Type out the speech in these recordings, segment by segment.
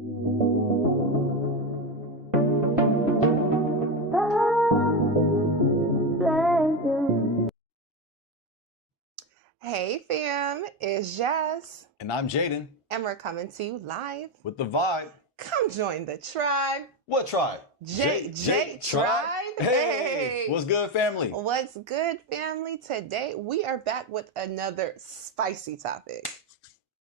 Hey fam, it's Jazz. And I'm Jaden. And we're coming to you live. With the vibe. Come join the tribe. What tribe? J Tribe. Hey, what's good, family? What's good, family? Today we are back with another spicy topic.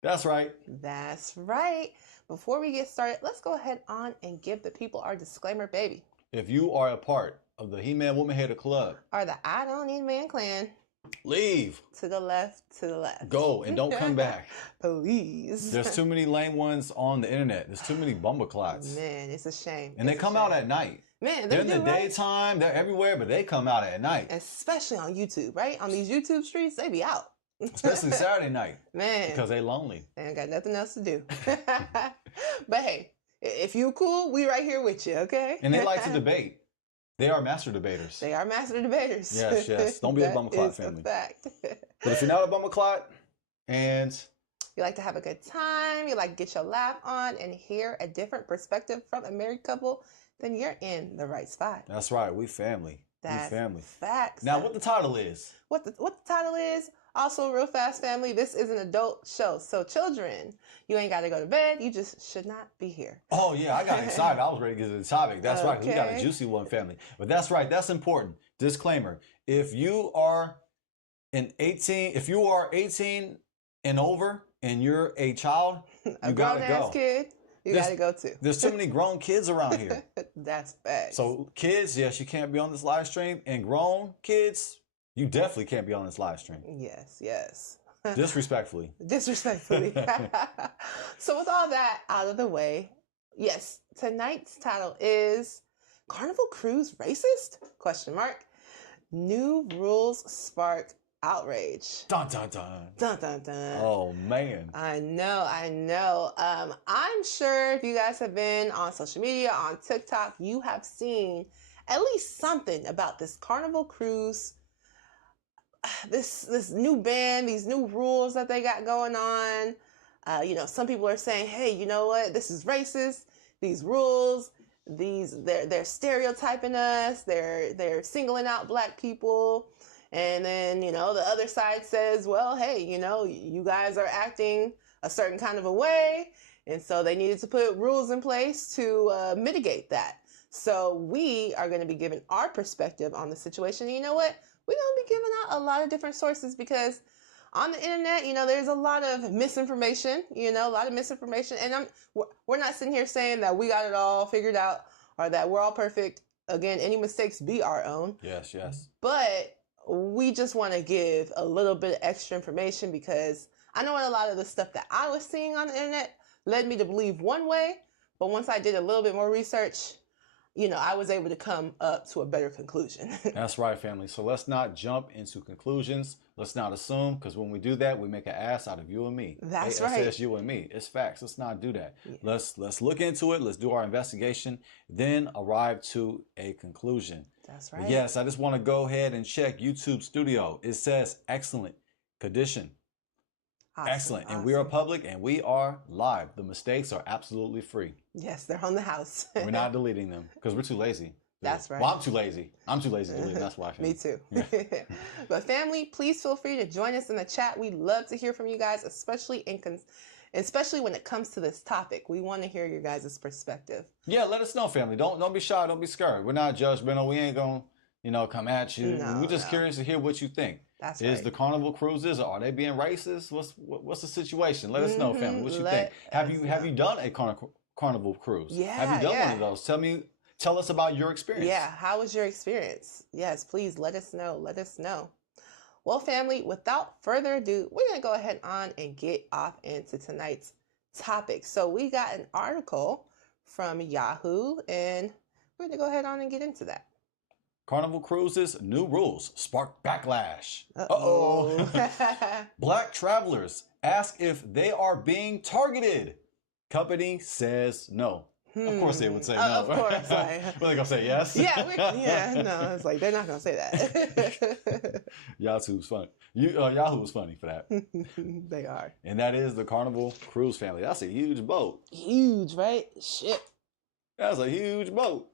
That's right. That's right. Before we get started, let's go ahead on and give the people our disclaimer, baby. If you are a part of the He-Man Woman Hater Club or the I Don't Need Man Clan, leave. To the left, to the left. Go and don't come back. Please. There's too many lame ones on the internet. There's too many bumbleclots. Man, it's a shame. And they come out at night. Man, they're in the daytime. They're everywhere, but they come out at night. Especially on YouTube, right? On these YouTube streets, they be out. Especially Saturday night. Man. Because they lonely. They ain't got nothing else to do. But hey, if you cool, we right here with you, okay? And they like to debate. They are master debaters. They are master debaters. Yes, yes. Don't be a bumbleclot family. Fact. But if you're not a bumbleclot and you like to have a good time, you like to get your laugh on and hear a different perspective from a married couple, then you're in the right spot. That's right. We family. That's we family. Facts. Now, what the title is? What the title is? Also, real fast, family, this is an adult show. So, children, you ain't got to go to bed. You just should not be here. Oh, yeah. I got excited. I was ready to get to the topic. That's right. We got a juicy one, family. But that's right. That's important. Disclaimer. If you are if you are 18 and over and you're a child, you got to go. Kid, you got to go too. There's too many grown kids around here. That's bad. So, kids, yes, you can't be on this live stream. And grown kids, you definitely can't be on this live stream. Yes, yes. Disrespectfully. Disrespectfully. So with all that out of the way, yes, tonight's title is Carnival Cruise Racist? ? New rules spark outrage. Dun, dun, dun. Dun, dun, dun. Oh, man. I know. I'm sure if you guys have been on social media, on TikTok, you have seen at least something about this Carnival Cruise, this new ban, these new rules that they got going on. Some people are saying, hey, you know what? This is racist. These rules, they're stereotyping us. They're singling out black people. And then, the other side says, well, hey, you guys are acting a certain kind of a way. And so they needed to put rules in place to mitigate that. So we are going to be giving our perspective on the situation. And you know what? We're going to be giving out a lot of different sources because on the internet, there's a lot of misinformation, And we're not sitting here saying that we got it all figured out or that we're all perfect. Again, any mistakes be our own. Yes, yes. But we just want to give a little bit of extra information because I know a lot of the stuff that I was seeing on the internet led me to believe one way. But once I did a little bit more research, I was able to come up to a better conclusion. That's right, family. So let's not jump into conclusions. Let's not assume, because when we do that, we make an ass out of you and me. That's right. It's you and me. It's facts. Let's not do that. Yeah. Let's look into it. Let's do our investigation, then arrive to a conclusion. That's right. But yes, I just want to go ahead and check YouTube Studio. It says excellent condition. Awesome, excellent. awesome. And we are public and we are live. The mistakes are absolutely free. Yes, they're on the house. We're not deleting them because we're too lazy. That's right. Well, I'm too lazy. I'm too lazy to delete them. That's why. Me too. Yeah. But family, please feel free to join us in the chat. We love to hear from you guys, especially when it comes to this topic. We want to hear your guys' perspective. Yeah, let us know, family. Don't be shy. Don't be scared. We're not judgmental. We ain't gonna, come at you. No, we're just curious to hear what you think. That's Is right. the Carnival Cruises, are they being racist? What's the situation? Let us know, family. What you think? Have you done a Carnival Cruise? Yeah. Have you done one of those? Tell us about your experience. Yeah, how was your experience? Yes, please let us know. Let us know. Well, family, without further ado, we're going to go ahead on and get off into tonight's topic. So we got an article from Yahoo, and we're going to go ahead on and get into that. Carnival Cruises' new rules spark backlash. Uh-oh. Black travelers ask if they are being targeted. Company says no. Of course they would say no. Of course. Like, Were they going to say yes? Yeah, no, it's like, they're not going to say that. Yahoo's funny. Yahoo was funny for that. They are. And that is the Carnival Cruise family. That's a huge boat. Huge, right? Shit. That's a huge boat.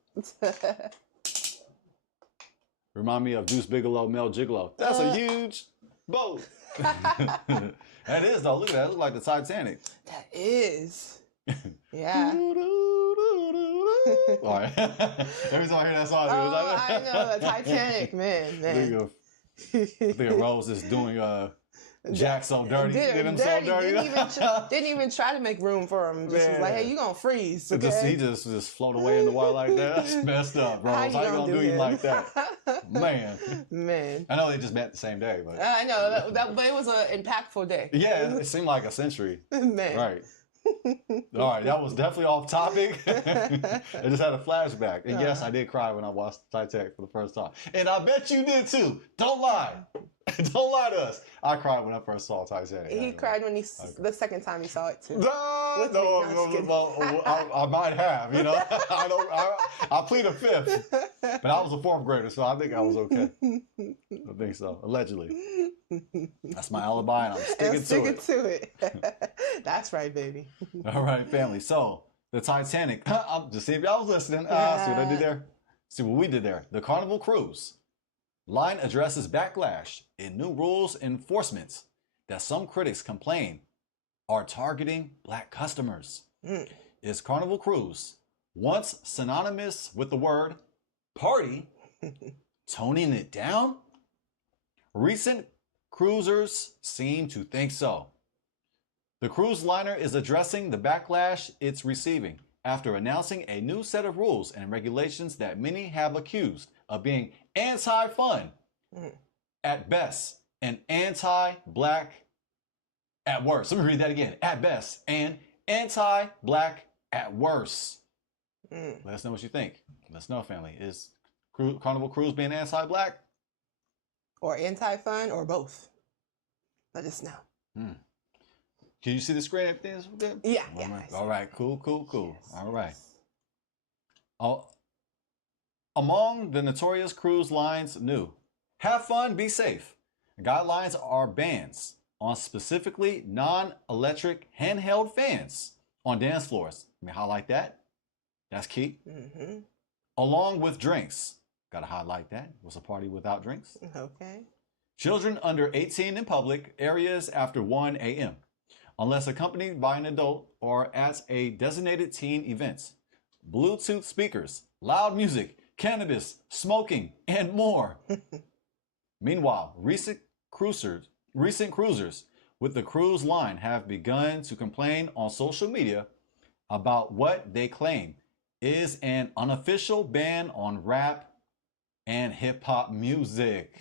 Remind me of Deuce Bigelow, Mel Gigolo. That's a huge boat. That is, though. Look at that. It looks like the Titanic. That is. Yeah. All right. Every time I hear that song, I know, the Titanic, man. I think Rose is doing Jack so dirty. Didn't even try to make room for him. Just was like, hey, you gonna freeze. Okay? He just float away in the water like that. That's messed up, Rose. How you gonna do him like that? Man. I know they just met the same day, but I know but it was an impactful day. Yeah, it seemed like a century. Man. Right. All right, that was definitely off topic. I just had a flashback. And yes, I did cry when I watched Titanic for the first time. And I bet you did too. Don't lie. Don't lie to us. I cried when I first saw Titanic. He cried when the second time he saw it too. I might have, you know. I plead a fifth. But I was a fourth grader, so I think I was okay. I think so. Allegedly. That's my alibi, and I'm sticking to it. That's right, baby. All right, family. So, the Titanic. Just see if y'all was listening. See what I did there? See what we did there. The Carnival Cruise Line addresses backlash in new rules enforcements that some critics complain are targeting Black customers. Is Carnival Cruise, once synonymous with the word party, toning it down? Recent cruisers seem to think so. The cruise liner is addressing the backlash it's receiving after announcing a new set of rules and regulations that many have accused of being anti-fun at best and anti-Black at worst. Let me read that again. At best and anti-Black at worst. Let us know what you think. Let us know, family. Is Carnival Cruise being anti-Black? Or anti-fun, or both? Let us know. Can you see the screen? Yeah. All right. Cool. All right. Among the notorious cruise lines new, have fun, be safe. Guidelines are bans on specifically non-electric handheld fans on dance floors. Let me highlight that. That's key. Along with drinks. Got to highlight that. It was a party without drinks. Okay. Children under 18 in public areas after 1 a.m. unless accompanied by an adult or at a designated teen event. Bluetooth speakers, loud music, cannabis, smoking, and more. Meanwhile, recent cruisers with the cruise line have begun to complain on social media about what they claim is an unofficial ban on rap and hip hop music.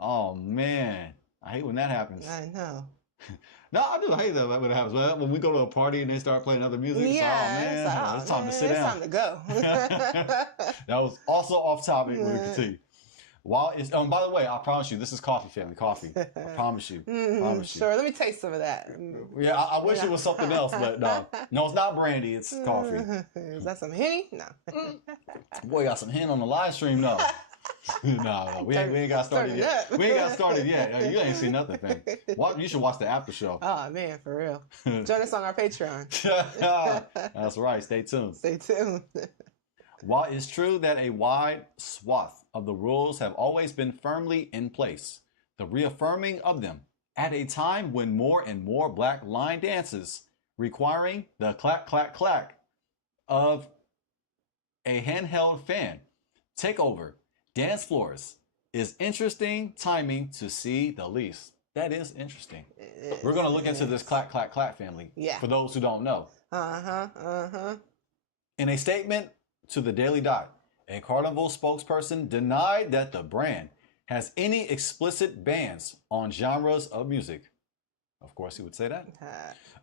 Oh man, I hate when that happens. I know. No, I do hate that when it happens. When we go to a party and they start playing other music, it's time to sit down. It's time to go. That was also off topic. We'll continue. While it's by the way, I promise you, this is coffee, family. Coffee. I promise you. Sure, let me taste some of that. Yeah, I wish it was something else, but no, it's not brandy. It's coffee. Is that some Henny? No. Boy, got some Hen on the live stream, though. No, we ain't got started yet. We ain't got started yet. You ain't seen nothing, thing. You should watch the after show. Oh man, for real. Join us on our Patreon. That's right. Stay tuned. Stay tuned. While it's true that a wide swath of the rules have always been firmly in place, the reaffirming of them at a time when more and more Black line dances requiring the clack, clack, clack of a handheld fan take over dance floors is interesting timing to see the least. That is interesting. We're going to look into this clack, clack, clack family. Yeah. For those who don't know. In a statement to the Daily Dot, a Carnival spokesperson denied that the brand has any explicit bans on genres of music. Of course, he would say that.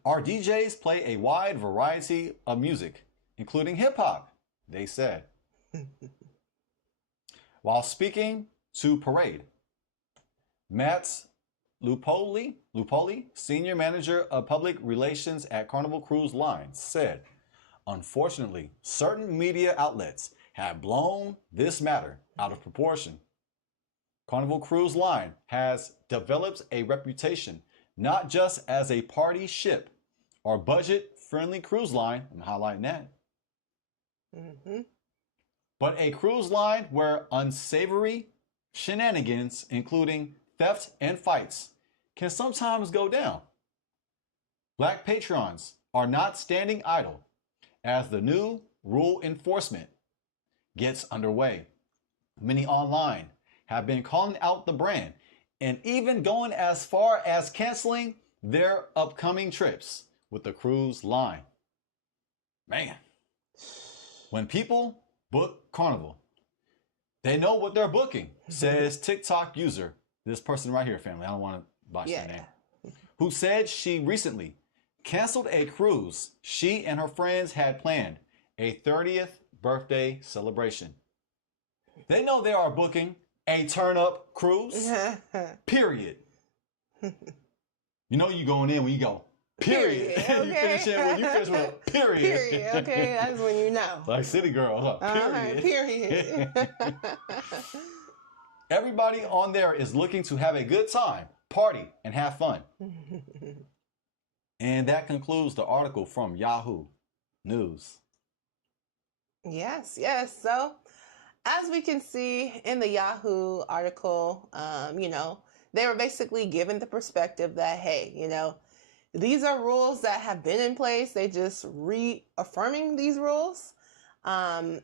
Our DJs play a wide variety of music, including hip hop, they said. While speaking to Parade, Matt Lupoli, senior manager of public relations at Carnival Cruise Line, said, Unfortunately, certain media outlets have blown this matter out of proportion. Carnival Cruise Line has developed a reputation not just as a party ship or budget-friendly cruise line, I'm highlighting that, but a cruise line where unsavory shenanigans, including theft and fights, can sometimes go down. Black patrons are not standing idle as the new rule enforcement gets underway. Many online have been calling out the brand and even going as far as canceling their upcoming trips with the cruise line. Man, when people book Carnival, they know what they're booking, says TikTok user, this person right here, family, I don't want to botch their name, who said she recently canceled a cruise she and her friends had planned, a 30th birthday celebration. They know they are booking a turn-up cruise, period. You know you going in when you go, period. Okay. You finish it when you finish with a period. Period. Okay, that's when you know. Like City Girl, huh? Period. Period. Everybody on there is looking to have a good time, party, and have fun. And that concludes the article from Yahoo News. Yes. So, as we can see in the Yahoo article, they were basically given the perspective that, hey, these are rules that have been in place. They just reaffirming these rules. And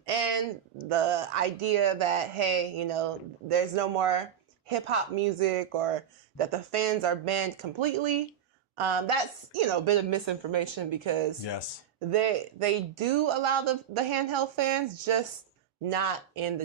the idea that, hey, there's no more hip hop music or that the fans are banned completely. That's, a bit of misinformation because yes, they do allow the handheld fans, just not in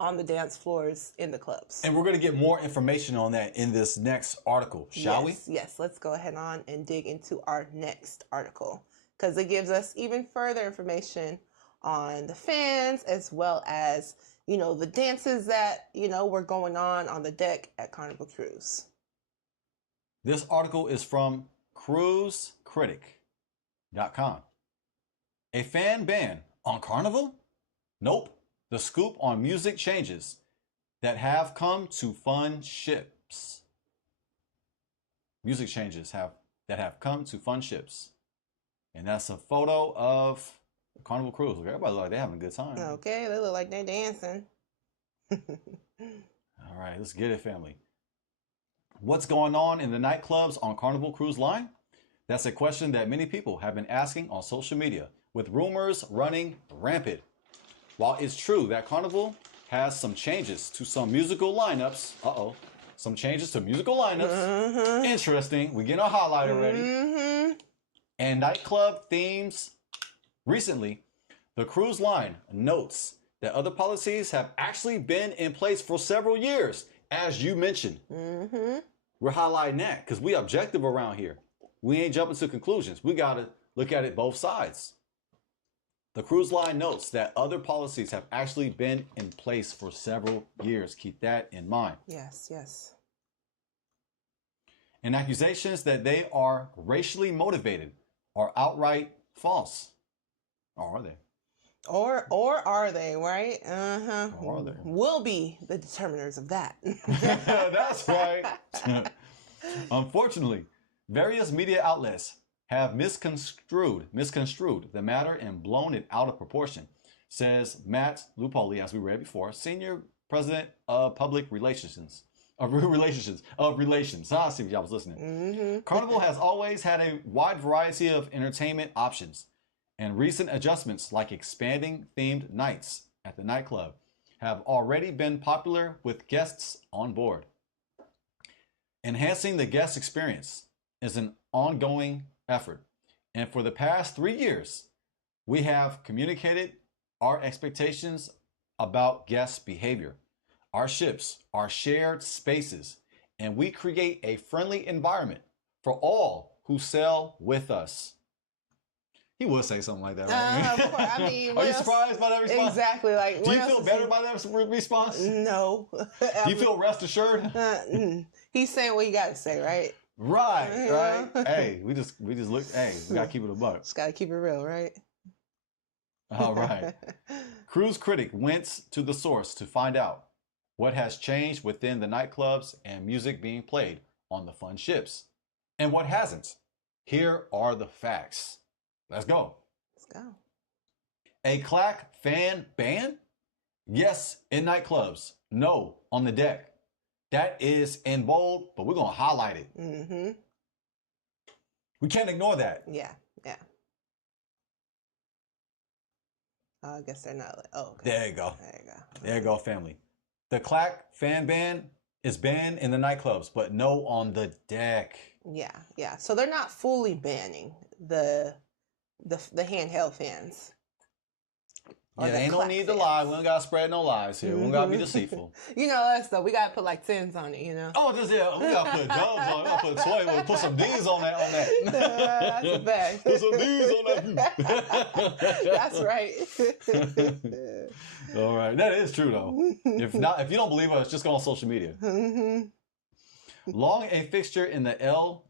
on the dance floors in the clubs. And we're going to get more information on that in this next article, shall we? Yes, let's go ahead on and dig into our next article because it gives us even further information on the fans as well as, the dances that, were going on the deck at Carnival Cruise. This article is from cruisecritic.com. A fan ban on Carnival? Nope. The scoop on music changes that have come to fund ships. Music changes that have come to fund ships. And that's a photo of Carnival Cruise. Everybody look like they're having a good time. Okay, they look like they're dancing. All right, let's get it, family. What's going on in the nightclubs on Carnival Cruise Line? That's a question that many people have been asking on social media, with rumors running rampant. While it's true that Carnival has some changes to some musical lineups, some changes to musical lineups, interesting, we get a highlight already, and nightclub themes. Recently, the cruise line notes that other policies have actually been in place for several years, as you mentioned. We're highlighting that because we objective around here. We ain't jumping to conclusions. We got to look at it both sides. The cruise line notes that other policies have actually been in place for several years. Keep that in mind. Yes. And accusations that they are racially motivated are outright false. Or are they? Or are they, right? Or are they? We'll be the determiners of that. That's right. Unfortunately, various media outlets have misconstrued the matter and blown it out of proportion, says Matt Lupoli, as we read before, Senior President of Public Relations. I see if y'all was listening. Carnival has always had a wide variety of entertainment options, and recent adjustments like expanding themed nights at the nightclub have already been popular with guests on board. Enhancing the guest experience is an ongoing effort, and for the past 3 years, we have communicated our expectations about guest behavior. Our ships are shared spaces, and we create a friendly environment for all who sail with us. He would say something like that, right? Of course. I mean, are you surprised by that response? Exactly. Like, do you feel better by that response? No. Do you feel rest assured? He's saying what you got to say, right? Right. Hey, we just look. Hey, we gotta keep it a buck. Just gotta keep it real, right? All right. Cruise critic went to the source to find out what has changed within the nightclubs and music being played on the fun ships, and what hasn't. Here are the facts. Let's go. Let's go. A clack fan ban? Yes, in nightclubs. No, on the deck. That is in bold, but we're going to highlight it. Mm-hmm. We can't ignore that. Yeah, yeah. I guess they're not. Okay. There you go. There you go. There you go, family. The clack fan ban is banned in the nightclubs, but no on the deck. Yeah, yeah. So they're not fully banning the handheld fans. Yeah, ain't no need to lie. We don't gotta spread no lies here. We don't gotta be deceitful. You know us though. We gotta put like 10s on it. You know. Oh, just yeah. We gotta put dubs on it. We gotta put 20. We'll put some D's on that. That's a fact. Put some D's on that. That's right. All right, that is true though. If you don't believe us, just go on social media. Long a fixture in the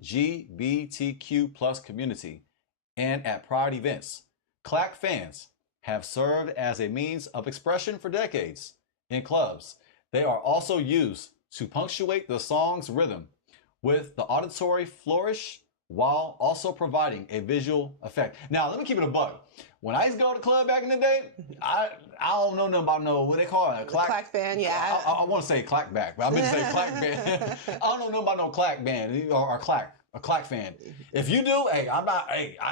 LGBTQ plus community and at Pride events, clack fans have served as a means of expression for decades. In clubs, they are also used to punctuate the song's rhythm with the auditory flourish while also providing a visual effect. Now, let me keep it a buck. When I used to go to the club back in the day, I don't know nothing about what they call it, a clack fan, yeah. I want to say clack back, but I meant to say clack band. I don't know nothing about no clack band or a clack fan. If you do, I'm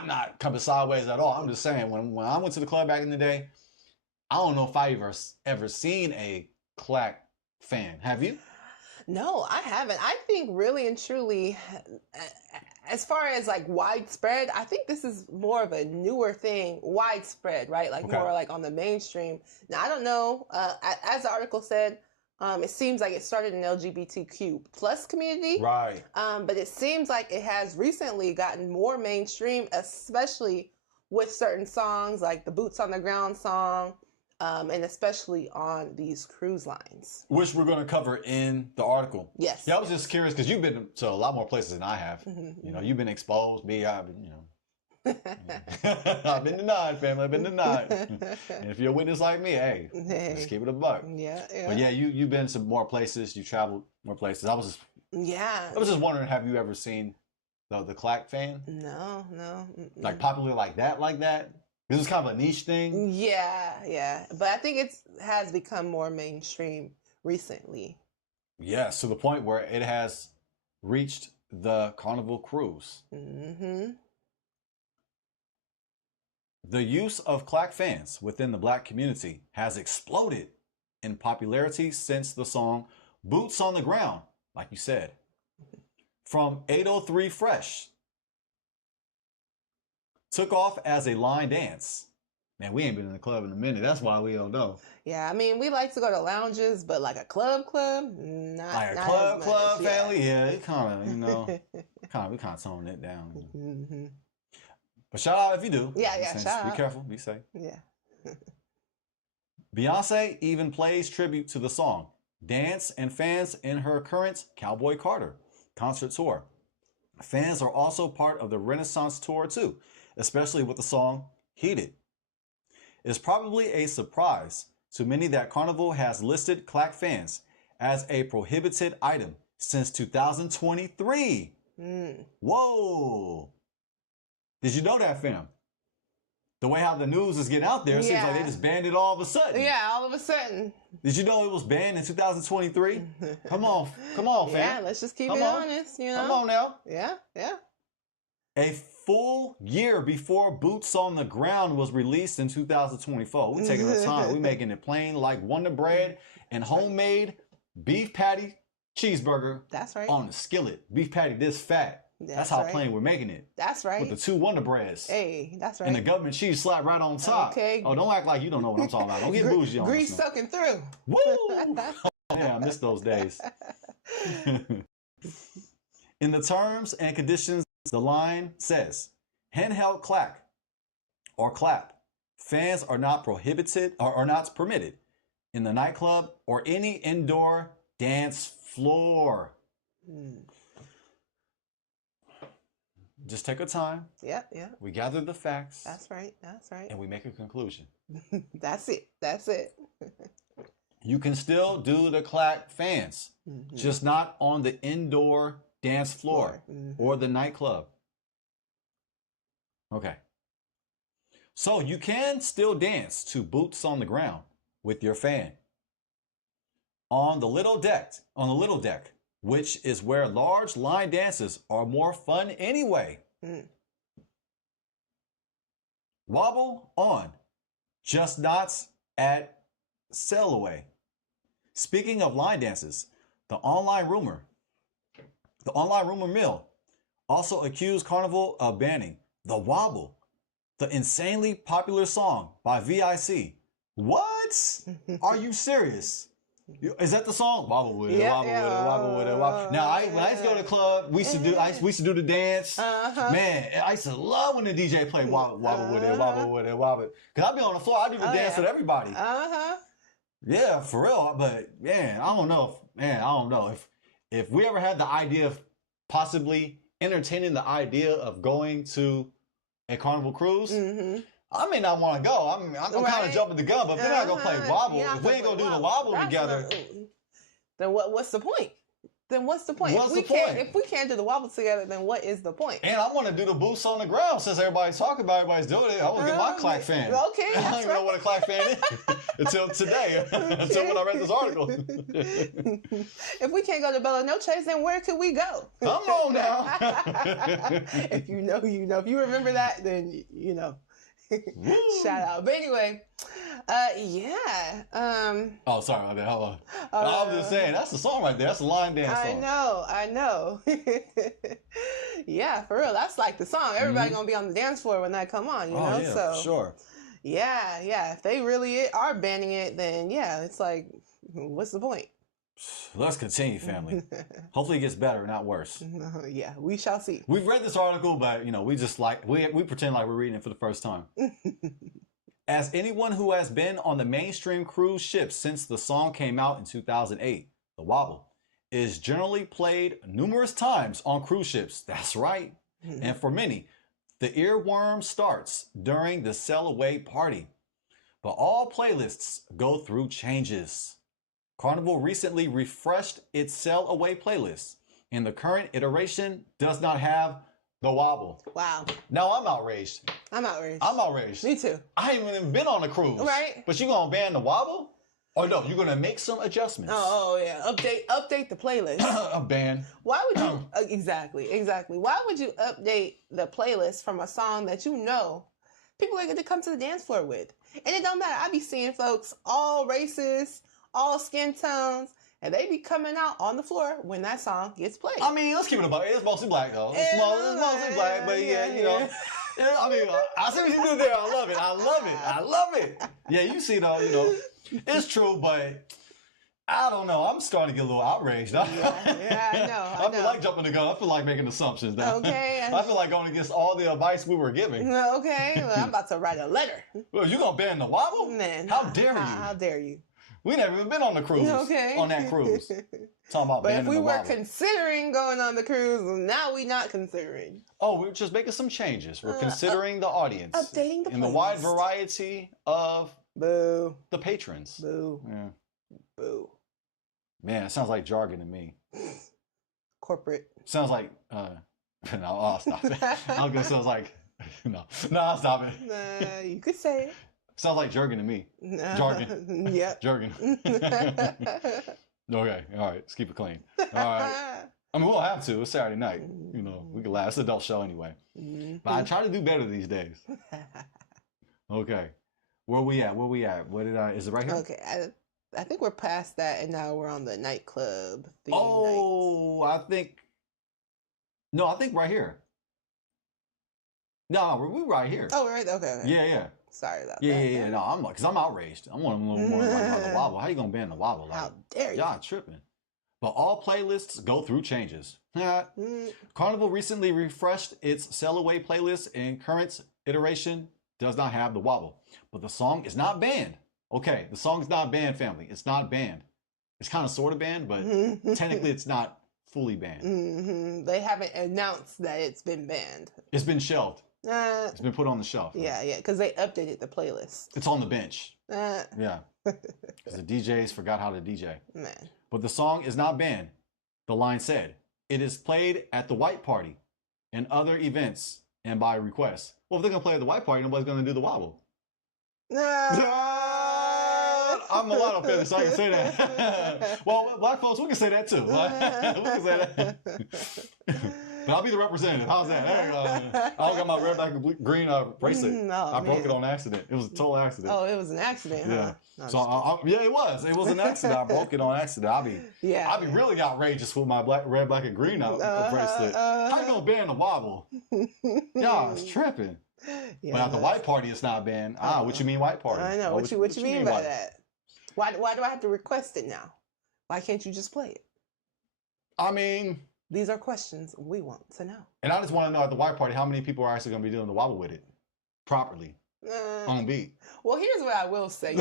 not coming sideways at all. I'm just saying, when I went to the club back in the day, I don't know if I ever seen a clack fan. Have you? No, I haven't. I think really and truly, as far as like widespread, I think this is more of a newer thing, widespread, right? Like more like on the mainstream. Now, I don't know. As the article said, it seems like it started in LGBTQ plus community. Right. But it seems like it has recently gotten more mainstream, especially with certain songs like the Boots on the Ground song, and especially on these cruise lines. Which we're going to cover in the article. Yes. Yeah, I was just curious because you've been to a lot more places than I have. You know, you've been exposed. Me, I've been, I've been denied, family. I've been denied. And if you're a witness like me, hey, just keep it a buck. Yeah, yeah. But yeah, you've been to more places. You traveled more places. I was just wondering, have you ever seen the clack fan? No. Like popular like that? This is kind of a niche thing. Yeah. But I think it has become more mainstream recently. Yes, to the point where it has reached the Carnival Cruise. Mm-hmm. The use of clack fans within the Black community has exploded in popularity since the song Boots on the Ground, like you said, from 803 Fresh took off as a line dance. Man, we ain't been in the club in a minute. That's why we don't know. Yeah, I mean, we like to go to lounges, but like a club, not like a not club family. Yeah, it kind of, we kind of tone it down. Mm-hmm. But shout out if you do. Yeah, shout out. Be careful, be safe. Yeah. Beyonce even plays tribute to the song, Dance and fans in her current Cowboy Carter concert tour. Fans are also part of the Renaissance tour too, especially with the song Heated. It's probably a surprise to many that Carnival has listed clack fans as a prohibited item since 2023. Whoa. Did you know that, fam? The way how the news is getting out there, it seems like they just banned it all of a sudden. Yeah, all of a sudden. Did you know it was banned in 2023? Come on, fam. Yeah, let's just keep it honest, Come on now. Yeah. A full year before Boots on the Ground was released in 2024. We're taking our time. We're making it plain like Wonder Bread and homemade beef patty cheeseburger. That's right. On the skillet. Beef patty this fat. That's how plain we're making it. That's right. With the 2 Wonder Breads. Hey, that's right. And the government cheese slapped right on top. Okay. Oh, don't act like you don't know what I'm talking about. Don't get bougie on Grease this. soaking through. Woo! Yeah, I miss those days. In the terms and conditions, the line says, handheld clack or clap. Fans are not prohibited or are not permitted in the nightclub or any indoor dance floor. just take our time. Yeah, yeah. We gather the facts. That's right. That's right. And we make a conclusion. That's it. That's it. You can still do the clack fans, just not on the indoor dance floor or the nightclub. Okay. So you can still dance to Boots on the Ground with your fan. On the little deck, which is where large line dances are more fun anyway. Wobble on, just not at sail away. Speaking of line dances, the online rumor mill also accused Carnival of banning the Wobble, the insanely popular song by VIC. What? Are you serious? Is that the song? Wobble with it, wobble with it, wobble with it, wobble. Now, when I used to go to the club, we used to do the dance. Man, I used to love when the DJ played wobble with it, wobble with it, wobble. Because I'd be on the floor, I'd do the dance with everybody. Yeah, for real. But man, I don't know if we ever had the idea of possibly entertaining the idea of going to a Carnival cruise. I may not want to go. I'm kind of jumping the gun, but if we're not gonna play wobble, if we ain't gonna do the wobble together, then what's the point? Then what's the point? If we can't do the wobble together, then what is the point? And I want to do the Boots on the Ground since everybody's talking about everybody's doing it. I want to get my clack fan. Okay, I don't even know what a clack fan is until today. Until when I read this article. If we can't go to Bella Noche's, then where could we go? Come on now. If you know, you know. If you remember that, then you know. Shout out. But anyway, yeah. Oh, sorry about that. Hold on. I was just saying, that's the song right there. That's a line dance song. I know. Yeah, for real. That's like the song. Everybody gonna be on the dance floor when that come on, you know? Yeah, so for sure. Yeah. If they really are banning it, then yeah, it's like, what's the point? Let's continue, family. Hopefully it gets better, not worse. Yeah, we shall see. We've read this article, but we just we pretend like we're reading it for the first time. As anyone who has been on the mainstream cruise ships since the song came out in 2008, the Wobble is generally played numerous times on cruise ships. That's right. And for many, the earworm starts during the sail away party. But all playlists go through changes. Carnival recently refreshed its sail away playlist, and the current iteration does not have the Wobble. Wow. Now I'm outraged. I'm outraged. Me too. I ain't even been on a cruise. Right. But you gonna ban the Wobble? Or no, you're gonna make some adjustments. Oh yeah. Update the playlist. A ban. Why would you exactly. Why would you update the playlist from a song that you know people are going to come to the dance floor with? And it don't matter. I be seeing folks all races, all skin tones, and they be coming out on the floor when that song gets played. I mean, let's keep it about it. It's mostly black though. It's mostly black, but yeah, you know. I mean, I see what you do there. I love it. Yeah, you see though, it's true, but I don't know. I'm starting to get a little outraged. Yeah, I know. I feel like jumping the gun. I feel like making assumptions now. Okay. I feel like going against all the advice we were giving. Okay. Well, I'm about to write a letter. Well, you gonna ban the Wobble? Man, how dare you? How dare you? We never even been on the cruise. Okay. On that cruise. Talking about but if we the were Wobble. Considering going on the cruise, now we not considering. Oh, we're just making some changes. We're considering the audience. Updating the playlist. In the wide variety of the patrons. Boo. Yeah. Boo. Man, it sounds like jargon to me. Corporate. Sounds like, no, I'll stop it. I was going to say, like, no, I'll stop it. You could say it. Sounds like jargon to me. Jargon. Yep. Jargon. Okay, all right, let's keep it clean. All right. I mean, we'll have to. It's Saturday night. We can laugh. It's an adult show anyway. But I try to do better these days. Okay. Where we at? Is it right here? Okay. I think we're past that, and now we're on the nightclub theme night. I think right here. No, we're right here. Oh, we're right there. Okay. Yeah. Sorry about that. Yeah. No, because I'm outraged. I want to know more about the Wobble. How you gonna ban the Wobble? How dare you? Y'all tripping. But all playlists go through changes. Carnival recently refreshed its sail away playlist, and current iteration does not have the Wobble. But the song is not banned. Okay, the song is not banned, family. It's not banned. It's kind of sort of banned, but technically it's not fully banned. Mm-hmm. They haven't announced that it's been banned. It's been shelved. It's been put on the shelf. Yeah, right? Yeah, because they updated the playlist. It's on the bench. Yeah. Because the DJs forgot how to DJ. Man. But the song is not banned. The line said, it is played at the white party and other events and by request. Well, if they're going to play at the white party, nobody's going to do the wobble. I'm a lot of fan, so I can say that. Well, black folks, we can say that too. We can say that. But I'll be the representative. How's that? I don't got my red, black, and green bracelet. No, I broke it on accident. It was a total accident. Oh, it was an accident, huh? Yeah. So yeah, it was. It was an accident. I broke it on accident. I'll be really outrageous with my red, black, and green bracelet. How you gonna ban the wobble? Y'all, it's tripping. Yeah, but at the white party, it's not banned. What you mean white party? I know. What you mean by that? Why do I have to request it now? Why can't you just play it? I mean, these are questions we want to know. And I just want to know at the white party, how many people are actually going to be doing the wobble with it properly on beat? Well, here's what I will say.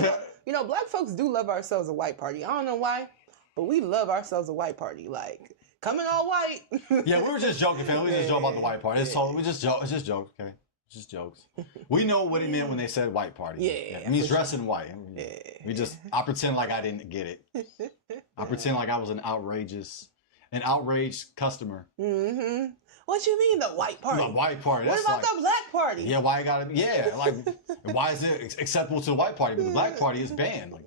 You know, black folks do love ourselves a white party. I don't know why, but we love ourselves a white party. Like, coming all white. Yeah, we were just joking, fam. We just joking about the white party. It's just jokes, okay? Just jokes. We know what it meant when they said white party. Yeah. It means dressing white. I pretend like I didn't get it. I pretend like I was an outraged customer. Mm-hmm. What you mean the white party? The white party. What about the black party? Yeah, why you gotta be? Yeah, like why is it acceptable to the white party, but the black party is banned? Like,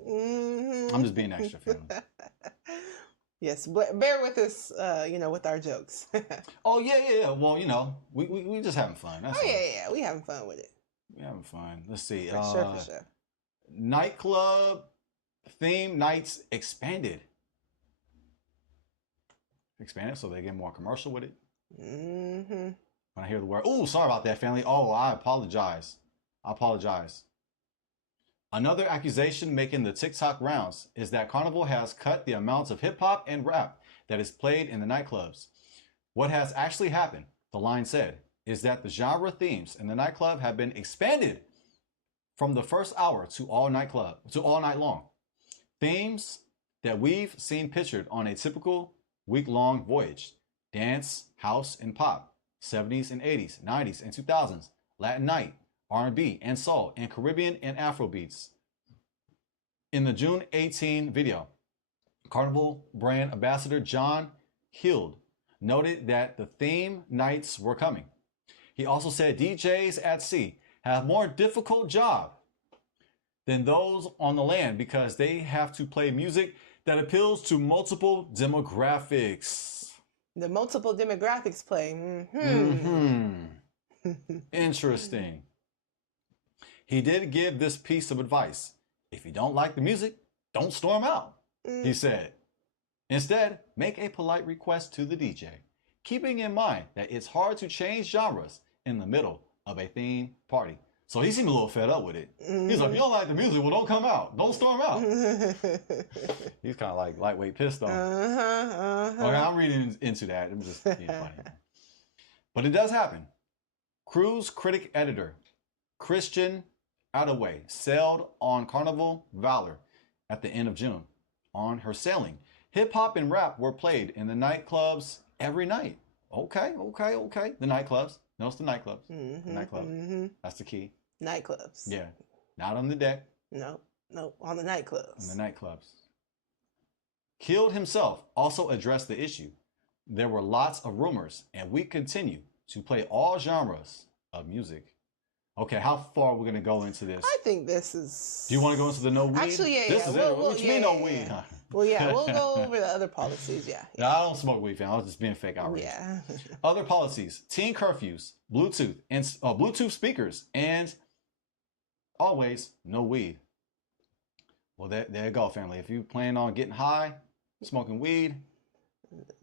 I'm just being extra, fam. Yes, bear with us, with our jokes. Oh yeah. Well, we just having fun. That's all. Yeah, we having fun with it. We having fun. Let's see. For sure. Nightclub theme nights expanded. So they get more commercial with it. Mm-hmm. When I hear the word, oh, sorry about that, family. Oh, I apologize. Another accusation making the TikTok rounds is that Carnival has cut the amounts of hip hop and rap that is played in the nightclubs. What has actually happened, the line said, is that the genre themes in the nightclub have been expanded from the first hour to all night long. Themes that we've seen pictured on a typical week-long voyage: dance, house, and pop, 70s and 80s, 90s and 2000s, Latin night, R&B and soul, and Caribbean and Afro beats. In the June 18 video, Carnival brand ambassador John Hild noted that the theme nights were coming. He also said DJs at sea have more difficult job than those on the land because they have to play music that appeals to multiple demographics. The multiple demographics play. Interesting. He did give this piece of advice. If you don't like the music, don't storm out, he said. Instead, make a polite request to the DJ, keeping in mind that it's hard to change genres in the middle of a theme party. So he seemed a little fed up with it. He's like, if you don't like the music, well, don't come out. Don't storm out. He's kind of like lightweight pissed off. Okay, I'm reading into that. I'm just being funny. But it does happen. Cruise critic editor Christian Attaway sailed on Carnival Valor at the end of June. On her sailing, hip-hop and rap were played in the nightclubs every night. Okay. The nightclubs. Notice the nightclubs. The nightclubs. That's the key. Nightclubs. Yeah. Not on the deck. No. On the nightclubs. On the nightclubs. Hild himself also addressed the issue. There were lots of rumors, and we continue to play all genres of music. Okay, how far are we going to go into this? I think this is... Do you want to go into the no weed? Actually, yeah. This is it. What you mean no weed? Huh? Well, yeah, we'll go over the other policies, yeah. No, I don't smoke weed, fam. I was just being fake outrage. Yeah. Other policies: teen curfews, Bluetooth, and Bluetooth speakers, and always no weed. Well, there you go, family. If you plan on getting high, smoking weed,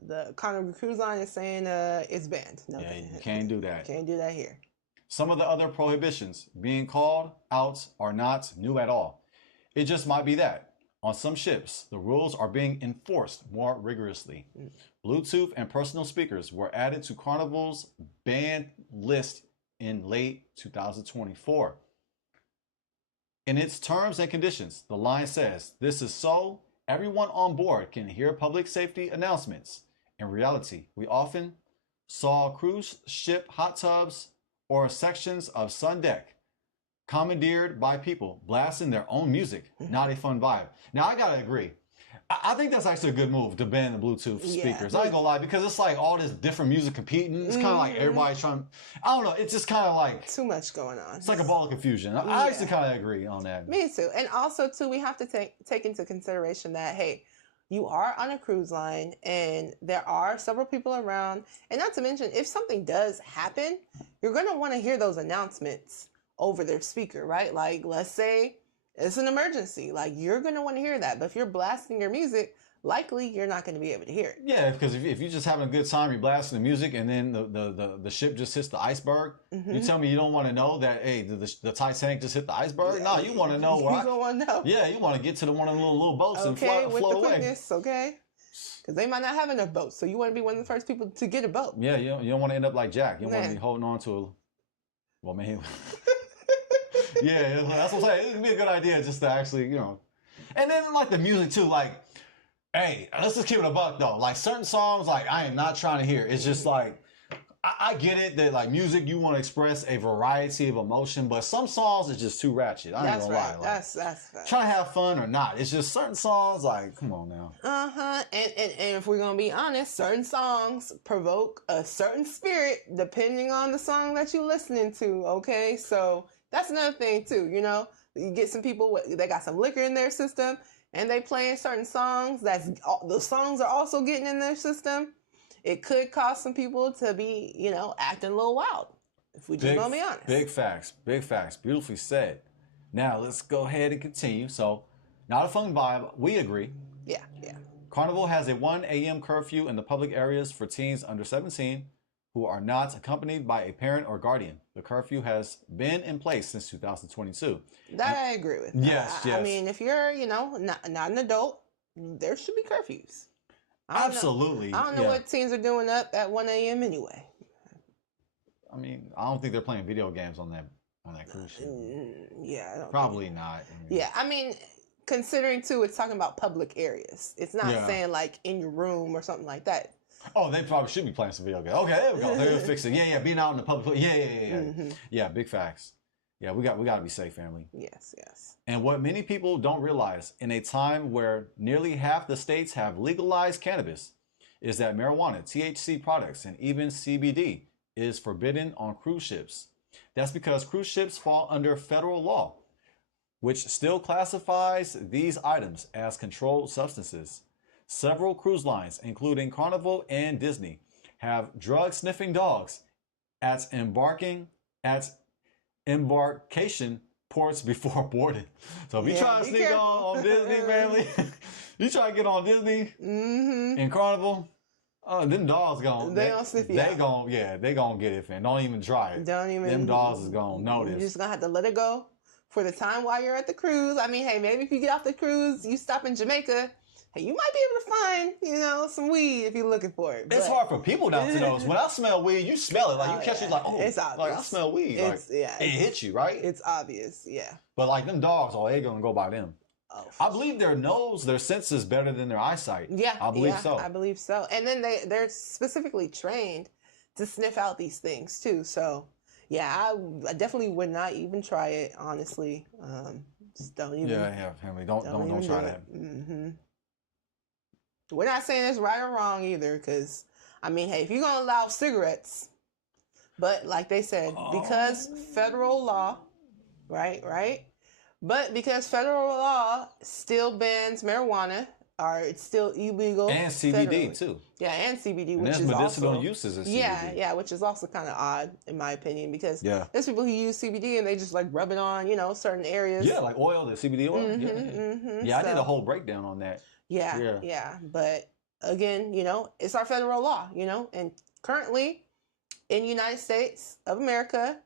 the Carnival Cruise Line is saying it's banned. No, yeah, you can't do that. Can't do that here. Some of the other prohibitions being called out are not new at all. It just might be that on some ships, the rules are being enforced more rigorously. Bluetooth and personal speakers were added to Carnival's banned list in late 2024. In its terms and conditions, the line says this is so everyone on board can hear public safety announcements In reality, we often saw cruise ship hot tubs or sections of sun deck commandeered by people blasting their own music. Not a fun vibe. Now, I gotta agree. I think that's actually a good move to ban the Bluetooth speakers. I ain't gonna lie, because it's like all this different music competing. It's kind of like everybody's trying. I don't know. It's just kind of like too much going on. It's like a ball of confusion. I actually kind of agree on that. Me too. And also too, we have to take into consideration that, hey, you are on a cruise line and there are several people around. And not to mention, if something does happen, you're gonna want to hear those announcements over their speaker, right? Like, let's say it's an emergency. Like, you're going to want to hear that. But if you're blasting your music, likely you're not going to be able to hear it. Yeah, because if you're just having a good time, you're blasting the music, and then the ship just hits the iceberg, you tell me you don't want to know that, hey, the Titanic just hit the iceberg? Yeah, no, you want to know where you don't want to know. Yeah, you want to get to one of the little boats and float away. Quickness, okay? Because they might not have enough boats, so you want to be one of the first people to get a boat. Yeah, you don't want to end up like Jack. You don't want to be holding on to a... Well, man... Yeah, that's what I'm saying. It'd be a good idea just to actually, And then, like, the music, too. Like, hey, let's just keep it a buck, though. Like, certain songs, like, I am not trying to hear. It's just, like, I get it that, like, music, you want to express a variety of emotion, but some songs is just too ratchet. I ain't gonna lie. Like, that's right. Trying to have fun or not. It's just certain songs, like, come on now. And if we're going to be honest, certain songs provoke a certain spirit depending on the song that you're listening to, okay? So... that's another thing, too, You get some people, they got some liquor in their system, and they playing certain songs. The songs are also getting in their system. It could cause some people to be, acting a little wild, if we just gonna be honest. Big facts. Beautifully said. Now, let's go ahead and continue. So, not a fun vibe. We agree. Yeah. Carnival has a 1 a.m. curfew in the public areas for teens under 17 who are not accompanied by a parent or guardian. The curfew has been in place since 2022. That I agree with. Yes. I mean, if you're, not an adult, there should be curfews. Absolutely. I don't know what teens are doing up at 1 a.m. anyway. I mean, I don't think they're playing video games on that cruise ship. Yeah, I don't Probably not. I mean, considering, too, it's talking about public areas. It's not saying, like, in your room or something like that. Oh, they probably should be playing some video games. Okay, there we go. They're gonna fix it. Yeah, being out in the public. Yeah. Yeah, big facts. Yeah, we got to be safe, family. Yes. And what many people don't realize in a time where nearly half the states have legalized cannabis is that marijuana, THC products, and even CBD is forbidden on cruise ships. That's because cruise ships fall under federal law, which still classifies these items as controlled substances. Several cruise lines, including Carnival and Disney, have drug-sniffing dogs at embarkation ports before boarding. So if you try to sneak on Disney, family, you try to get on Disney and Carnival, them dogs they don't sniff you out. They gonna get it, fam. Don't even try it. Them dogs is gonna notice. You're just gonna have to let it go for the time while you're at the cruise. I mean, hey, maybe if you get off the cruise, you stop in Jamaica. Hey, you might be able to find, some weed if you're looking for it. It's hard for people not to know. When I smell weed, you smell it. Like, you catch it like, it's obvious. Like, I smell weed. It hits you, right? It's obvious, yeah. But, like, them dogs, they going to go by them. Oh, I believe their sense is better than their eyesight. Yeah. I believe so. I believe so. And then they're specifically trained to sniff out these things, too. So, yeah, I definitely would not even try it, honestly. Just don't even. Yeah, family. Don't try that. Mm-hmm. We're not saying it's right or wrong either, because, I mean, hey, if you're going to allow cigarettes, but like they said, because federal law, right? But because federal law still bans marijuana, or it's still illegal. And CBD, too. Yeah, and CBD, which is medicinal uses in CBD. Yeah, which is also kind of odd, in my opinion, because there's people who use CBD and they just, like, rub it on, certain areas. Yeah, like oil, the CBD oil. Yeah, I did a whole breakdown on that. Yeah. But again, it's our federal law, and currently in the United States of America,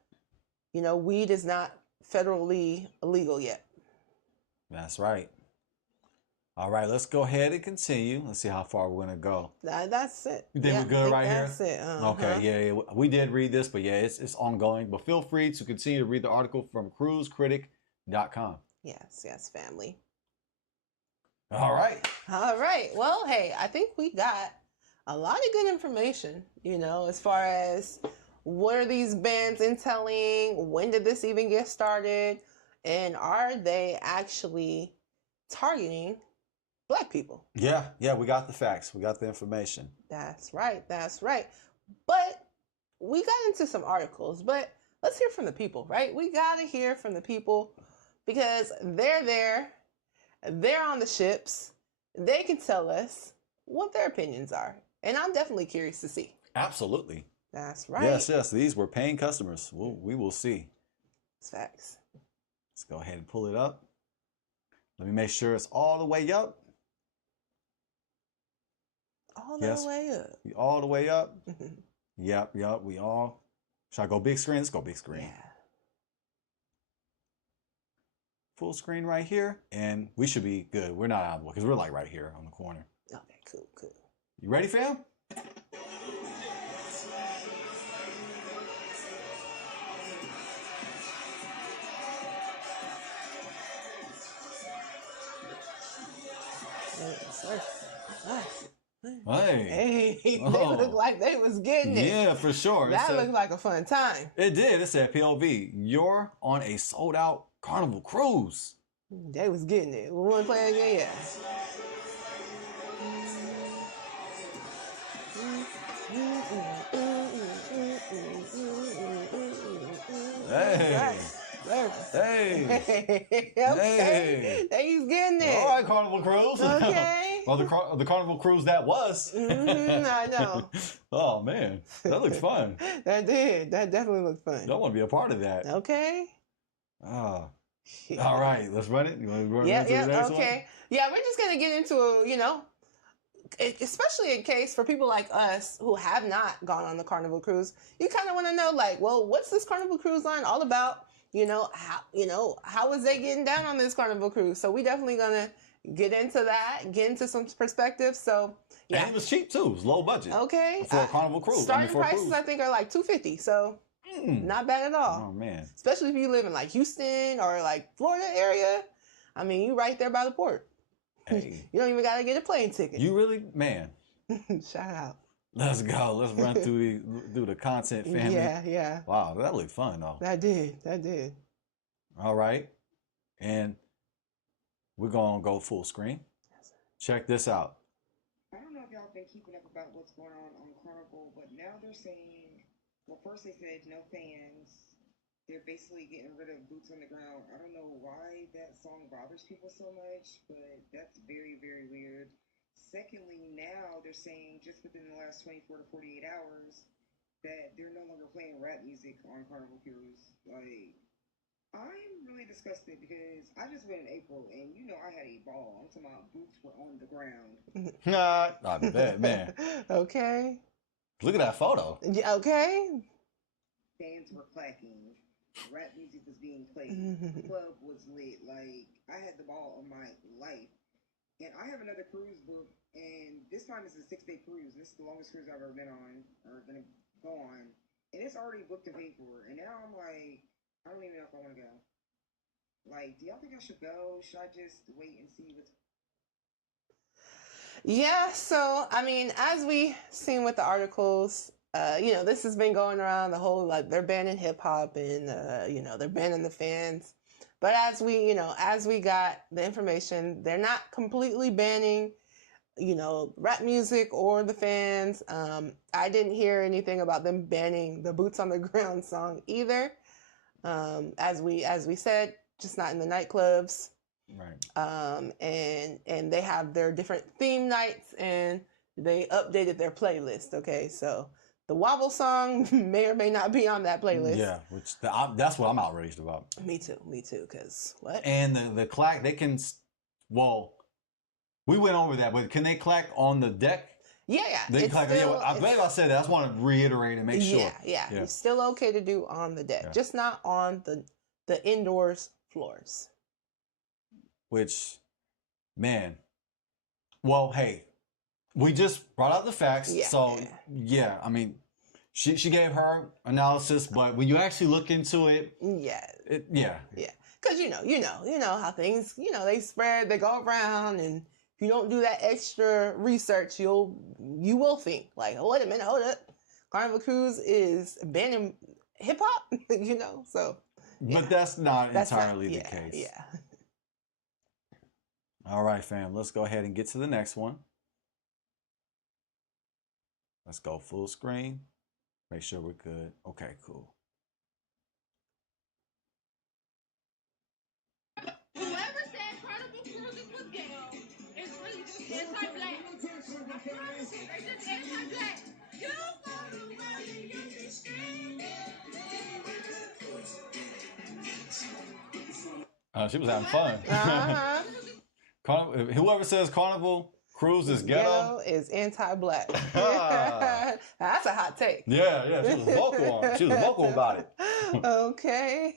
weed is not federally illegal yet. That's right. All right, let's go ahead and continue. Let's see how far we're going to go. That's it. You think we're good right here? That's it. Okay, yeah. We did read this, but it's ongoing. But feel free to continue to read the article from cruisecritic.com. Yes, family. All right. Well, hey, I think we got a lot of good information, as far as what are these bands intelling, when did this even get started, and are they actually targeting Black people? Yeah, we got the facts. We got the information. That's right. But we got into some articles, but let's hear from the people, right? We got to hear from the people because they're there, they're on the ships, they can tell us what their opinions are. And I'm definitely curious to see. Absolutely. That's right. Yes. These were paying customers. We will see. It's facts. Let's go ahead and pull it up. Let me make sure it's all the way up. All the way up. All the way up. Yep. We all. Should I go big screen? Let's go big screen. Yeah. Full screen right here. And we should be good. We're not out because we're like right here on the corner. Okay, cool. You ready, fam? Hey, they look like they was getting it. Yeah, for sure. That looked like a fun time. It did. It said POV. You're on a sold out Carnival Cruise. They was getting it. We want to play again, yeah. Hey. Okay. He's getting it. All right, Carnival Cruise. Okay. Well, the Carnival Cruise that was. I know. Oh, man. That looks fun. That did. That definitely looked fun. I want to be a part of that. Okay. Oh. All right. Let's run it. You want to run into the next one? Yeah, we're just going to get into, especially in case for people like us who have not gone on the Carnival Cruise, you kind of want to know, like, well, what's this Carnival Cruise Line all about? How is they getting down on this Carnival Cruise? So we definitely going to get into that, get into some perspective. So, yeah. And it was cheap, too. It was low budget. Okay. For a Carnival Cruise. Starting prices, I think, are like $250. So, not bad at all. Oh, man. Especially if you live in, like, Houston or, like, Florida area. I mean, you right there by the port. Hey. You don't even got to get a plane ticket. You really? Man. Shout out. Let's go. Let's run through the content, family. Yeah. Wow, that looked fun, though. That did. All right. And we're going to go full screen. Check this out. I don't know if y'all been keeping up about what's going on Carnival, but now they're saying, well, first they said no fans. They're basically getting rid of boots on the ground. I don't know why that song bothers people so much, but that's very, very weird. Secondly, now they're saying just within the last 24 to 48 hours that they're no longer playing rap music on Carnival Cruise. Like, I'm really disgusted because I just went in April and I had a ball. I'm talking about boots were on the ground. I bet, man. Okay. Look at that photo. Yeah, okay. Fans were clacking. Rap music was being played. The club was lit. Like, I had the ball of my life. And I have another cruise book, and this time it's a 6-day cruise. This is the longest cruise I've ever been on, or going to go on. And it's already booked and paid for. And now I'm like, I don't even know if I want to go. Like, do y'all think I should go? Should I just wait and see what's... Yeah, so, I mean, as we seen with the articles, this has been going around the whole, like, they're banning hip-hop and, they're banning the fans. But as we got the information, they're not completely banning, rap music or the fans. I didn't hear anything about them banning the Boots on the Ground song either. As we said, just not in the nightclubs. Right. And they have their different theme nights and they updated their playlist. Okay, so the Wobble song may or may not be on that playlist. Yeah, that's what I'm outraged about. Me too. Cause what? And the clack, they can. Well, we went over that, but can they clack on the deck? Yeah. They clack. I believe I said that. I just want to reiterate and make sure. Yeah. It's still okay to do on the deck, just not on the indoors floors. Which, man. Well, hey. We just brought out the facts. Yeah. So, yeah, I mean, she gave her analysis, but when you actually look into it, yeah. Yeah. Because, you know how things, they spread, they go around, and if you don't do that extra research, you will think like, oh, wait a minute, hold up. Carnival Cruise is banning hip hop, you know? So yeah. But that's not entirely the case. Yeah. All right, fam. Let's go ahead and get to the next one. Let's go full screen. Make sure we're good. Okay, cool. Whoever said Carnival Cruises was ghetto is really just anti-black. I promise you, they're just anti-black. You go to where you get this She was having fun. Whoever says Carnival Cruise is ghetto is anti-black. That's a hot take. Yeah. She was vocal on it. She was vocal about it. Okay.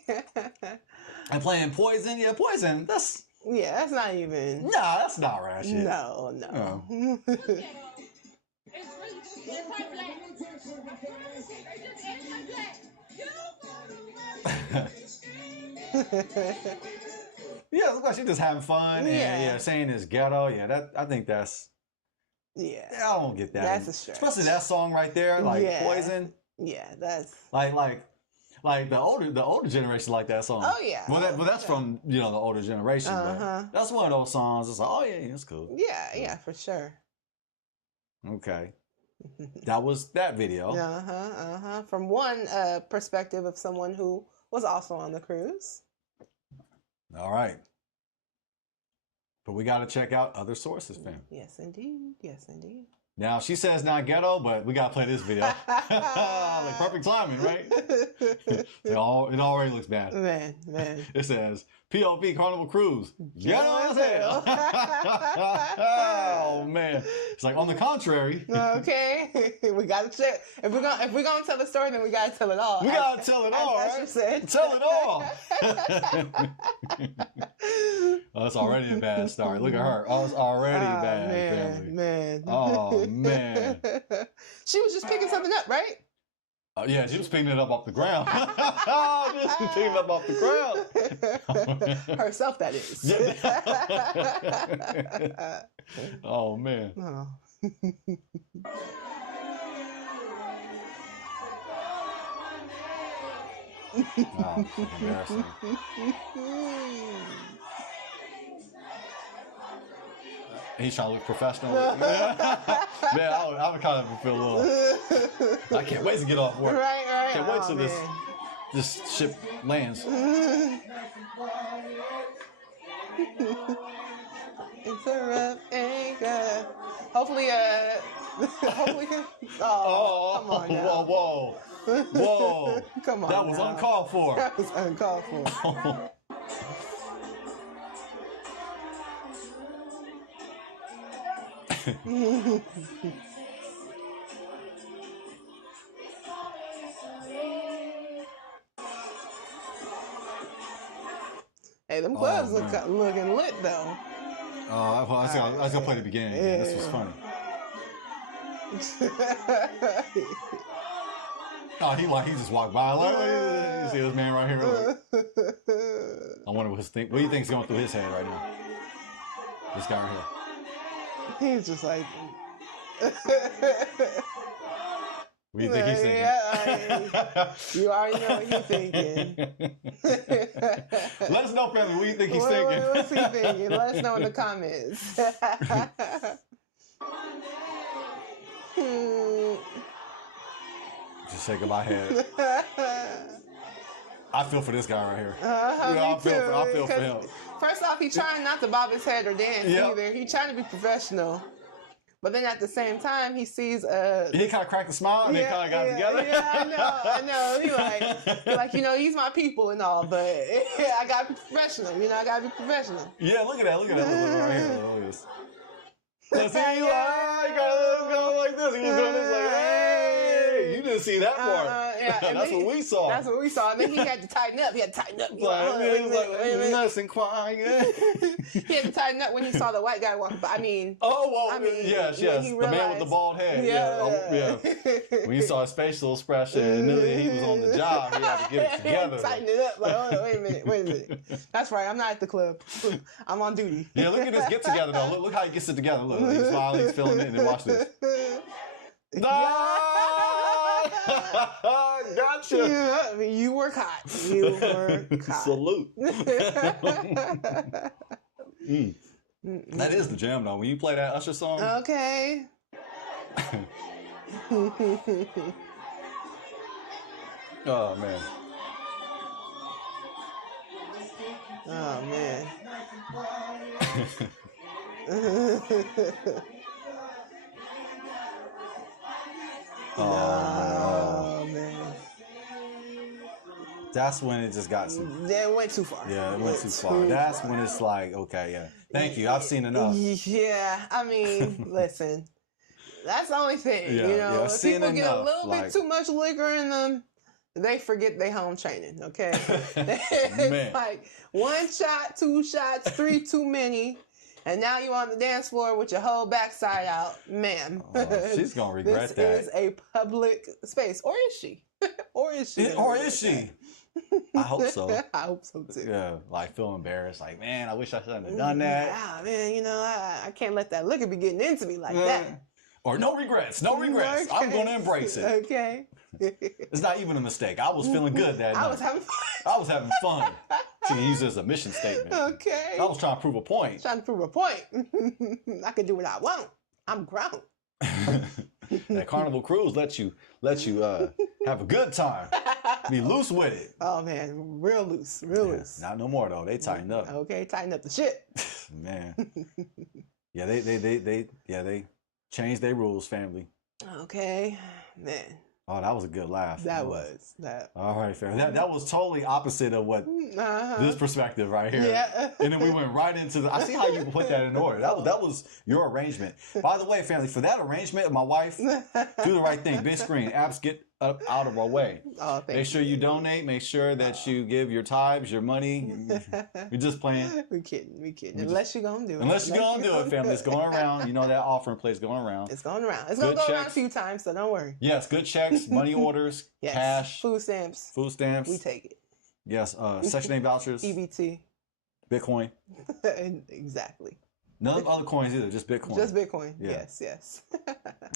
And playing Poison. Yeah, Poison. That's not even. Nah, that's not right shit. No. It's really just anti-black. I promise you, they're just anti-black. You go to where Yeah, it looks like she's just having fun and saying it's ghetto. Yeah, I think that's. Yeah. I don't get that. That's a stretch. Especially that song right there, like Poison. Yeah, that's like the older generation like that song. Oh yeah. Well, that's from the older generation. But that's one of those songs. It's like, oh yeah, it's cool. Yeah, for sure. Okay. That was that video. From one perspective of someone who was also on the cruise. All right. But we got to check out other sources, fam. Yes, indeed. Now, she says not ghetto, but we got to play this video. Like perfect timing, right? It already looks bad. Man. It says, POV Carnival Cruise. Ghetto as hell. Oh, man. It's like, on the contrary. Okay. We got to check. If we're gonna tell the story, then we got to tell it all. We got to tell it all, right? Tell it all. Oh, it's already a bad start. Look at her. Oh, it's already bad, family. Man. Oh, man. She was just picking something up, right? Yeah, she was picking it up off the ground. She was picking it up off the ground. Herself, that is. Oh, man. Oh. Oh, embarrassing. He's trying to look professional. Man, I would kind of feel a little. I can't wait to get off work. Right. Can't wait till this ship lands. Interrupt anchor. Hopefully. Oh, come on now. Whoa. Come on. That was uncalled for. That was uncalled for. Hey, them clubs looking lit though. I was gonna play the beginning again. This was funny. Oh, he just walked by. Like, you see this man right here? I wonder what do you think's going through his head right now? This guy right here. He's just like. What do you think he's thinking? You already know what he's thinking. Let us know, family. What do you think he's thinking? What's he thinking? Let us know in the comments. Just shake my head. I feel for this guy right here. I feel for him. First off, he's trying not to bob his head or dance either. He's trying to be professional. But then at the same time, he sees he kind of cracked a smile and they kind of got together. Yeah, I know. He like, he's my people and all, but I gotta be professional. I gotta be professional. Yeah, look at that. Look right here. Look at this. Let's see, you gotta let him go like this. He was doing this like, hey, you didn't see that part. Yeah, That's what we saw. That's what we saw. And then he had to tighten up. He had to tighten up. Nice and quiet. He had to tighten up when he saw the white guy walking by. I mean, yes. The man with the bald head. Yeah. When he saw his facial expression and knew that he was on the job, he had to get it together. Tighten it up. Like, hold on, wait a minute. That's right. I'm not at the club. I'm on duty. Yeah, look at this get together though. Look how he gets it together. Look, he's smiling, he's feeling it, and watch this. Gotcha. Yeah, I mean, you work hot. You work hot. Salute. That is the jam though. When you play that Usher song. Okay. Oh man. Oh man. Oh man. That's when it just got too. It went too far. Yeah, it went too far. That's when it's like, okay, yeah. Thank you. I've seen enough. Yeah, I mean, listen. That's the only thing, Yeah, you know. I've If seen people get a enough, little like- bit too much liquor in them, they forget their home training, okay? Man. It's like 1 shot, 2 shots, 3 too many, and now you on the dance floor with your whole backside out. Ma'am. Oh, she's gonna regret that. This is a public space. Or is she? Or is she? Or is she? I hope so. I hope so too. Yeah, like feel embarrassed. Like, man, I wish I shouldn't have done that. Yeah, man, you know, I can't let that liquor be getting into me like that. Or no regrets. No regrets. I'm going to embrace it. Okay. It's not even a mistake. I was feeling good that night. I was having fun. I was having fun. She can use it as a mission statement. Okay. I was trying to prove a point. Trying to prove a point. I can do what I want. I'm grown. That Carnival Cruise lets you have a good time. Be loose with it. Oh man, real loose, real loose. Not no more though. They tighten up. Okay, tighten up the shit. Man. Yeah, they changed their rules, family. Okay, man. Oh, that was a good laugh. That was that. All right, fam. That was totally opposite of what this perspective right here. Yeah. And then we went right into the. I see how you put that in order. That was your arrangement. By the way, family, for that arrangement, my wife, do the right thing. Big screen, apps get up out of our way. Oh, thank Make sure you donate. Make sure that you give your tithes, your money. We're just playing. We kidding. Unless you're gonna do it. Unless you're gonna do it, family. It's going around. You know that offering place going around. It's going around. It's gonna Good go around a checks. few times, so don't worry. Yes, good checks, money orders, Yes. cash, Food stamps. food stamps. We take it. Yes, Section 8 vouchers, EBT. Bitcoin. Exactly. None of other coins either, just Bitcoin. Just Bitcoin. Yeah. Yes.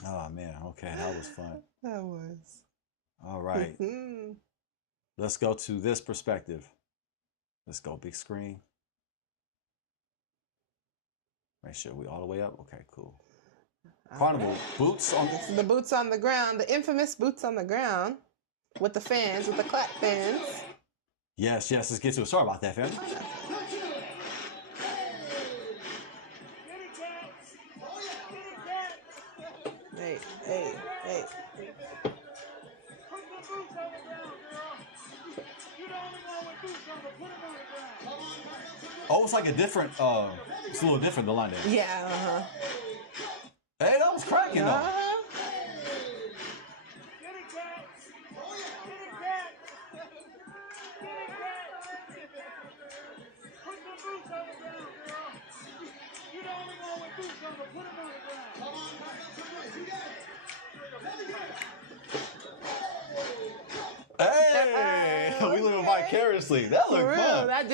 Oh man, okay, that was fun. That was. All right, let's go to this perspective. Let's go big screen. Make sure we all the way up. Okay, cool. Carnival boots on. This is the boots on the ground, the infamous boots on the ground, with the fans, with the clap fans. Yes, let's get to it. Sorry about that, fam. Hey. Oh, it's like a different. It's a little different than London. Yeah. Hey, that was cracking though. Hey, we living vicariously. That looked For real, fun. that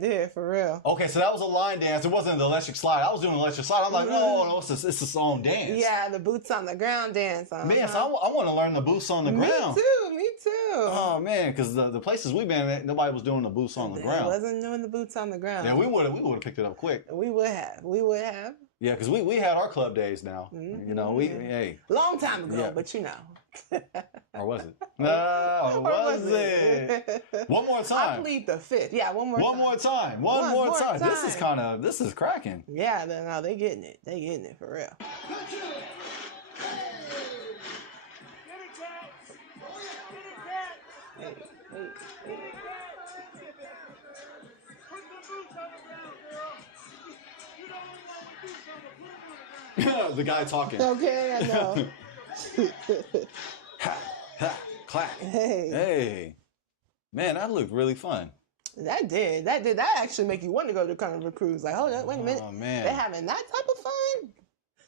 did for real. Okay, so that was a line dance. It wasn't the electric slide. I was doing the electric slide. I'm like, no, it's a song dance. Yeah, the boots on the ground dance. Man, so I want to learn the boots on the ground. Me too. Oh man, because the places we've been at, nobody was doing the boots on the ground. Wasn't doing the boots on the ground. Yeah, we would have picked it up quick. We would have. Yeah, because we had our club days now. You know, hey. Long time ago, Yeah. but you know. Or was it? No, or was it? One more I time. plead the fifth. Yeah, one more time. One more time. One more time. This is cracking. Yeah, no, they getting it. They getting it for real. Hey. The guy talking. Okay, I know. Ha, clack. Hey. Hey. Man, that looked really fun. That did. That actually make you want to go to Carnival Cruise. Like, hold up, wait a minute. Oh, man. They having that type of fun?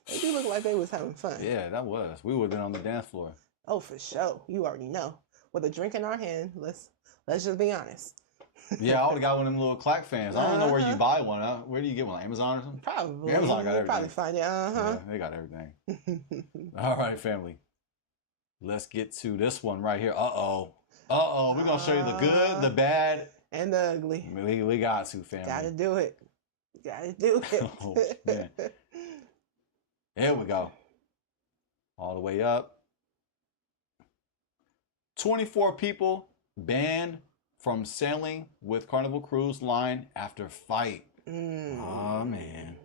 They do look like they was having fun. Yeah, that was. We would have been on the dance floor. Oh, for sure. You already know. With a drink in our hand, let's just be honest. Yeah, I would have got one of them little clack fans. I don't know where you buy one. Where do you get one? Amazon or something? Probably. Amazon got everything. Probably find it. Yeah, they got everything. All right, family. Let's get to this one right here. Uh-oh. Uh-oh. We're going to show you the good, the bad, and the ugly. We got to, family. Gotta do it. Gotta do it. Oh, man. Here we go. All the way up. 24 people banned from sailing with Carnival Cruise Line after fight. Oh, man.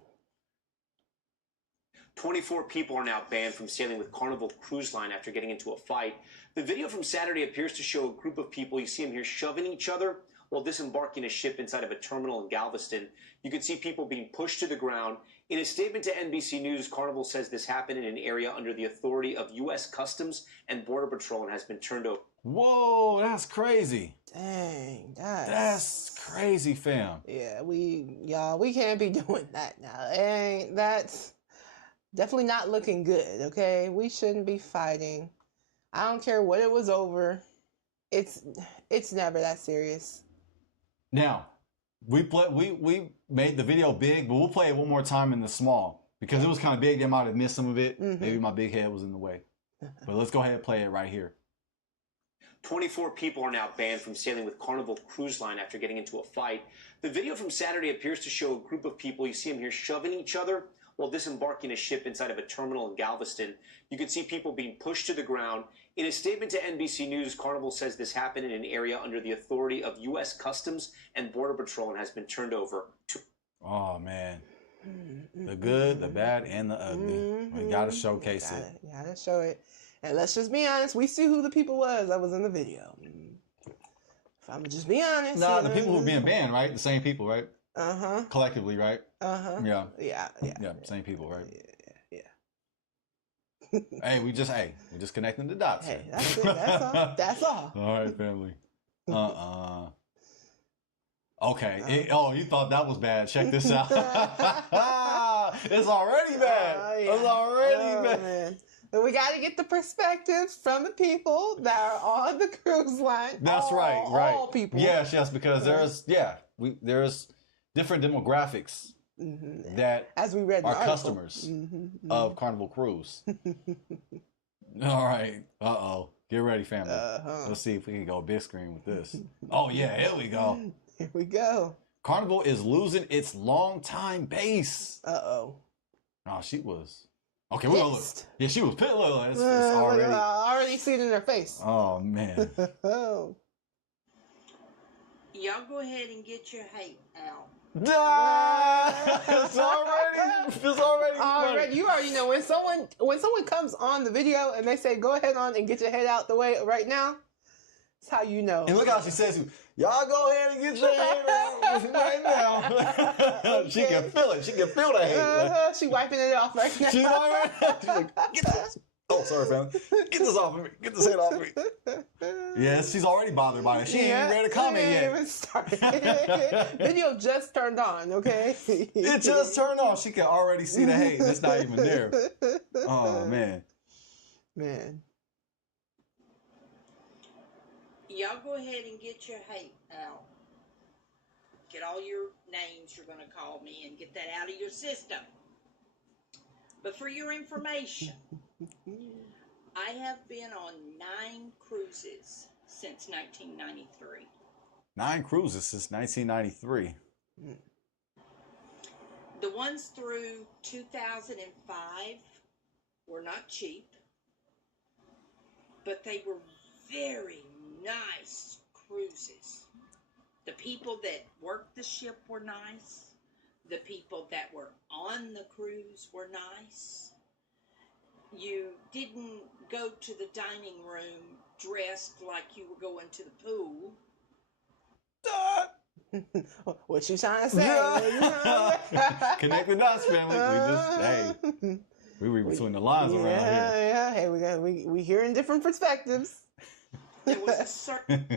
24 people are now banned from sailing with Carnival Cruise Line after getting into a fight. The video from Saturday appears to show a group of people, you see them here, shoving each other while disembarking a ship inside of a terminal in Galveston. You can see people being pushed to the ground. In a statement to NBC News, Carnival says this happened in an area under the authority of U.S. Customs and Border Patrol and has been turned over. Whoa, that's crazy. Dang, that's crazy, fam. Yeah, we can't be doing that now. That's definitely not looking good, okay? We shouldn't be fighting. I don't care what it was over. It's never that serious. Now, we made the video big, but we'll play it one more time in the small because it was kind of big. They might have missed some of it. Maybe my big head was in the way. But let's go ahead and play it right here. 24 people are now banned from sailing with Carnival Cruise Line after getting into a fight. The video from Saturday appears to show a group of people, you see them here, shoving each other while disembarking a ship inside of a terminal in Galveston. You can see people being pushed to the ground. In a statement to NBC News, Carnival says this happened in an area under the authority of U.S. Customs and Border Patrol and has been turned over to... Oh, man. The good, the bad, and the ugly. We got to showcase it. Gotta show it. And let's just be honest, we see who the people was that was in the video. If I'm just be honest. Nah, the people who were being banned, right? The same people, right? Uh-huh. Collectively, right? Uh-huh. Yeah. Yeah, same people, right? Yeah. Hey, we just connecting the dots. Hey, that's it. That's all. That's all. All right, family. Okay. You thought that was bad. Check this out. It's already bad. Yeah. It's already bad. Man. But we got to get the perspectives from the people that are on the cruise line. That's right. All people. Yes, because there's different demographics that as we read are customers of Carnival Cruise. All right. Get ready, family. Let's see if we can go big screen with this. Oh yeah, here we go. Here we go. Carnival is losing its longtime base. Oh, she was. Okay, we're gonna look. Yeah, she was pissed. Look, it's already. I already see it in her face. Oh man. Oh. Y'all go ahead and get your hate out. It's already funny. You already know when someone comes on the video and they say go ahead on and get your head out the way right now. That's how you know. And look how she says, y'all go ahead and get your head out right now. She can feel it. She can feel the hate. She wiping it off right now. She's like, get this. Oh, sorry, family. Get this off of me. Get this head off of me. Yeah, she's already bothered by it. She ain't even ready to comment yet. Even started. Video just turned on, okay? It just turned on. She can already see the hate. It's not even there. Oh, man. Man. Y'all go ahead and get your hate out. Get all your names you're going to call me and get that out of your system. But for your information, I have been on 9 cruises since 1993. 9 cruises since 1993. The ones through 2005 were not cheap, but they were very nice cruises. The people that worked the ship were nice. The people that were on the cruise were nice. You didn't go to the dining room dressed like you were going to the pool. What you trying to say? Connect the dots, family. We just, hey. We read between the lines around here. Yeah. Hey, we hearing different perspectives. There was a certain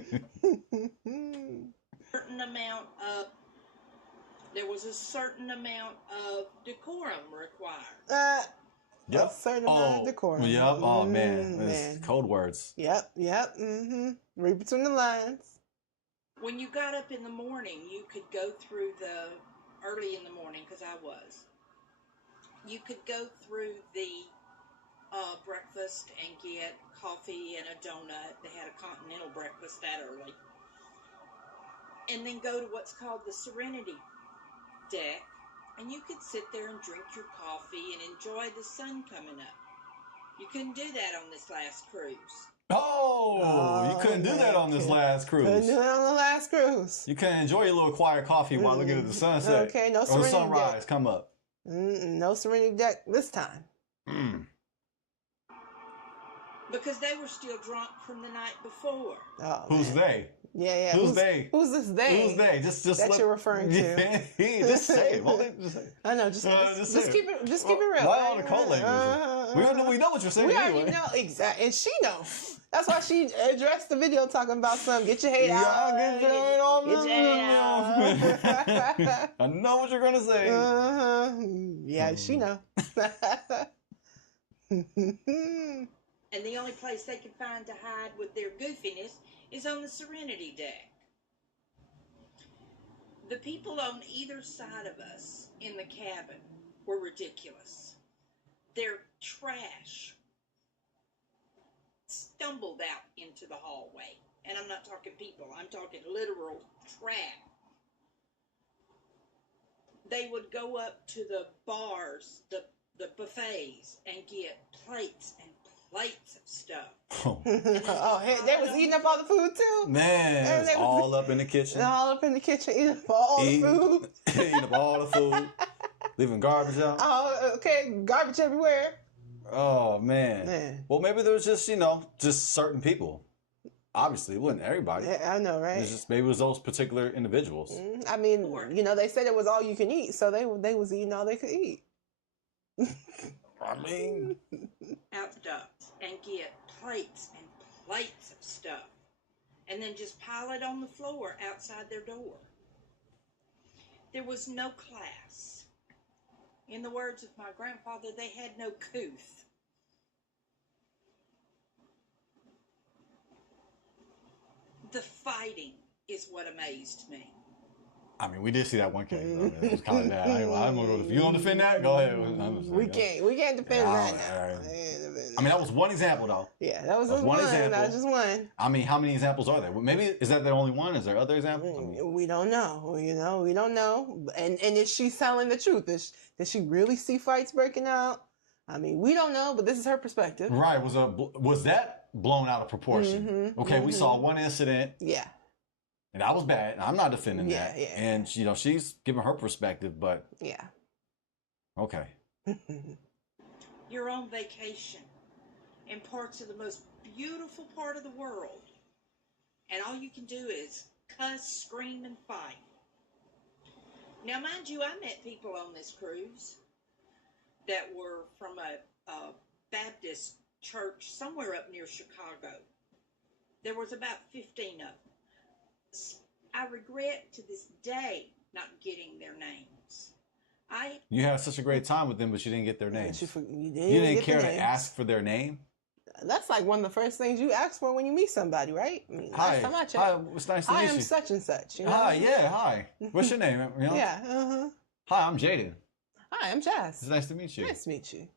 amount of decorum required. A certain amount of decorum. Yep. Oh man. It's code words. Yep. Read between the lines. When you got up in the morning, you could go through early in the morning, because I was. You could go through the breakfast and get coffee and a donut. They had a continental breakfast that early. And then go to what's called the Serenity deck. And you could sit there and drink your coffee and enjoy the sun coming up. You couldn't do that on this last cruise. You couldn't do that on this last cruise. Couldn't do it on the last cruise. You couldn't enjoy your little quiet coffee while looking at the sunset. Okay, no or Serenity the sunrise deck. come up. No Serenity deck this time. Because they were still drunk from the night before. Oh, Who's man. they? Yeah. Who's they? Who's this they? Who's they? Just that you're referring to. Yeah, just say it. Just say it. I know. Just keep it. Just keep it real. Why all the code language? We know what you're saying. We anyway. already know exactly, and she knows. That's why she addressed the video talking about some. Get your hate out. Get your hate out. I know what you're gonna say. Yeah, she know. And the only place they could find to hide with their goofiness is on the Serenity deck. The people on either side of us in the cabin were ridiculous. Their trash stumbled out into the hallway. And I'm not talking people, I'm talking literal trash. They would go up to the bars, the buffets, and get plates and plates of stuff. Hey, they was eating up all the food too. Man, it was all up in the kitchen. All up in the kitchen, eating up all the food. Eating up all the food. Leaving garbage out. Oh, okay, garbage everywhere. Oh man. Well, maybe there was just just certain people. Obviously, it wasn't everybody. Yeah, I know, right? Maybe it was those particular individuals. I mean, they said it was all you can eat, so they was eating all they could eat. I mean, out stuff and get plates and plates of stuff, and then just pile it on the floor outside their door. There was no class. In the words of my grandfather, they had no couth. The fighting is what amazed me. I mean, we did see that one case. It was kind of bad. If you don't defend that, go ahead. We can't defend that now. I mean, that was one example, though. Yeah, that was just one example. That was just one. I mean, how many examples are there? Maybe is that the only one? Is there other examples? I mean, we don't know. We don't know. And is she telling the truth? Does she really see fights breaking out? I mean, we don't know, but this is her perspective. Right? Was that blown out of proportion? Okay, we saw one incident. Yeah. And that was bad. I'm not defending that. Yeah. And she's giving her perspective, but yeah. Okay. You're on vacation in parts of the most beautiful part of the world, and all you can do is cuss, scream, and fight. Now, mind you, I met people on this cruise that were from a Baptist church somewhere up near Chicago. There was about 15 of them. I regret to this day not getting their names. You had such a great time with them, but you didn't get their names. You didn't care to ask for their name? That's like one of the first things you ask for when you meet somebody, right? I mean, hi, hi, it's nice to meet you. I am such and such. Hi, hi. What's your name? Yeah. Hi, I'm Jaden. Hi, I'm Jazz. It's nice to meet you. Nice to meet you.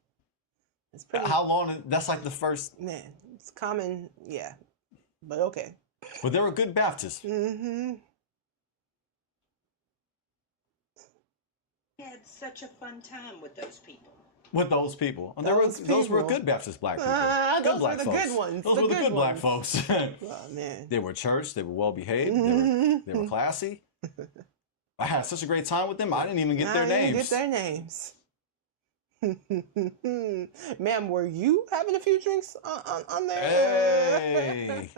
It's pretty. How long? That's like the first. Man, it's common. Yeah, but okay. But they were good Baptists. Had such a fun time with those people. And those were good Baptist black people. Those were the good ones. Those were the good black folks. Oh, man. They were church. They were well behaved. They were classy. I had such a great time with them. I didn't even get their names. Get their names. Ma'am, were you having a few drinks on there? Hey,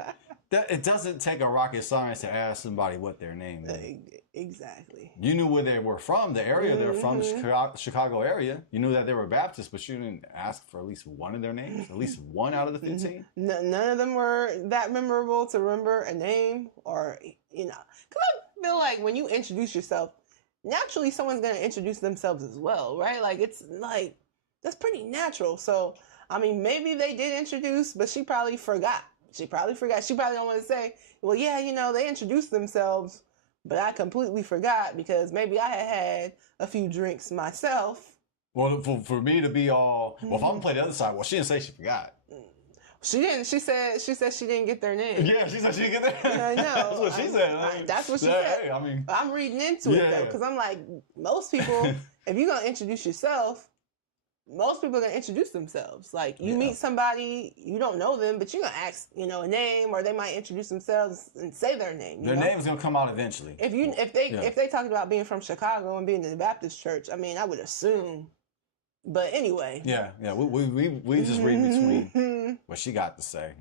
it doesn't take a rocket science to ask somebody what their name is. Exactly. You knew where they were from, the area they're from, the Chicago area. You knew that they were Baptists, but you didn't ask for at least one of their names, at least one out of the 15. None of them were that memorable to remember a name, or because I feel like when you introduce yourself, naturally someone's going to introduce themselves as well, right? Like, it's like, that's pretty natural. So, I mean, maybe they did introduce, but she probably forgot. She probably don't want to say, well, yeah, they introduced themselves, but I completely forgot because maybe I had a few drinks myself. Well, for me to be all, well, if I'm going to play the other side, well, she didn't say she forgot. She didn't. She said she didn't get their name. Yeah, she said she didn't get their name. I know. That's what she said. That's what she said. Hey, I mean, I'm reading into it though, because I'm like, most people, if you're gonna introduce yourself, most people are gonna introduce themselves. Like, you meet somebody, you don't know them, but you're gonna ask, a name, or they might introduce themselves and say their name. Their name's gonna come out eventually. If they talked about being from Chicago and being in the Baptist church, I mean, I would assume. But anyway. Yeah. We just read between what she got to say.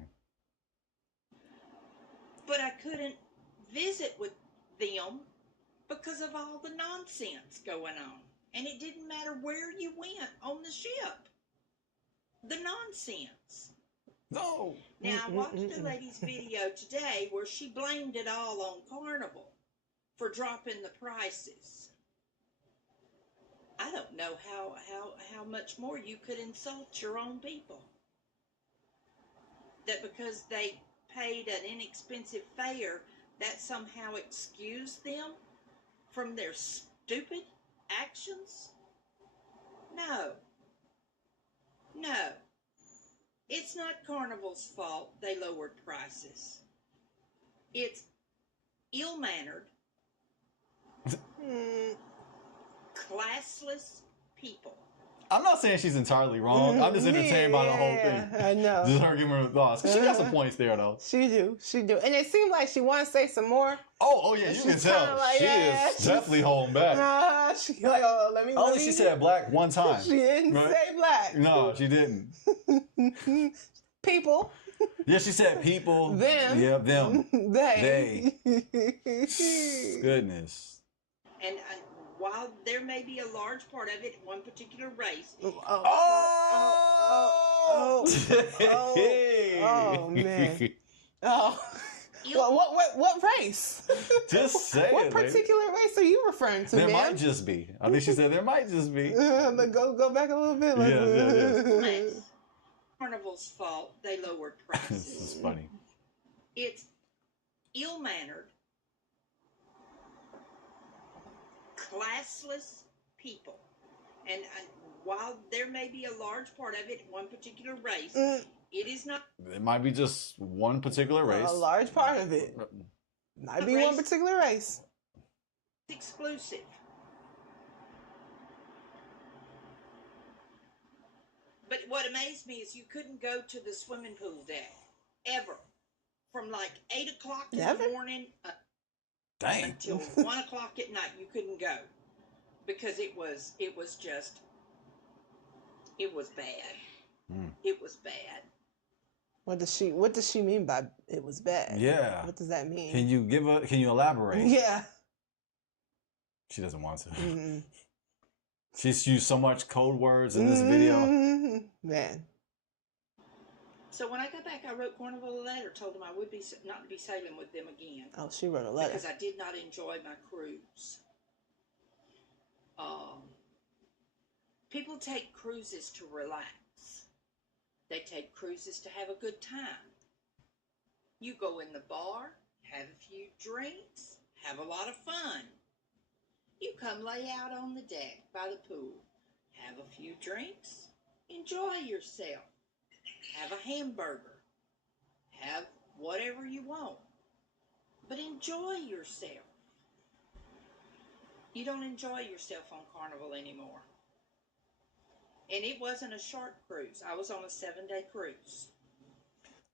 But I couldn't visit with them because of all the nonsense going on. And it didn't matter where you went on the ship. The nonsense. No. Now, I watched a lady's video today where she blamed it all on Carnival for dropping the prices. I don't know how much more you could insult your own people. That because they paid an inexpensive fare, that somehow excused them from their stupid actions? No. It's not Carnival's fault they lowered prices. It's ill-mannered, classless people. I'm not saying she's entirely wrong. I'm just entertained by the whole thing. I know. Just her giving her thoughts. She got some points there, though. She do. And it seemed like she wants to say some more. Oh yeah, you can tell. Like, she is definitely holding back. She like, let me. Only she said black one time. She didn't say black. No, she didn't. People. Yeah, she said people. Them. Yeah, them. They. Goodness. And while there may be a large part of it, one particular race. Oh man. Oh. What race? Just say what particular race are you referring to, There might just be. I think she said there might just be. But go back a little bit. Yeah. Carnival's fault they lowered prices. This is funny. It's ill-mannered, classless people. And while there may be a large part of it, one particular race, it is not. It might be just one particular race. A large part of it. Might be one particular race. Exclusive. But what amazed me is you couldn't go to the swimming pool deck ever. From like 8 o'clock in the morning until 1 o'clock at night, you couldn't go because it was bad. It was bad. What does she mean by it was bad? Yeah. What does that mean? Can you elaborate? Yeah. She doesn't want to. She's used so much code words in this video. Man. So when I got back, I wrote Carnival a letter, told them I would be not to be sailing with them again. Oh, she wrote a letter. Because I did not enjoy my cruise. People take cruises to relax. They take cruises to have a good time. You go in the bar, have a few drinks, have a lot of fun. You come lay out on the deck by the pool, have a few drinks, enjoy yourself. Have a hamburger. Have whatever you want. But enjoy yourself. You don't enjoy yourself on Carnival anymore. And it wasn't a short cruise. I was on a 7-day cruise.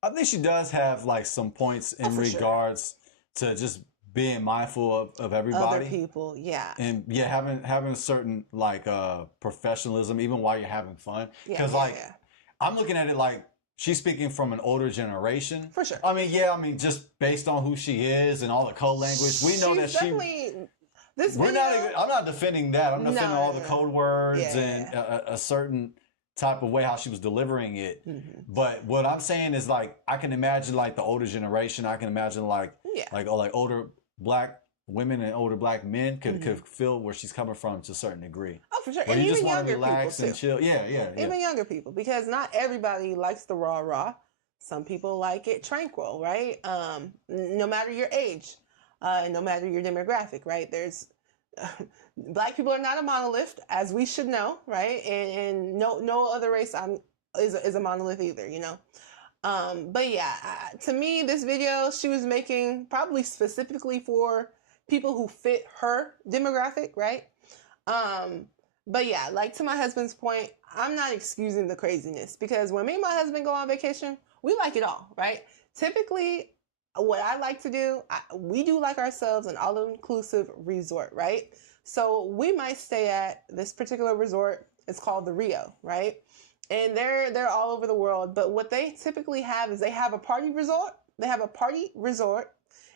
I think she does have like some points in regards to just being mindful of everybody, other people, yeah, and yeah, having a certain like professionalism even while you're having fun. Because I'm looking at it like she's speaking from an older generation. For sure. I mean, just based on who she is and all the code language, we know that I'm not defending that. I'm defending all the code words and a certain type of way how she was delivering it. But what I'm saying is like I can imagine like the older generation. I can imagine like older black women and older black men could feel where she's coming from to a certain degree. Oh, for sure. Where And you even just want to younger relax people and chill. Yeah. Even younger people, because not everybody likes the rah. Some people like it tranquil, right? No matter your age, no matter your demographic, right? There's black people are not a monolith, as we should know, right? And no other race is a monolith either, you know. But yeah, to me, this video she was making probably specifically for people who fit her demographic, right? But yeah, like to my husband's point, I'm not excusing the craziness because when me and my husband go on vacation, we like it all, right? Typically, what I like to do, we do like ourselves an all-inclusive resort, right? So we might stay at this particular resort. It's called the Rio, right? And they're all over the world. But what they typically have is they have a party resort. They have a party resort.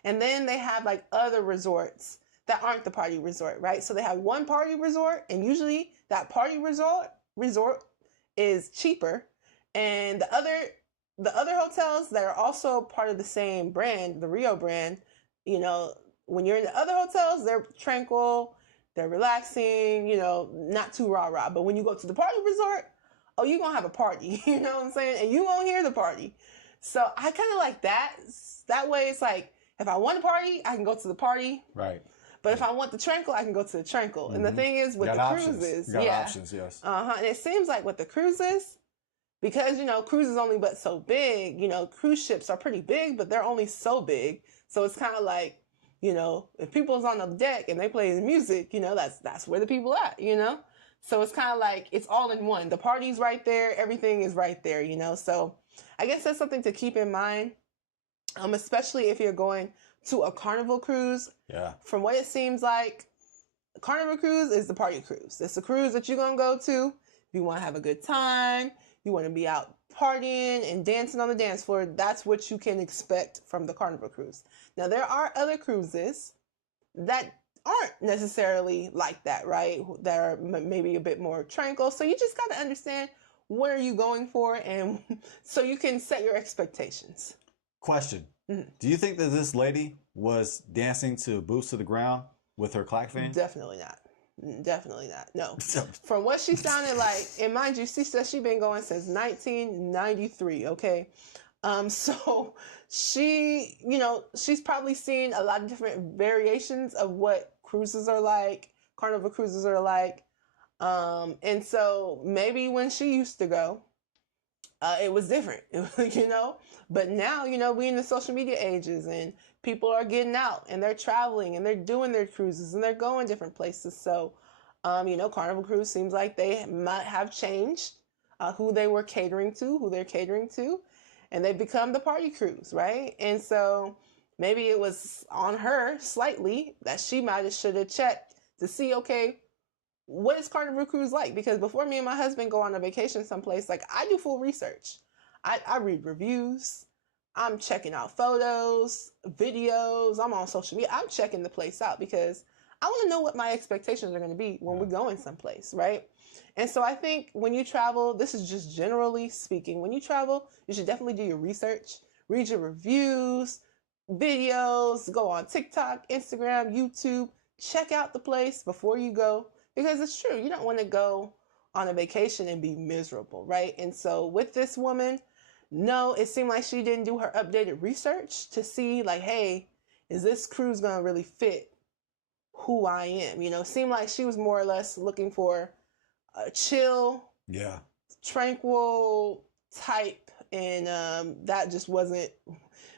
And then they have like other resorts that aren't the party resort, right? So they have one party resort, and usually that party resort is cheaper. And the other hotels that are also part of the same brand, the Rio brand, you know, when you're in the other hotels, they're tranquil, they're relaxing, you know, not too rah-rah. But when you go to the party resort, oh, you're going to have a party, you know what I'm saying? And you won't hear the party. So I kind of like that. That way it's like, if I want a party, I can go to the party. Right. But if I want the tranquil, I can go to the tranquil. And the thing is with the cruises, options, yes. And it seems like with the cruises, because, you know, cruise is only but so big, you know, cruise ships are pretty big, but they're only so big. So it's kind of like, you know, if people's on the deck and they play the music, you know, that's where the people at, you know? So it's kind of like, it's all in one. The party's right there. Everything is right there, you know? So I guess that's something to keep in mind, especially if you're going to a Carnival cruise. Yeah. From what it seems like, Carnival cruise is the party cruise. It's a cruise that you're going to go to if you want to have a good time. You want to be out partying and dancing on the dance floor. That's what you can expect from the Carnival cruise. Now, there are other cruises that aren't necessarily like that, right? That are maybe a bit more tranquil. So you just got to understand what are you going for, and so you can set your expectations. Question. Do you think that this lady was dancing to Boots to the Ground with her clack fan? Definitely not. Definitely not. No. From what she sounded like, and mind you, she says she's been going since 1993, okay? So she, you know, she's probably seen a lot of different variations of what cruises are like, Carnival cruises are like. And so maybe when she used to go, it was different, you know? But now, you know, we in the social media ages and people are getting out and they're traveling and they're doing their cruises and they're going different places. So, you know, Carnival Cruise seems like they might have changed who they were catering to, who they're catering to, and they've become the party cruise, right? And so maybe it was on her slightly that she might have should have checked to see, okay, what is Carnival Cruise like? Because before me and my husband go on a vacation someplace, like I do full research. I read reviews. I'm checking out photos, videos. I'm on social media. I'm checking the place out because I want to know what my expectations are going to be when we're going someplace, right? And so I think when you travel, this is just generally speaking, when you travel, you should definitely do your research, read your reviews, videos, go on TikTok, Instagram, YouTube, check out the place before you go. Because it's true, you don't want to go on a vacation and be miserable, right? And so with this woman, no, it seemed like she didn't do her updated research to see like, hey, is this cruise going to really fit who I am? You know, it seemed like she was more or less looking for a chill, tranquil type. And that just wasn't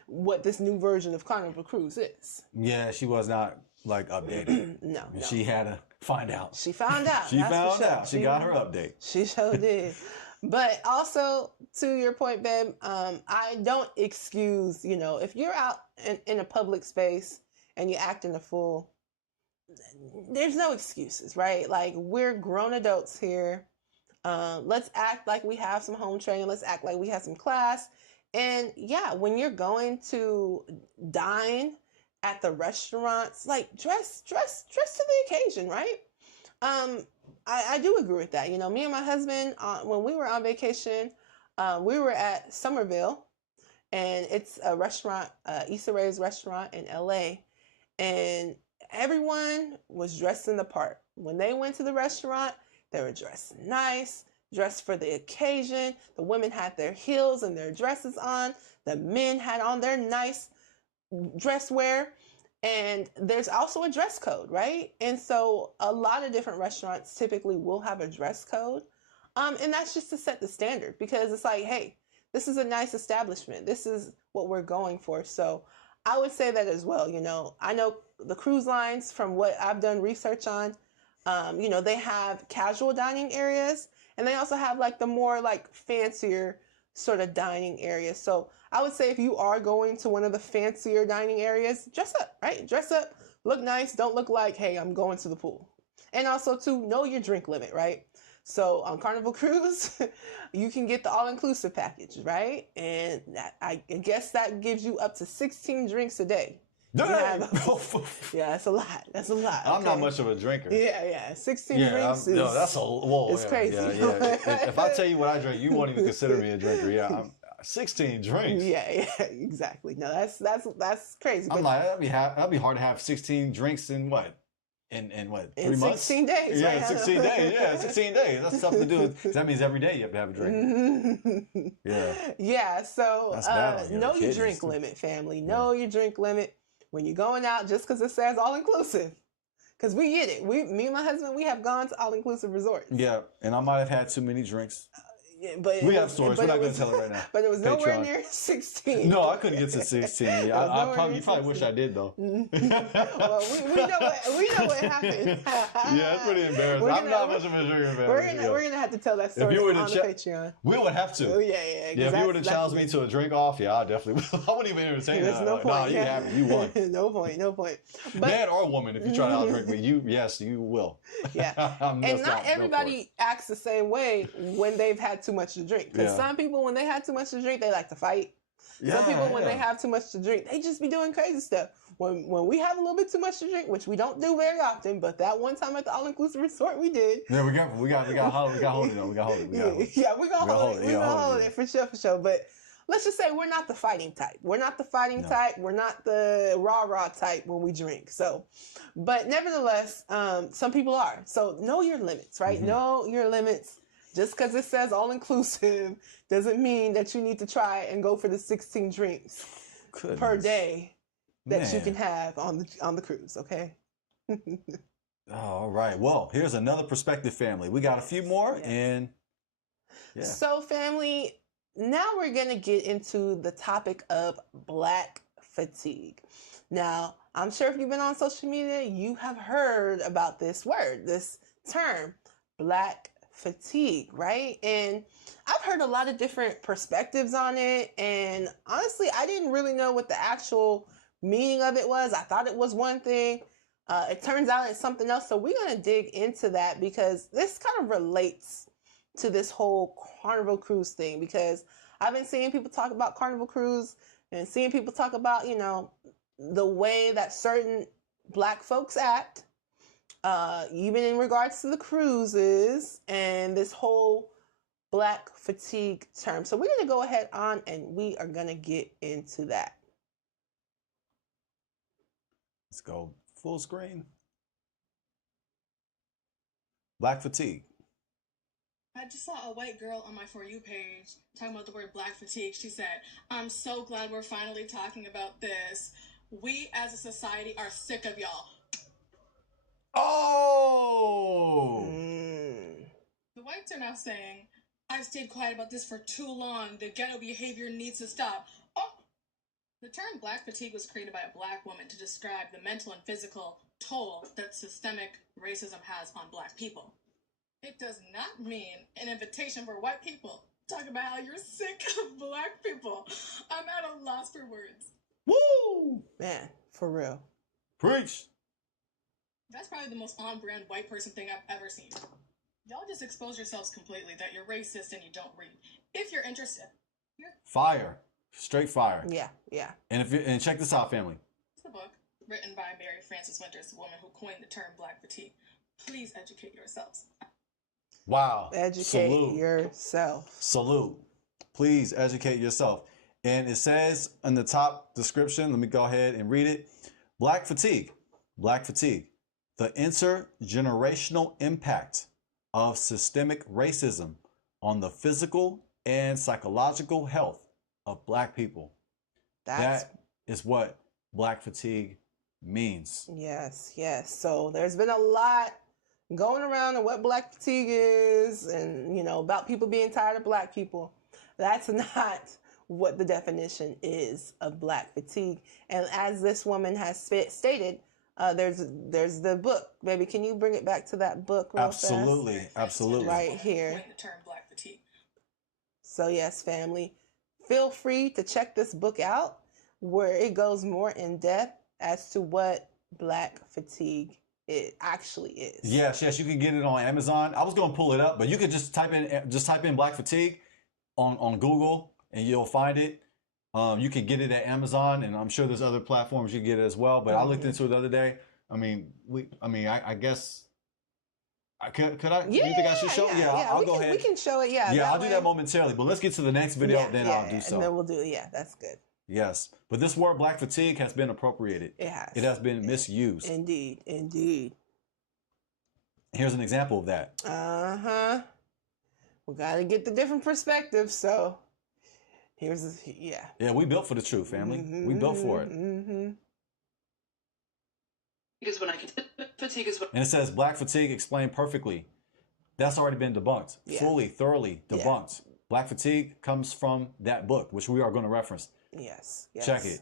what this new version of Carnival Cruise is. Yeah, she was not like updated. No. She had to find out. She found out. She found out. She got her update. She sure did. But also, to your point, babe, I don't excuse, you know, if you're out in a public space and you acting a fool, there's no excuses, right? Like, we're grown adults here. Let's act like we have some home training. Let's act like we have some class. And yeah, when you're going to dine at the restaurants, like dress to the occasion, right? I do agree with that. You know, me and my husband, when we were on vacation, we were at Somerville, and it's a restaurant, Issa Rae's restaurant in LA, and everyone was dressed in the part. When they went to the restaurant, they were dressed nice, dressed for the occasion. The women had their heels and their dresses on. The men had on their nice dress wear. And there's also a dress code, right? And so a lot of different restaurants typically will have a dress code. And that's just to set the standard, because it's like, hey, this is a nice establishment. This is what we're going for. So I would say that as well. You know, I know the cruise lines, from what I've done research on, you know, they have casual dining areas, and they also have like the more like fancier sort of dining areas. So I would say if you are going to one of the fancier dining areas, dress up, right? Dress up, look nice. Don't look like, hey, I'm going to the pool. And also to know your drink limit, right? So on Carnival Cruise, you can get the all-inclusive package, right? And that, I guess that gives you up to 16 drinks a day. Yeah, that's a lot. That's a lot. I'm not much of a drinker. Yeah. 16 drinks is, no, that's it's crazy. Yeah. If I tell you what I drink, you won't even consider me a drinker. Yeah, I'm 16 drinks. Yeah, exactly. No, that's crazy. I'm like, that'd be hard to have 16 drinks in what? In what? 3 months? 16 days. Yeah, right? 16 days. Yeah, 16 days. That's tough to do. That means every day you have to have a drink. Yeah. Yeah. So know your drink too. limit, family. Know your drink limit when you're going out, just because it says all inclusive. Because we get it. Me and my husband, we have gone to all inclusive resorts. Yeah, and I might have had too many drinks. But we have stories. We're not going to tell it right now. But it was nowhere near 16. No, I couldn't get to 16. Yeah, you probably wish I did, though. Well, we know what happened. Yeah, it's pretty embarrassing. I'm not much of a drinker, man. We're gonna have to tell that story on the Patreon. We would have to. Oh, yeah. Yeah, if you were to challenge me to a drink off, I definitely would. I wouldn't even entertain that. No point. Nah, you have it. You won. No point. But, man or woman, if you try to outdrink me, you will. Yeah. And not everybody acts the same way when they've had too much to drink. Because some people, when they have too much to drink, they like to fight. Some people, when they have too much to drink, they just be doing crazy stuff. When we have a little bit too much to drink, which we don't do very often, but that one time at the all-inclusive resort, we did. Yeah, we got hold it though. We got hold it. Yeah, we're gonna hold it for sure. But let's just say we're not the fighting type. We're not the fighting type. We're not the rah-rah type when we drink. So, but nevertheless, some people are. So know your limits, right? Mm-hmm. Know your limits. Just because it says all-inclusive doesn't mean that you need to try and go for the 16 drinks per day that you can have on the cruise, okay? All right. Well, here's another perspective, family. We got a few more, and So, family, now we're going to get into the topic of Black fatigue. Now, I'm sure if you've been on social media, you have heard about this word, this term, Black fatigue, right? And I've heard a lot of different perspectives on it, and honestly, I didn't really know what the actual meaning of it was. I thought it was one thing. It turns out it's something else. So we're going to dig into that, because this kind of relates to this whole Carnival Cruise thing, because I've been seeing people talk about Carnival Cruise and seeing people talk about, you know, the way that certain Black folks act, even in regards to the cruises and this whole Black fatigue term. So we're going to go ahead on and we are going to get into that. Let's go full screen. Black fatigue. I just saw a white girl on my For You page talking about the word Black fatigue. She said, "I'm so glad we're finally talking about this. We as a society are sick of y'all." Oh! The whites are now saying, "I've stayed quiet about this for too long. The ghetto behavior needs to stop." Oh! The term Black fatigue was created by a Black woman to describe the mental and physical toll that systemic racism has on Black people. It does not mean an invitation for white people. Talk about how you're sick of Black people. I'm at a loss for words. Woo! Man, for real. Preach. That's probably the most on-brand white person thing I've ever seen. Y'all just expose yourselves completely that you're racist and you don't read. If you're interested, Fire. Straight fire. Yeah, yeah. And check this out, family. it's the book written by Mary Frances Winters, the woman who coined the term Black fatigue. Please educate yourselves. Wow. Educate Salute. yourself. Salute. Please educate yourself. And it says in the top description, let me go ahead and read it. Black fatigue. Black fatigue. The intergenerational impact of systemic racism on the physical and psychological health of Black people. That is what Black fatigue means. Yes, yes. So there's been a lot going around on what Black fatigue is and, you know, about people being tired of Black people. That's not what the definition is of Black fatigue. And as this woman has stated, there's the book. Baby, can you bring it back to that book real Absolutely, fast? absolutely. Right here. The term Black fatigue. So yes, family, feel free to check this book out where it goes more in depth as to what Black fatigue it actually is. Yes, you can get it on Amazon. I was going to pull it up, but you could just type in Black fatigue on Google and you'll find it. You can get it at Amazon, and I'm sure there's other platforms you can get it as well. But I looked into it the other day. I guess. Could I? Yeah, you think I should show? Yeah, I'll go ahead. We can show it. Yeah. Yeah, I'll do that momentarily. But let's get to the next video, then I'll do so. And then we'll do it. Yeah, that's good. Yes, but this word Black fatigue has been appropriated. It has. It has been misused. Indeed, indeed. Here's an example of that. We got to get the different perspectives. So here's Yeah, we built for the truth, family. We built for it. Because when I can fatigue is when And it says Black fatigue explained perfectly. That's already been debunked. Yeah. Fully, thoroughly debunked. Yeah. Black fatigue comes from that book, which we are going to reference. Yes. Check it.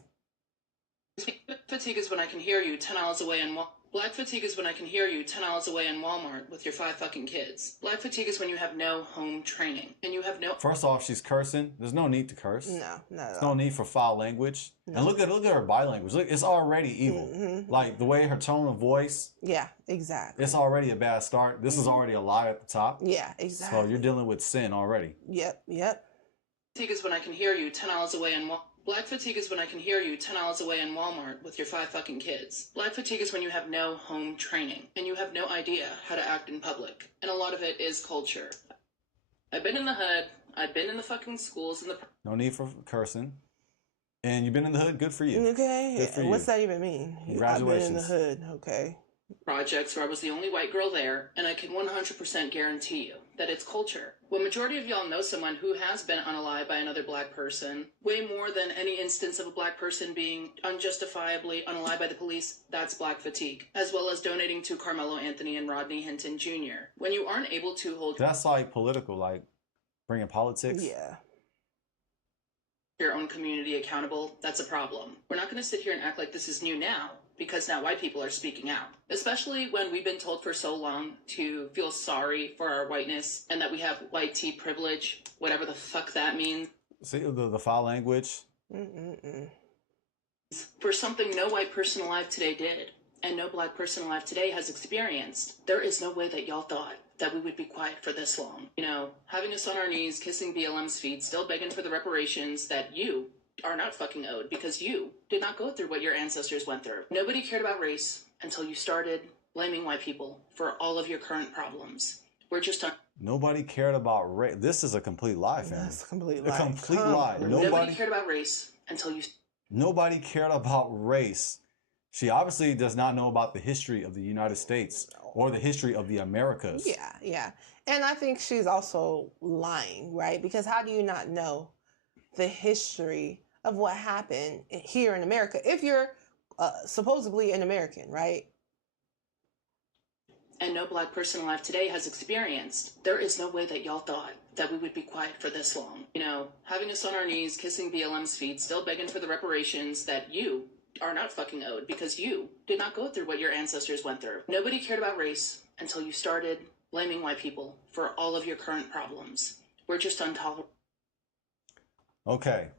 fatigue is when I can hear you 10 miles away in Black fatigue is when I can hear you 10 miles away in Walmart with your 5 fucking kids. Black fatigue is when you have no home training and you have no. First off, she's cursing. There's no need to curse. No, There's no need for foul language. No. And look at her body language. Look, it's already evil. Like the way her tone of voice. Yeah, exactly. It's already a bad start. This is already a lie at the top. Yeah, exactly. So you're dealing with sin already. Yep. Fatigue is when I can hear you 10 miles away in Black fatigue is when I can hear you 10 miles away in Walmart with your 5 fucking kids. Black fatigue is when you have no home training and you have no idea how to act in public. And a lot of it is culture. I've been in the hood. I've been in the fucking schools and the. No need for cursing. And you've been in the hood. Good for you. Okay. Good for What's you. that even mean? Congratulations. I've been in the hood. Okay. Projects where I was the only white girl there, and I can 100% guarantee you that it's culture. When majority of y'all know someone who has been unalived by another Black person, way more than any instance of a Black person being unjustifiably unalived by the police, that's Black fatigue, as well as donating to Carmelo Anthony and Rodney Hinton Jr. When you aren't able to hold That's like political, like bringing politics. Yeah. your own community accountable, that's a problem. We're not going to sit here and act like this is new now, because now white people are speaking out. Especially when we've been told for so long to feel sorry for our whiteness and that we have white tea privilege, whatever the fuck that means. See the foul language? For something no white person alive today did, and no Black person alive today has experienced. There is no way that y'all thought that we would be quiet for this long. You know, having us on our knees, kissing BLM's feet, still begging for the reparations that you are not fucking owed because you did not go through what your ancestors went through. Nobody cared about race until you started blaming white people for all of your current problems. We're just on. Nobody cared about race. This is a complete lie, fam. That's a complete lie. A complete lie. Nobody cared about race until you. Nobody cared about race. She obviously does not know about the history of the United States or the history of the Americas. Yeah. And I think she's also lying, right? Because how do you not know the history of what happened here in America if you're supposedly an American, right? And no Black person alive today has experienced. There is no way that y'all thought that we would be quiet for this long. You know, having us on our knees, kissing BLM's feet, still begging for the reparations that you are not fucking owed because you did not go through what your ancestors went through. Nobody cared about race until you started blaming white people for all of your current problems. We're just intolerable. Okay.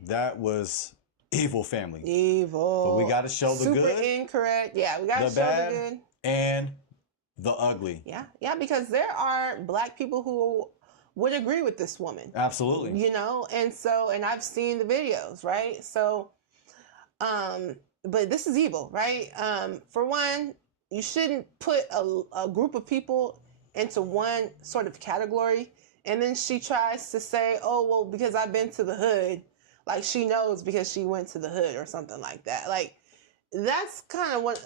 That was evil family. Evil. But we got to show the Super good. incorrect. Yeah, we got to the show bad, the good. and the ugly. Yeah, yeah, because there are Black people who would agree with this woman. Absolutely. You know, and I've seen the videos, right? So, but this is evil, right? For one, you shouldn't put a group of people into one sort of category. And then she tries to say, oh, well, because I've been to the hood, like she knows because she went to the hood or something like that. Like, that's kind of what,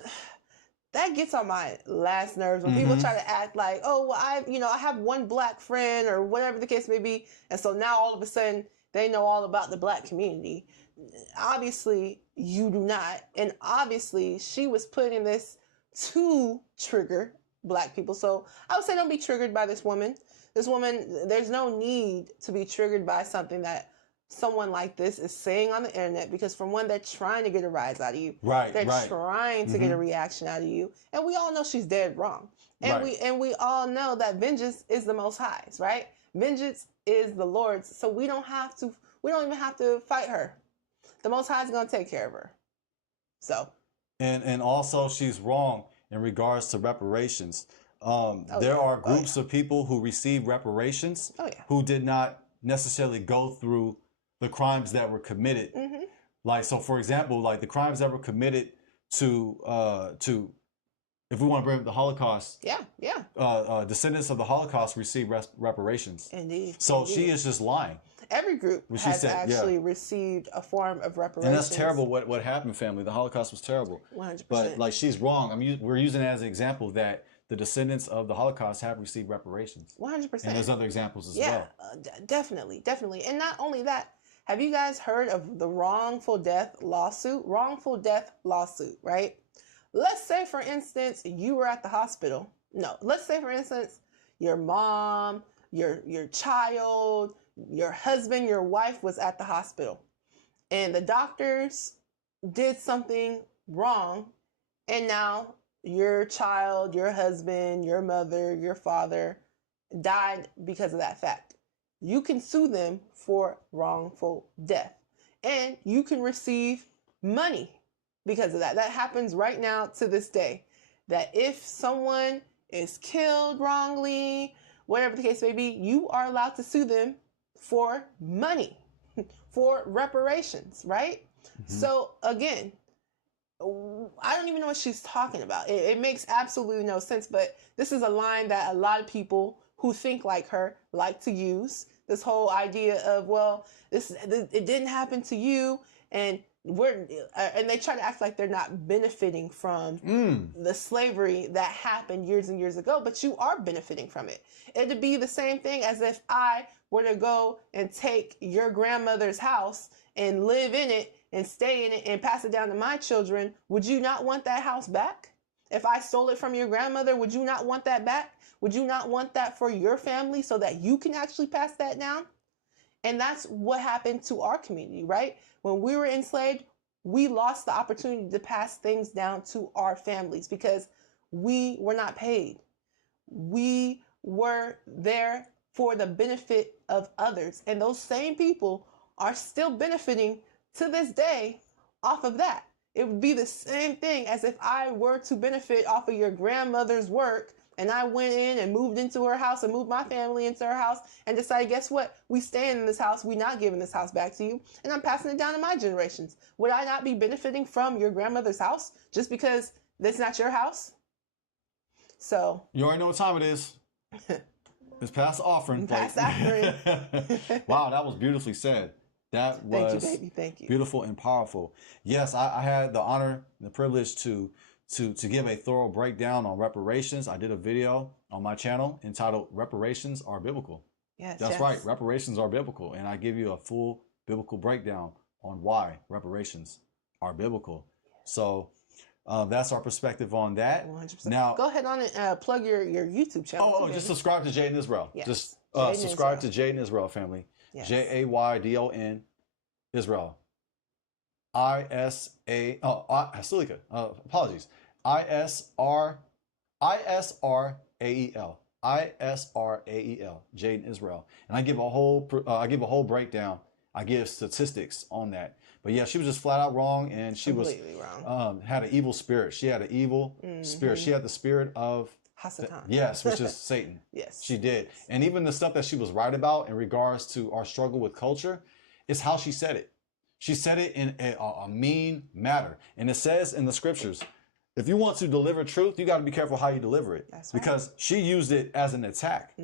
that gets on my last nerves when people try to act like, oh, well, I have one Black friend or whatever the case may be. And so now all of a sudden they know all about the Black community. Obviously, you do not. And obviously, she was putting this to trigger Black people. So I would say don't be triggered by this woman. This woman, there's no need to be triggered by something that someone like this is saying on the internet, because from one, they're trying to get a rise out of you. Right. They're trying to get a reaction out of you. And we all know she's dead wrong. And we all know that vengeance is the Most High's, right? Vengeance is the Lord's. So we don't even have to fight her. The Most High is going to take care of her. So. And also she's wrong in regards to reparations. There are groups of people who receive reparations who did not necessarily go through the crimes that were committed. Like, so for example, like the crimes that were committed to if we want to bring up the Holocaust, descendants of the Holocaust receive reparations. Indeed. So she is just lying. Every group has actually received a form of reparations. And that's terrible what happened, family. The Holocaust was terrible. 100%. But like, she's wrong. I mean, we're using it as an example that the descendants of the Holocaust have received reparations. 100%. And there's other examples as well. Definitely. And not only that, have you guys heard of the wrongful death lawsuit? Wrongful death lawsuit, right? Let's say, for instance, you were at the hospital. No, let's say, for instance, your mom, your child, your husband, your wife was at the hospital, and the doctors did something wrong, and now your child, your husband, your mother, your father died because of that fact. You can sue them for wrongful death, and you can receive money because of that. That happens right now to this day, that if someone is killed wrongly, whatever the case may be, you are allowed to sue them for money, for reparations, right? So again, I don't even know what she's talking about. It makes absolutely no sense, but this is a line that a lot of people who think like her like to use. This whole idea of, well, it didn't happen to you, and they try to act like they're not benefiting from the slavery that happened years and years ago, but you are benefiting from it. It'd be the same thing as if I were to go and take your grandmother's house and live in it and stay in it and pass it down to my children. Would you not want that house back? If I stole it from your grandmother, would you not want that back? Would you not want that for your family so that you can actually pass that down? And that's what happened to our community, right? When we were enslaved, we lost the opportunity to pass things down to our families because we were not paid. We were there for the benefit of others. And those same people are still benefiting to this day off of that. It would be the same thing as if I were to benefit off of your grandmother's work, and I went in and moved into her house and moved my family into her house and decided, guess what? We staying in this house. We not giving this house back to you. And I'm passing it down to my generations. Would I not be benefiting from your grandmother's house just because that's not your house? So. You already know what time it is. It's past the offering. Past the offering. Wow, that was beautifully said. That was Thank you, baby. Thank you. Beautiful and powerful. Yes, I had the honor and the privilege to give a thorough breakdown on reparations. I did a video on my channel entitled Reparations Are Biblical. Yes, That's right. Reparations are biblical. And I give you a full biblical breakdown on why reparations are biblical. So that's our perspective on that. 100%. Now, go ahead on and plug your YouTube channel. Oh, just subscribe to Jaden Israel. Yes. Just Jaden subscribe Israel. to Jaden Israel, family. Yes. Jaydon Israel. Apologies. ISRAEL. ISRAEL. Jaden Israel. And I give a whole breakdown I give statistics on that. But yeah, she was just flat out wrong, and she Completely wrong. Had an evil spirit. She had an evil spirit. She had the spirit of Hasatan. yes, which is Satan. Yes. She did. And even the stuff that she was right about in regards to our struggle with culture is how she said it. She said it in a mean manner. And it says in the scriptures, if you want to deliver truth, you got to be careful how you deliver it. That's right. Because she used it as an attack.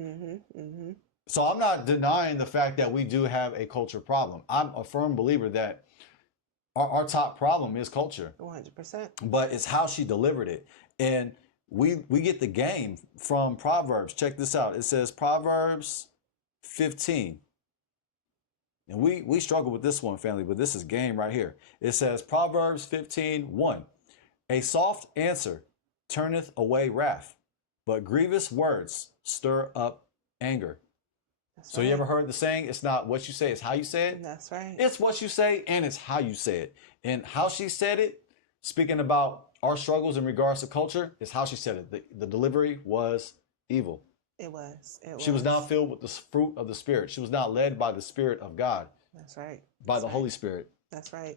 So I'm not denying the fact that we do have a culture problem. I'm a firm believer that our top problem is culture. 100%. But it's how she delivered it. And we get the game from Proverbs. Check this out. It says Proverbs 15. And we struggle with this one, family, but this is game right here. It says Proverbs 15:1. A soft answer turneth away wrath, but grievous words stir up anger. So you ever heard the saying, it's not what you say, it's how you say it? That's right. It's what you say and it's how you say it. And how she said it, speaking about our struggles in regards to culture, is how she said it. The delivery was evil. It was. She was not filled with the fruit of the Spirit. She was not led by the Spirit of God. That's right. By the Holy Spirit. That's right.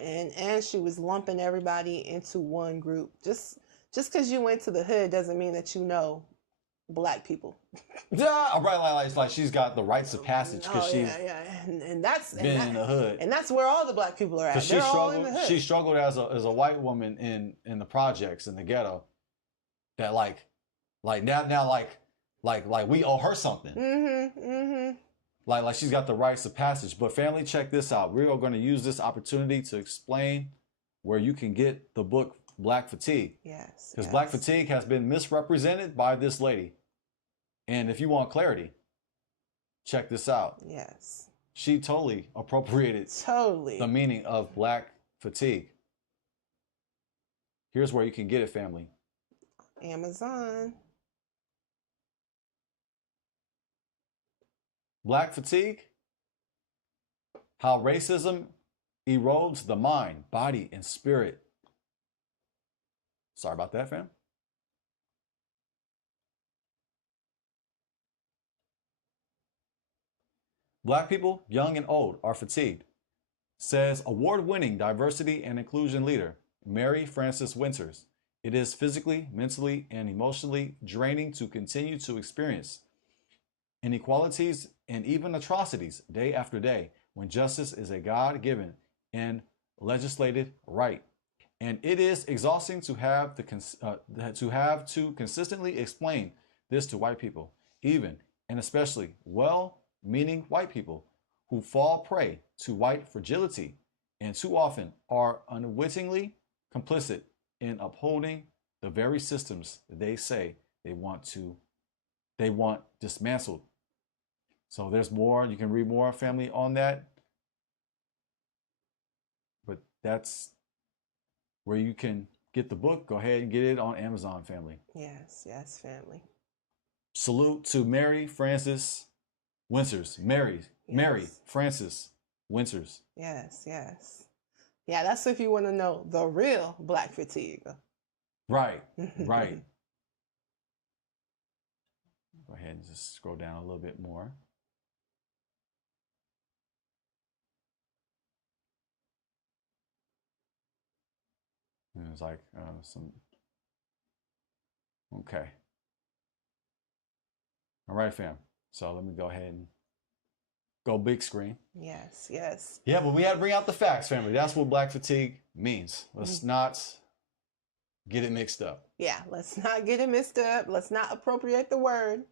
And she was lumping everybody into one group. Just because you went to the hood doesn't mean that you know Black people. Yeah, right. Like she's got the rites of passage because she's and that's been in the hood, and that's where all the Black people are at. They're all in the hood. She struggled as a white woman in the projects in the ghetto. That like now we owe her something. Like she's got the rites of passage. But family, check this out. We are going to use this opportunity to explain where you can get the book Black Fatigue. Yes. Because Black Fatigue has been misrepresented by this lady. And if you want clarity, check this out. Yes. She totally appropriated the meaning of Black Fatigue. Here's where you can get it, family. Amazon. Black Fatigue, how racism erodes the mind, body, and spirit. Sorry about that, fam. Black people, young and old, are fatigued, says award-winning diversity and inclusion leader Mary Frances Winters. It is physically, mentally, and emotionally draining to continue to experience inequalities and even atrocities day after day when justice is a God-given and legislated right. And it is exhausting to have to consistently explain this to white people, even and especially well-meaning white people who fall prey to white fragility and too often are unwittingly complicit in upholding the very systems they say they want dismantled. So there's more. You can read more, family, on that. But that's where you can get the book. Go ahead and get it on Amazon, family. Yes, family. Salute to Mary Frances Winters. Mary Frances Winters. Yes. Yeah, that's if you want to know the real Black Fatigue. Right. Go ahead and just scroll down a little bit more. And it's like okay. All right, fam. So let me go ahead and go big screen. Yes. Yeah, but we had to bring out the facts, family. That's what Black Fatigue means. Let's not get it mixed up. Yeah, let's not get it mixed up. Let's not appropriate the word.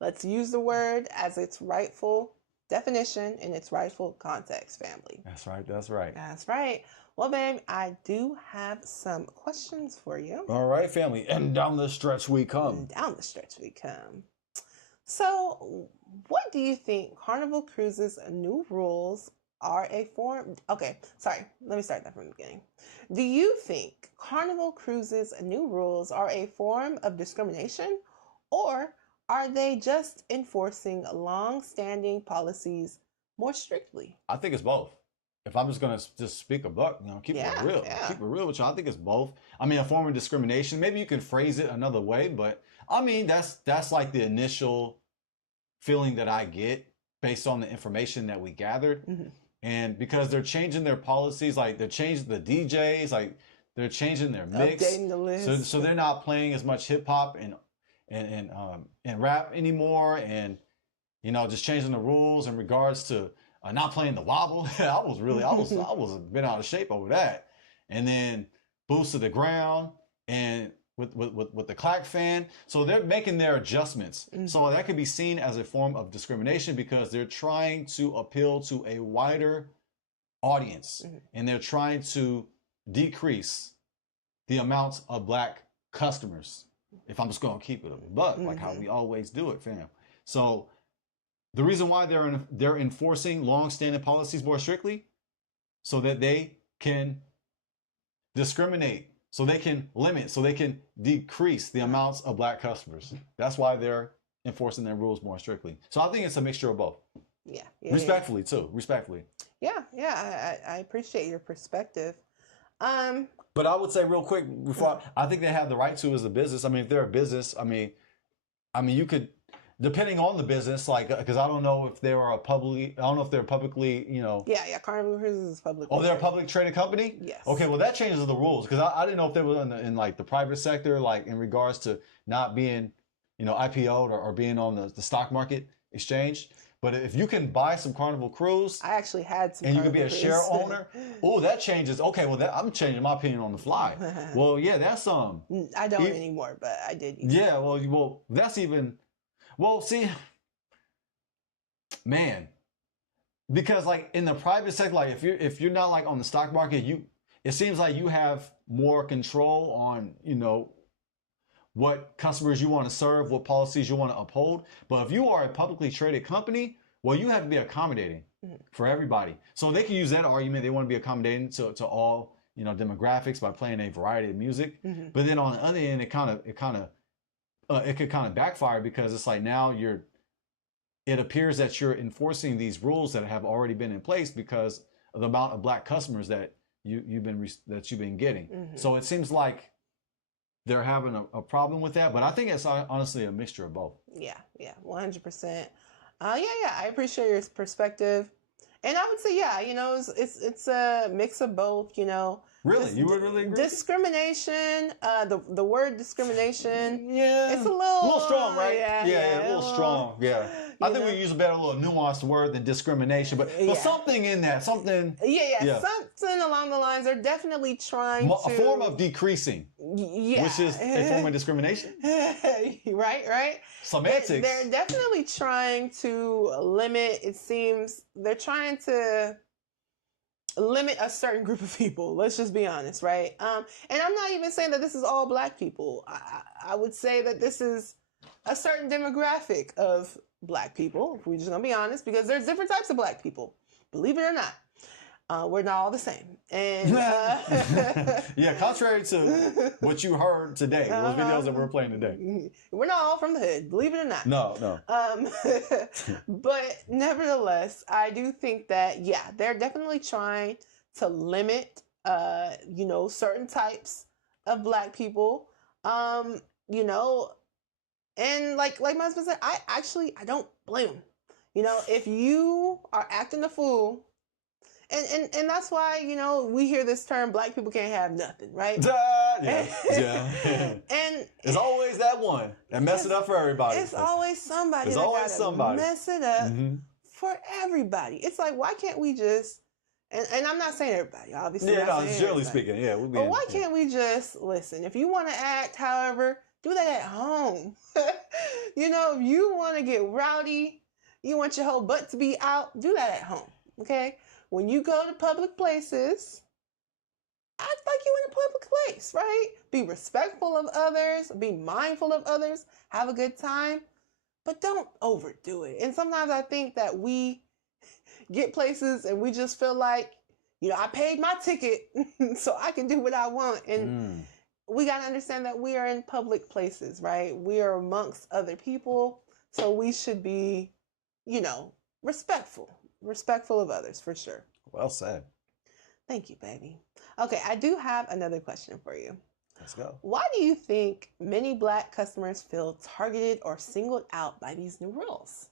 Let's use the word as its rightful definition in its rightful context, family. That's right. That's right. Well, babe, I do have some questions for you. All right, family. And down the stretch we come. So, what do you think Carnival Cruise's new rules are a form? Okay, sorry. Let me start that from the beginning. Do you think Carnival Cruise's new rules are a form of discrimination, or are they just enforcing long-standing policies more strictly? I think it's both. If I'm just gonna speak about, keep it real. Yeah. Keep it real with you. I think it's both. I mean, a form of discrimination. Maybe you can phrase it another way, but I mean, that's like the initial feeling that I get based on the information that we gathered. Mhm. And because they're changing their policies, like they're changing the DJs, like they're changing their mix. Updating the list. So they're not playing as much hip hop and rap anymore, and just changing the rules in regards to not playing the wobble. I was been out of shape over that. And then boots to the ground and with the clack fan. So they're making their adjustments. Mm-hmm. So that could be seen as a form of discrimination because they're trying to appeal to a wider audience, Mm-hmm. and they're trying to decrease the amount of black customers. If I'm just going to keep it a buck, like how we always do it, fam. So the reason why they're enforcing long-standing policies more strictly, so that they can discriminate, so they can limit, so they can decrease the amounts of black customers. That's why they're enforcing their rules more strictly. So I think it's a mixture of both. Yeah. Respectfully too. Respectfully. Yeah. I appreciate your perspective. But I would say real quick before I think they have the right to as a business. I mean, if they're a business, I mean, you could, depending on the business, like, because I don't know if they're publicly, Yeah. Carnival Cruise is public. Oh, they're a public traded company? Yes. Okay, well that changes the rules because I didn't know if they were in like the private sector, like in regards to not being, IPO'd or being on the stock market exchange. But if you can buy some Carnival Cruise, I actually had some, and you can Carnival be a Cruise. share owner. Oh, that changes. Okay, well I'm changing my opinion on the fly. Well, yeah, that's I don't anymore, but I did. Yeah, well, that's even. Well, see, man, because like in the private sector, like if you're not like on the stock market, it seems like you have more control on what customers you want to serve, what policies you want to uphold. But if you are a publicly traded company, well, you have to be accommodating for everybody. So they can use that argument. They want to be accommodating to all demographics by playing a variety of music. Mm-hmm. But then on the other end, it could kind of backfire because it's like now it appears that you're enforcing these rules that have already been in place because of the amount of black customers that you've been getting. Mm-hmm. So it seems like they're having a problem with that, but I think it's honestly a mixture of both. Yeah, 100%. I appreciate your perspective, and I would say, it's a mix of both. Really, you would really agree? Discrimination. The word discrimination. Yeah, it's a little strong, right? Yeah, a little strong. Yeah, I think we use a better, little nuanced word than discrimination, but something in that, something. Yeah, something along the lines. They're definitely trying a form of decreasing. Yeah, which is a form of discrimination. Right. Semantics. They're definitely trying to limit. It seems they're trying to limit a certain group of people. Let's just be honest, right? And I'm not even saying that this is all black people. I would say that this is a certain demographic of black people, if we're just gonna be honest, because there's different types of black people. Believe it or not. We're not all the same. And yeah, contrary to what you heard today, those videos that we're playing today. We're not all from the hood, believe it or not. No. But nevertheless, I do think that, they're definitely trying to limit, certain types of black people. And like my husband said, I don't blame them. If you are acting a fool, and that's why, we hear this term, black people can't have nothing, right? Yeah. And it's always that one that mess it up for everybody. It's always somebody that gotta mess it up for everybody. It's like, why can't we just, and I'm not saying everybody, obviously. Yeah, no, generally speaking, yeah. But why can't we just, listen, if you want to act, however, do that at home. If you want to get rowdy, you want your whole butt to be out, do that at home, okay? When you go to public places, act like you're in a public place, right? Be respectful of others, be mindful of others, have a good time, but don't overdo it. And sometimes I think that we get places and we just feel like, I paid my ticket, so I can do what I want. And we got to understand that we are in public places, right? We are amongst other people, so we should be, respectful of others, for sure. Well said. Thank you, baby. Okay, I do have another question for you. Let's go. Why do you think many black customers feel targeted or singled out by these new rules?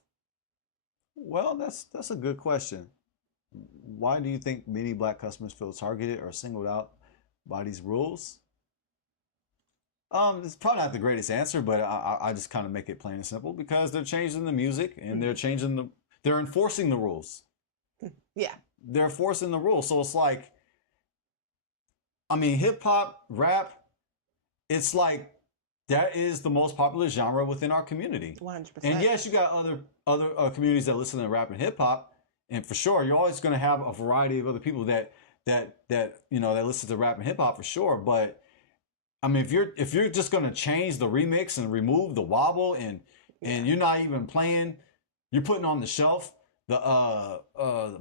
Well, that's a good question. Why do you think many black customers feel targeted or singled out by these rules? It's probably not the greatest answer, but I just kind of make it plain and simple because they're changing the music and they're enforcing the rules. Yeah. They're enforcing the rules. So it's like, I mean, hip hop, rap, it's like that is the most popular genre within our community. 100%. And yes, you got other communities that listen to rap and hip hop, and for sure, you're always going to have a variety of other people that listen to rap and hip hop for sure. But I mean, if you're just going to change the remix and remove the wobble and you're not even playing, you're putting on the shelf the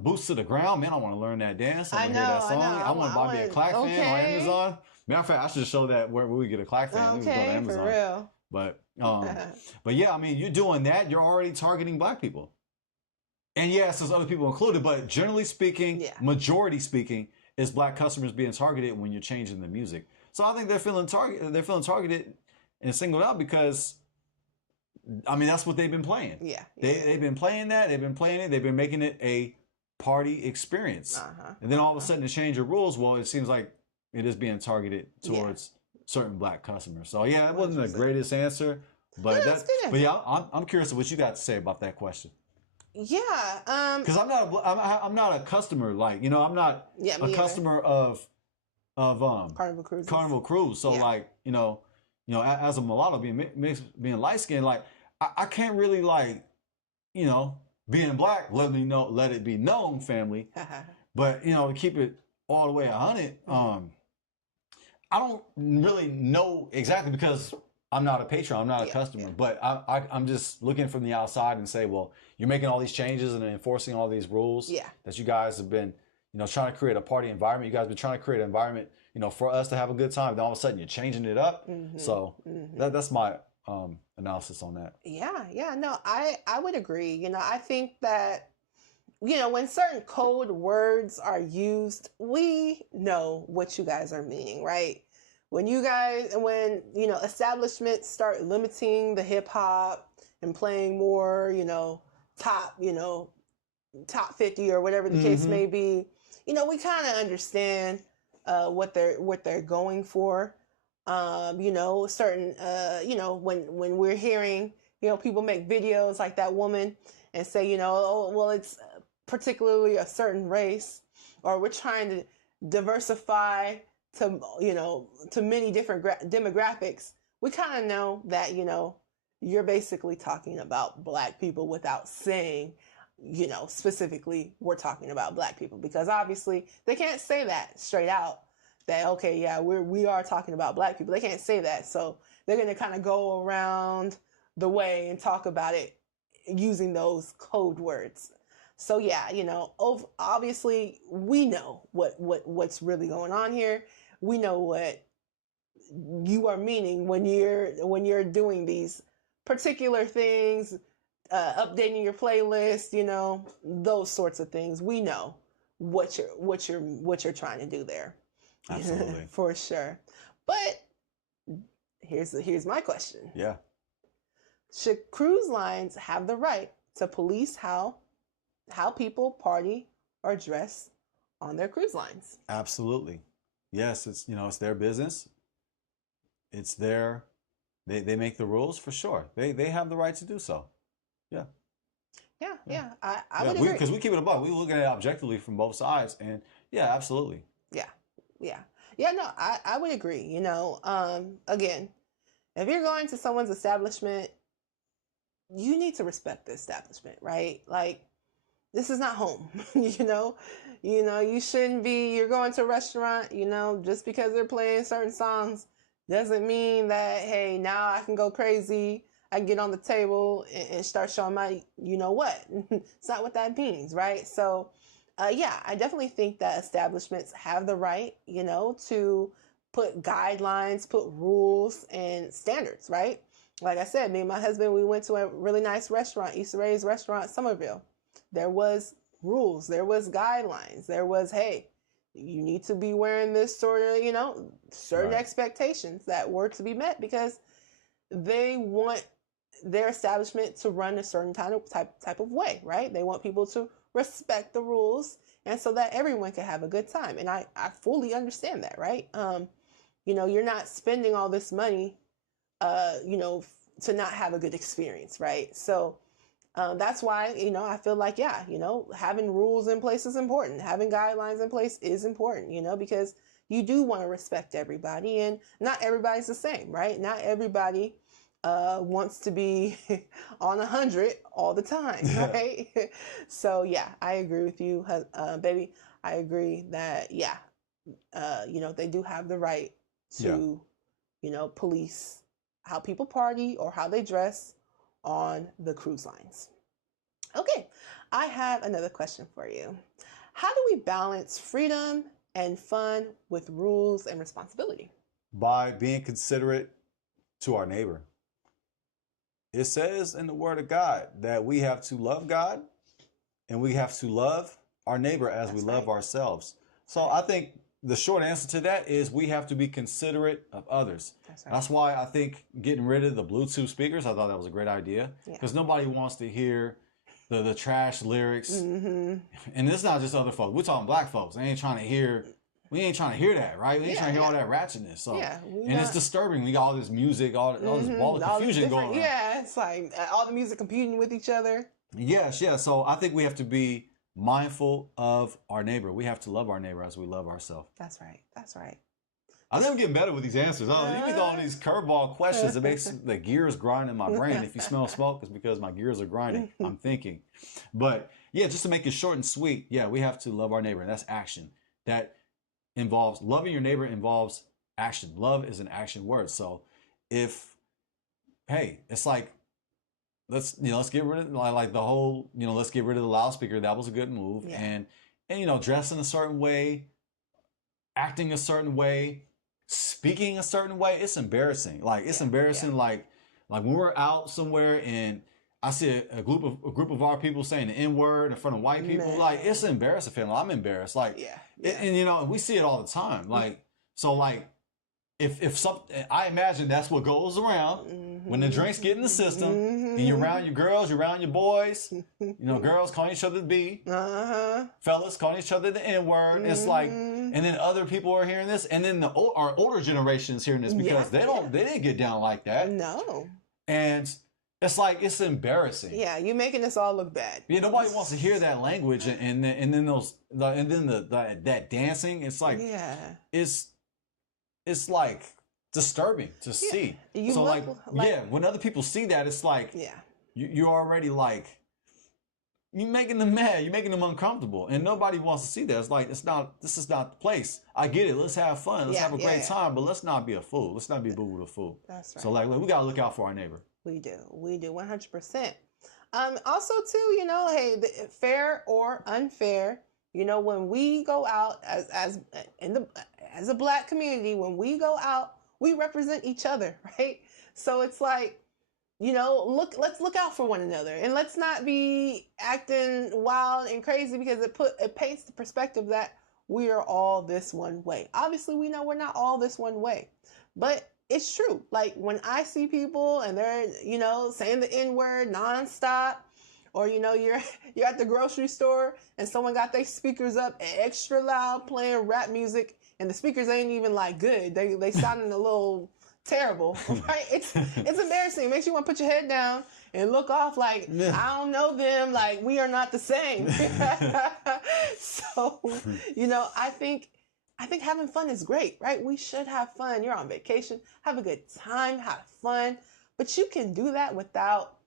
boots to the ground. Man, I want to learn that dance. I want to hear that song. I want to buy me a clack fan on Amazon. Matter of fact, I should show that where we get a clack fan. We can go to Amazon. For real. But yeah, I mean, you're doing that. You're already targeting black people. And yes, there's other people included, but generally speaking, majority speaking, is black customers being targeted when you're changing the music. So I think they're feeling targeted and singled out because, I mean, that's what they've been playing. Yeah. They've been playing that. They've been playing it. They've been making it a party experience. And then all of a sudden to change your rules, well, it seems like it is being targeted towards certain black customers. So yeah, that wasn't the greatest answer, but I'm curious of what you got to say about that question. Yeah. Because I'm not a customer, like, I'm not a customer of Carnival Cruise. So like, as a mulatto being light skinned, like I can't really like, being black, let it be known, family. But to keep it all the way 100, I don't really know exactly because I'm not a patron, I'm not a customer, but I'm just looking from the outside and say, well, you're making all these changes and enforcing all these rules that you guys have been, trying to create a party environment. You guys have been trying to create an environment, for us to have a good time. Then all of a sudden you're changing it up. So that's my analysis on that. Yeah. No, I would agree. I think that, when certain code words are used, we know what you guys are meaning, right? When establishments start limiting the hip hop and playing more, top 50 or whatever the case may be, we kind of understand what they're going for. Certain, when we're hearing, people make videos like that woman and say, oh, well, it's particularly a certain race, or we're trying to diversify to many different demographics. We kind of know that, you're basically talking about black people without saying, specifically we're talking about black people, because obviously they can't say that straight out that, okay, yeah, we are talking about black people. They can't say that. So they're going to kind of go around the way and talk about it using those code words. So yeah, obviously we know what's really going on here. We know what you are meaning when you're doing these particular things, updating your playlist, those sorts of things. We know what you're trying to do there. Absolutely. For sure. But here's my question. Yeah. Should cruise lines have the right to police how people party or dress on their cruise lines? Absolutely. Yes, it's it's their business. It's their they make the rules for sure. They have the right to do so. Yeah. Yeah. I would agree. Because we keep it above. We look at it objectively from both sides, and yeah, absolutely. Yeah. No, I would agree. Again, if you're going to someone's establishment, you need to respect the establishment, right? Like, this is not home. You shouldn't be. You're going to a restaurant. Just because they're playing certain songs doesn't mean that, hey, now I can go crazy. I can get on the table and start showing my, what. It's not what that means, right? So, I definitely think that establishments have the right, to put guidelines, put rules and standards, right? Like I said, me and my husband, we went to a really nice restaurant, Issa Rae's restaurant, Somerville. There was rules, there was guidelines, there was, hey, you need to be wearing this sort of, certain expectations that were to be met, because they want their establishment to run a certain type of way, right? They want people to respect the rules, and so that everyone can have a good time. And I fully understand that, right? You know, you're not spending all this money, you know, to not have a good experience, right? So that's why, you know, I feel like, yeah, you know, having rules in place is important. Having guidelines in place is important, you know, because you do want to respect everybody, and not everybody's the same, right? Not everybody wants to be on 100 all the time, right? So yeah, I agree with you, baby. I agree that, yeah, you know, they do have the right to, you know, police how people party or how they dress on the cruise lines. Okay, I have another question for you. How do we balance freedom and fun with rules and responsibility? By being considerate to our neighbor. It says in the Word of God that we have to love God and we have to love our neighbor as we love ourselves. So I think the short answer to that is we have to be considerate of others. That's why I think getting rid of the Bluetooth speakers, I thought that was a great idea, because nobody wants to hear the trash lyrics. And it's not just other folks. We're talking black folks. We ain't trying to hear that, right? We ain't trying to hear all that ratchetness. So, and it's disturbing. We got all this music, all this ball of confusion going on. Yeah, it's like all the music competing with each other. Yes, yeah. So I think we have to be mindful of our neighbor. We have to love our neighbor as we love ourselves. That's right. That's right. I think I'm getting better with these answers. Oh, you be throwing these curveball questions. It makes the gears grind in my brain. If you smell smoke, it's because my gears are grinding. I'm thinking. But yeah, just to make it short and sweet, yeah, we have to love our neighbor. And that's action. That involves, loving your neighbor involves action. Love is an action word. So it's like, let's get rid of like the whole, let's get rid of the loudspeaker. That was a good move. Yeah. And dressing a certain way, acting a certain way, speaking a certain way. It's embarrassing. Like it's embarrassing. Like when we're out somewhere and I see a group of our people saying the N-word in front of white people. Man. Like it's embarrassing. Feeling. I'm embarrassed. Like and we see it all the time. Like so like. If something, I imagine that's what goes around when the drinks get in the system, and you're around your girls, you're around your boys. Girls calling each other the B, fellas calling each other the N-word. It's like, and then other people are hearing this, and then our older generations hearing this because they didn't get down like that. No, and it's like it's embarrassing. Yeah, you're making us all look bad. Yeah, nobody wants to hear that language, and then that dancing. It's like it's like disturbing to see. So like when other people see that, it's like you're already like you're making them mad, you're making them uncomfortable, and nobody wants to see that. It's like this is not the place. I get it. Let's have fun. Let's have a great time, but let's not be a fool. Let's not be booed with a fool. That's right. So like we gotta look out for our neighbor. We do 100%. Also too, hey, fair or unfair. When we go out as a black community, when we go out, we represent each other, right? So it's like, let's look out for one another, and let's not be acting wild and crazy because it paints the perspective that we are all this one way. Obviously, we know we're not all this one way, but it's true. Like when I see people and they're, saying the N-word nonstop, or, you're at the grocery store and someone got their speakers up extra loud playing rap music and the speakers ain't even like good. They sounding a little terrible, right? It's embarrassing. It makes you want to put your head down and look off like, I don't know them. Like we are not the same. So, I think having fun is great, right? We should have fun. You're on vacation, have a good time, have fun, but you can do that without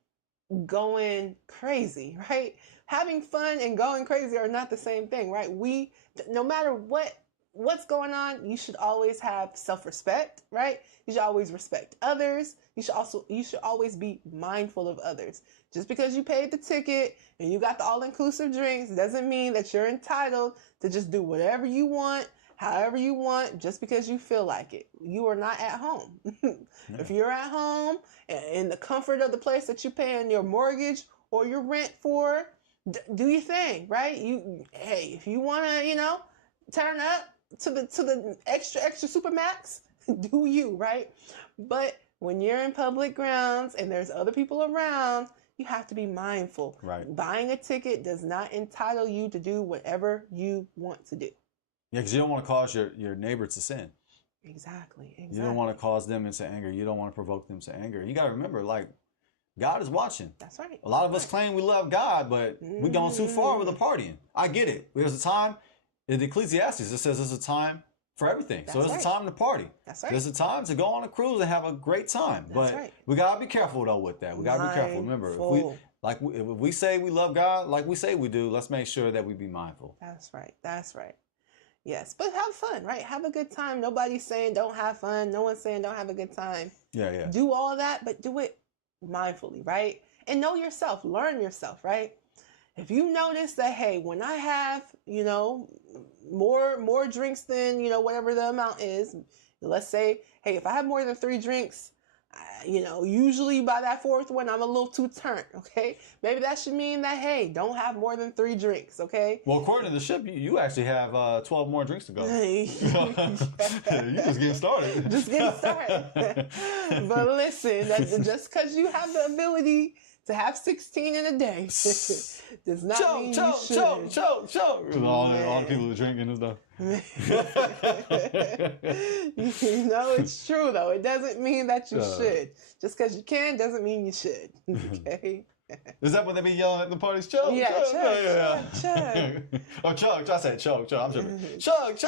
going crazy, right? Having fun and going crazy are not the same thing, right? No matter what's going on, you should always have self-respect, right? You should always respect others. You should always be mindful of others. Just because you paid the ticket and you got the all-inclusive drinks doesn't mean that you're entitled to just do whatever you want, however you want, just because you feel like it. You are not at home. If you're at home in the comfort of the place that you're paying your mortgage or your rent for, do your thing, right? If you want to, turn up to the extra super max, do you, right? But when you're in public grounds and there's other people around, you have to be mindful. Right. Buying a ticket does not entitle you to do whatever you want to do. Yeah, because you don't want to cause your neighbor to sin. Exactly. You don't want to cause them into anger. You don't want to provoke them to anger. You got to remember, like, God is watching. That's right. A lot of us claim we love God, but we're going too far with the partying. I get it. There's a time in Ecclesiastes, it says there's a time for everything. So there's a time to party. That's right. There's a time to go on a cruise and have a great time. But we got to be careful, though, with that. We got to be careful. Remember, if we say we love God like we say we do, let's make sure that we be mindful. That's right. That's right. Yes, but have fun, right? Have a good time. Nobody's saying don't have fun. No one's saying don't have a good time. Yeah. Do all that, but do it mindfully, right? And know yourself. Learn yourself, right? If you notice that, hey, when I have, more drinks than, whatever the amount is, let's say, hey, if I have more than 3 drinks, usually by that 4th one, I'm a little too turned, okay? Maybe that should mean that, hey, don't have more than 3 drinks, okay? Well, according to the ship, you actually have 12 more drinks to go. You just getting started. Just getting started. But listen, just because you have the ability to have 16 in a day does not mean you should. Choke. All the people who are drinking and stuff. It's true, though. It doesn't mean that you should. Just because you can doesn't mean you should. Okay? Is that when they be yelling at the parties? Chug. Yeah. Oh, chug. I said chug. I'm tripping. Chug.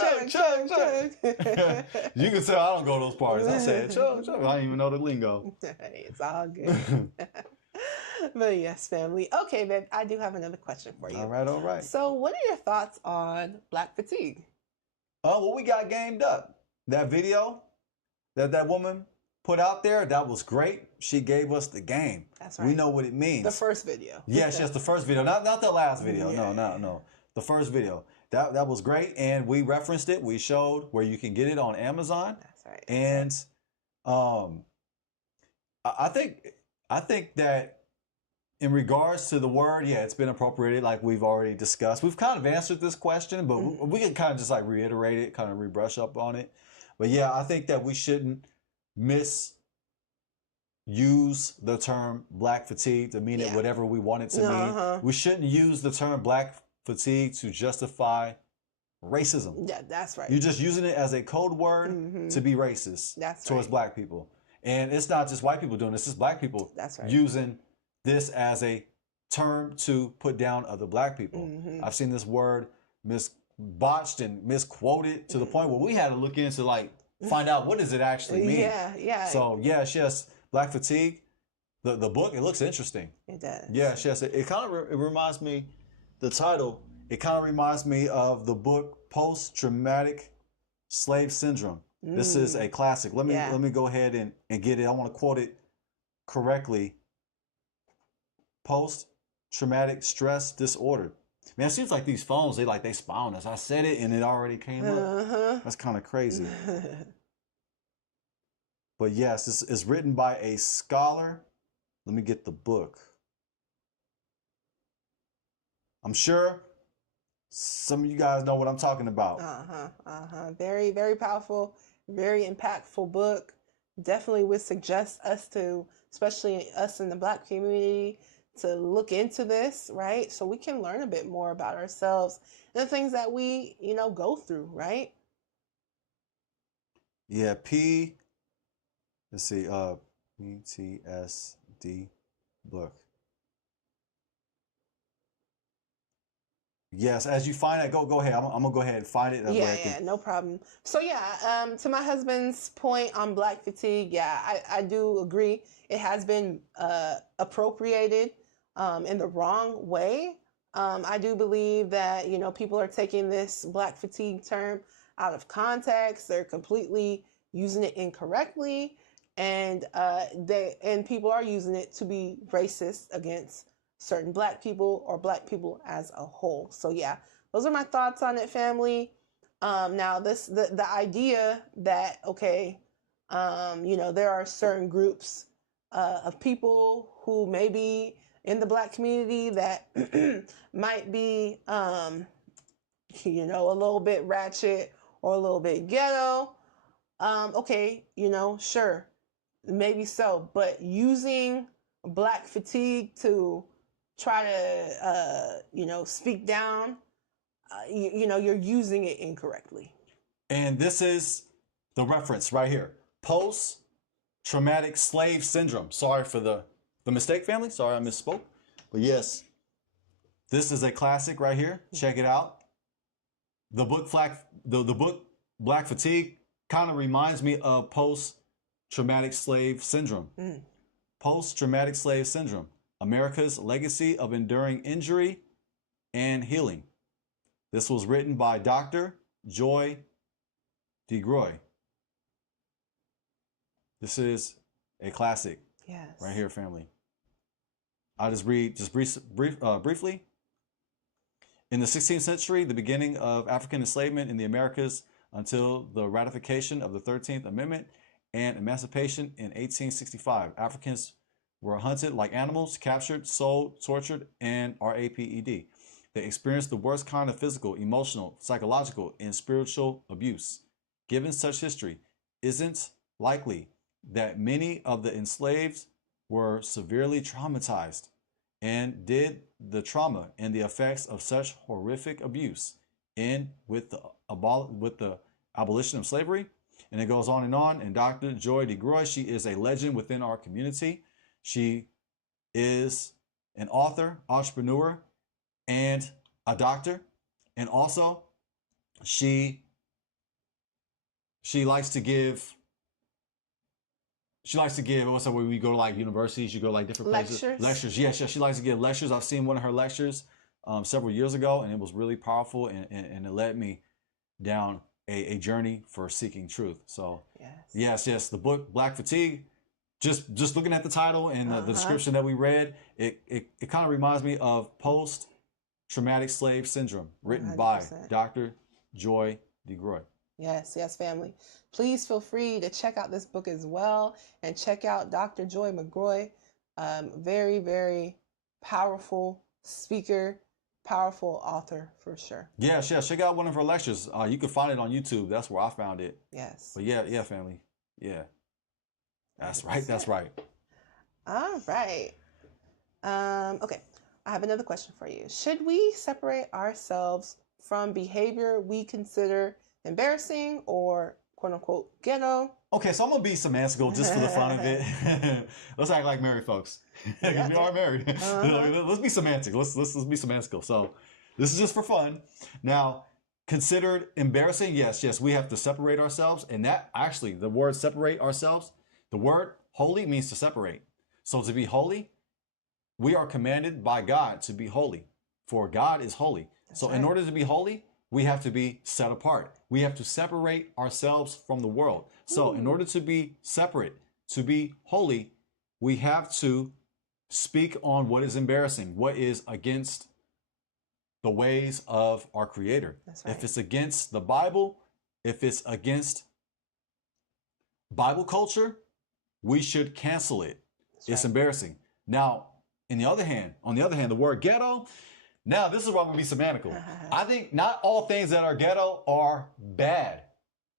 You can tell I don't go to those parties. I said chug. I didn't even know the lingo. It's all good. But yes, family. Okay, babe, I do have another question for you. All right. So what are your thoughts on black fatigue? Well, we got gamed up. That video that woman put out there, that was great. She gave us the game. That's right. We know what it means. The first video. Yes, the first video. Not the last video. Yeah. No. The first video. That was great, and we referenced it. We showed where you can get it on Amazon. That's right. And I think that in regards to the word, it's been appropriated like we've already discussed. We've kind of answered this question, but we can kind of just like reiterate it, kind of rebrush up on it. But I think that we shouldn't misuse the term black fatigue to mean it whatever we want it to mean. We shouldn't use the term black fatigue to justify racism. Yeah, that's right. You're just using it as a code word to be racist towards black people. And it's not just white people doing this, it's black people using this as a term to put down other black people. I've seen this word misbotched and misquoted to the point where we had to look into find out what does it actually mean. Yeah. So yes, black fatigue. The book, it looks interesting. It does. Yes. It kind of it reminds me, the title, it kind of reminds me of the book Post-Traumatic Slave Syndrome. This is a classic. Let me go ahead and get it. I want to quote it correctly. Post-traumatic stress disorder. Man, it seems like these phones, they spy on us. I said it and it already came up. That's kind of crazy. But yes, it's written by a scholar. Let me get the book. I'm sure some of you guys know what I'm talking about. Very, very powerful, very impactful book. Definitely would suggest us to, especially us in the black community, to look into this, right? So we can learn a bit more about ourselves and the things that we, go through, right? Yeah, let's see, PTSD book. Yes, as you find it, go ahead. I'm gonna go ahead and find it. Yeah, no problem. So to my husband's point on black fatigue, I do agree. It has been appropriated in the wrong way. I do believe that people are taking this black fatigue term out of context. They're completely using it incorrectly, and people are using it to be racist against certain black people or black people as a whole. So those are my thoughts on it, family. Now the idea that there are certain groups of people who may be in the black community that might be a little bit ratchet or a little bit ghetto. Sure. maybe so, but using Black fatigue to try to, speak down, you're using it incorrectly. And this is the reference right here. Post-traumatic slave syndrome. Sorry for the mistake, family. Sorry I misspoke. But yes, this is a classic right here. Check it out. The book Black Fatigue kind of reminds me of post-traumatic slave syndrome. Post-traumatic slave syndrome. America's legacy of enduring injury and healing. This was written by Dr. Joy DeGroy. This is a classic. Yes. Right here, family. I'll just read briefly. In the 16th century, the beginning of African enslavement in the Americas until the ratification of the 13th Amendment and emancipation in 1865, Africans were hunted like animals, captured, sold, tortured, and raped. They experienced the worst kind of physical, emotional, psychological, and spiritual abuse. Given such history, isn't likely that many of the enslaved were severely traumatized and did the trauma and the effects of such horrific abuse end with the abolition of slavery? And it goes on. And Dr. Joy DeGroy, she is a legend within our community. She is an author, entrepreneur, and a doctor. And also, she likes to give, what's that, where we go to like universities, you go to like different places. Lectures. Yes, she likes to give lectures. I've seen one of her lectures several years ago, and it was really powerful, and it led me down a journey for seeking truth. So yes, the book Black Fatigue, just looking at the title and the description that we read, it kind of reminds me of Post-Traumatic Slave Syndrome, written 100%. By Dr. Joy DeGroy. Yes, family. Please feel free to check out this book as well, and check out Dr. Joy DeGroy. Very, very powerful speaker, powerful author for sure. Yeah, check out one of her lectures. You can find it on YouTube. That's where I found it. Yes. But yeah, family. Yeah. That's right. All right. Okay. I have another question for you. Should we separate ourselves from behavior we consider embarrassing or quote unquote ghetto? Okay, so I'm gonna be semantical just for the fun of it. Let's act like married folks. We are married. Let's be semantic. Let's be semantical. So this is just for fun. Now, considered embarrassing, yes, we have to separate ourselves. And that actually, the word separate ourselves, the word holy means to separate. So to be holy, we are commanded by God to be holy, for God is holy. That's so right. In order to be holy, we have to be set apart. We have to separate ourselves from the world. So in order to be separate, to be holy, we have to speak on what is embarrassing, what is against the ways of our Creator. That's right. If it's against the Bible, if it's against Bible culture, we should cancel it. That's it's right. Embarrassing. Now, on the other hand, the word ghetto, now this is why we be semantical. I think not all things that are ghetto are bad.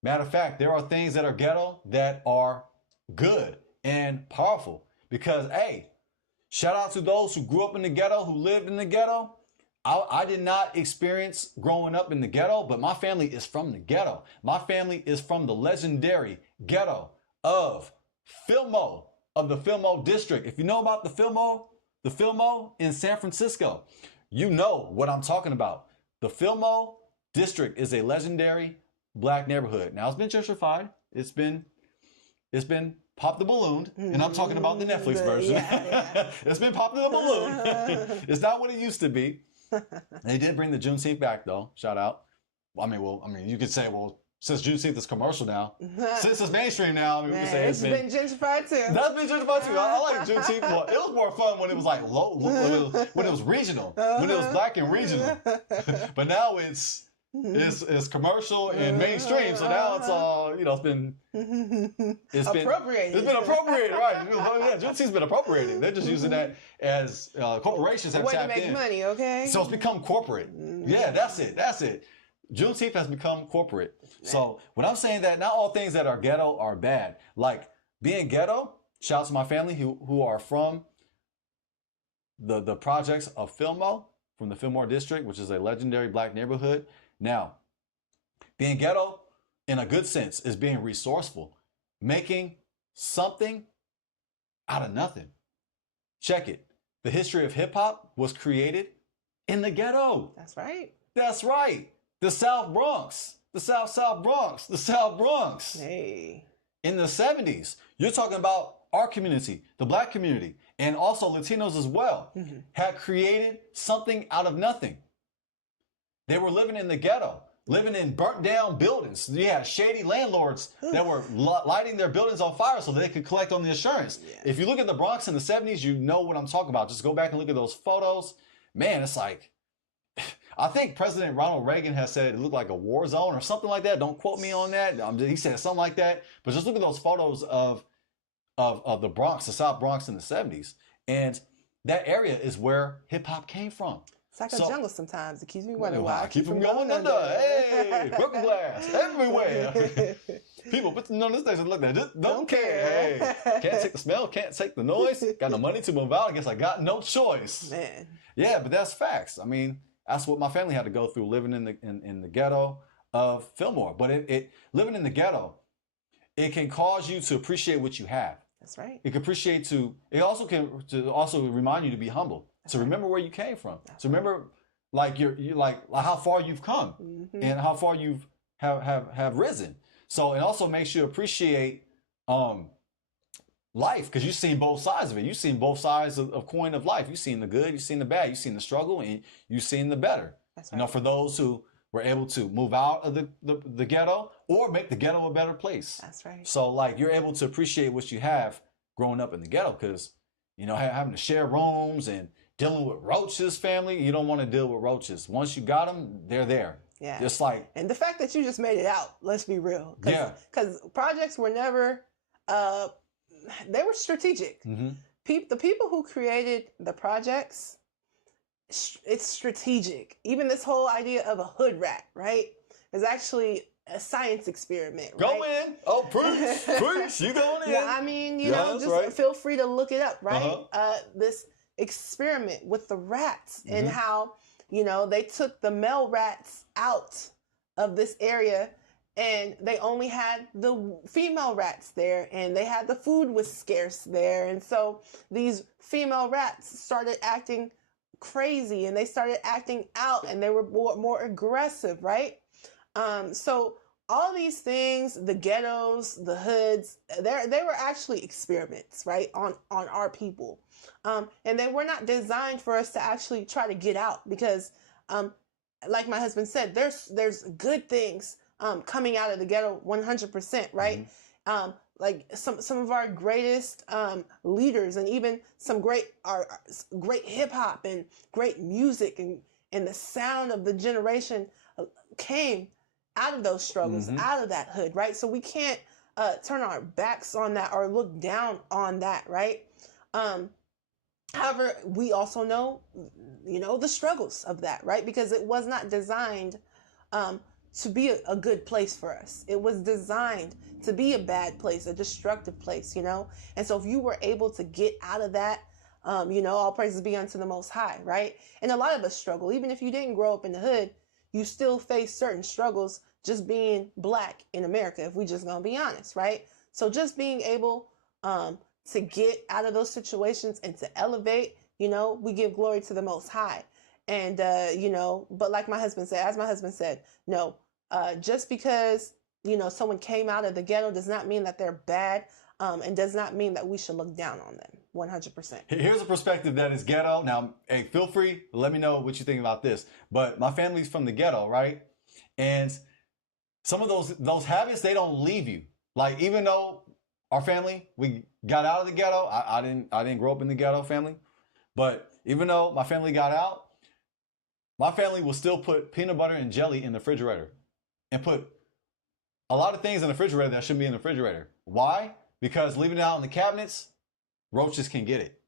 Matter of fact, there are things that are ghetto that are good and powerful. Because, hey, shout out to those who grew up in the ghetto, who lived in the ghetto. I did not experience growing up in the ghetto, but my family is from the ghetto. My family is from the legendary ghetto of Fillmore, of the Fillmore district. If you know about the Fillmore in San Francisco, you know what I'm talking about. The Fillmore district is a legendary Black neighborhood. Now, it's been gentrified. It's been popped the balloon, and I'm talking about the Netflix version. Yeah. It's been popped the balloon. It's not what it used to be. They did bring the Juneteenth back, though. Shout out. I mean, you could say, since Juneteenth is commercial now, since it's mainstream now, we can say it's been gentrified too. That's been gentrified too. I like Juneteenth more. It was more fun when it was like when it was regional, when it was Black and regional. But now it's commercial and mainstream. So now it's all, it's been appropriated. It's been appropriated, right? Yeah, Juneteenth's been appropriated. They're just using that as corporations have tapped in. Way to make money, okay? So it's become corporate. Yeah, that's it. Juneteenth has become corporate. So when I'm saying that not all things that are ghetto are bad, like being ghetto Shout out to my family who are from the projects of Fillmore, from the Fillmore district, which is a legendary black neighborhood. Now, being ghetto in a good sense is being resourceful, making something out of nothing. Check it. The history of hip hop was created in the ghetto. That's right. That's right. The South Bronx, the South Bronx, the South Bronx. Hey. In the 70s, you're talking about our community, the black community, and also Latinos as well, had created something out of nothing. They were living in the ghetto, living in burnt down buildings. You had shady landlords that were lighting their buildings on fire so they could collect on the insurance. Yeah. If you look at the Bronx in the 70s, you know what I'm talking about. Just go back and look at those photos. Man, it's like, I think President Ronald Reagan has said it looked like a war zone or something like that. Don't quote me on that. He said something like that. But just look at those photos of the Bronx, the South Bronx in the 70s. And that area is where hip hop came from. It's like a jungle sometimes. It keeps me wondering why. I keep from going under. Hey, broken glass everywhere. People put on this station, look at it. Don't care. Hey, can't take the smell, can't take the noise. Got no money to move out. I guess I got no choice. Man. Yeah, but that's facts. I mean, that's what my family had to go through, living in the ghetto of Fillmore. But living in the ghetto, it can cause you to appreciate what you have. That's right. It can it also can remind you to be humble, to remember where you came from, to remember like you're like how far you've come and how far you've have risen. So it also makes you appreciate life, because you've seen both sides of it. You've seen both sides of coin of life. You've seen the good, you've seen the bad, you've seen the struggle, and you've seen the better. That's right. For those who were able to move out of the ghetto or make the ghetto a better place. That's right. So like you're able to appreciate what you have growing up in the ghetto, because having to share rooms and dealing with roaches, family, you don't want to deal with roaches. Once you got them, they're there. Yeah. Just like, and the fact that you just made it out, let's be real. Because projects were never, they were strategic. The people who created the projects, it's strategic. Even this whole idea of a hood rat, right, is actually a science experiment. Right? Go in. Oh, preach. You going in. Yeah, I mean, just feel free to look it up, right? This experiment with the rats and how, they took the male rats out of this area and they only had the female rats there, and they had the food was scarce there. And so these female rats started acting crazy and they started acting out and they were more aggressive, right? So all these things, the ghettos, the hoods, they were actually experiments, right, on our people. And they were not designed for us to actually try to get out, because like my husband said, there's good things coming out of the ghetto 100%, right? Like some of our greatest leaders, and even some great hip hop and great music and the sound of the generation came out of those struggles, out of that hood, right? So we can't turn our backs on that or look down on that, right? However, we also know, the struggles of that, right? Because it was not designed to be a good place for us. It was designed to be a bad place, a destructive place, And so if you were able to get out of that, all praises be unto the Most High, right? And a lot of us struggle. Even if you didn't grow up in the hood, you still face certain struggles just being black in America, if we just gonna be honest, right? So just being able to get out of those situations and to elevate, we give glory to the Most High. And, but like my husband said, no, just because, someone came out of the ghetto does not mean that they're bad, and does not mean that we should look down on them. 100%. Here's a perspective that is ghetto. Now, hey, feel free, let me know what you think about this. But my family's from the ghetto, right? And some of those habits, they don't leave you. Like, even though our family, we got out of the ghetto, I didn't grow up in the ghetto family, but even though my family got out, my family will still put peanut butter and jelly in the refrigerator and put a lot of things in the refrigerator that shouldn't be in the refrigerator. Why? Because leaving it out in the cabinets, roaches can get it.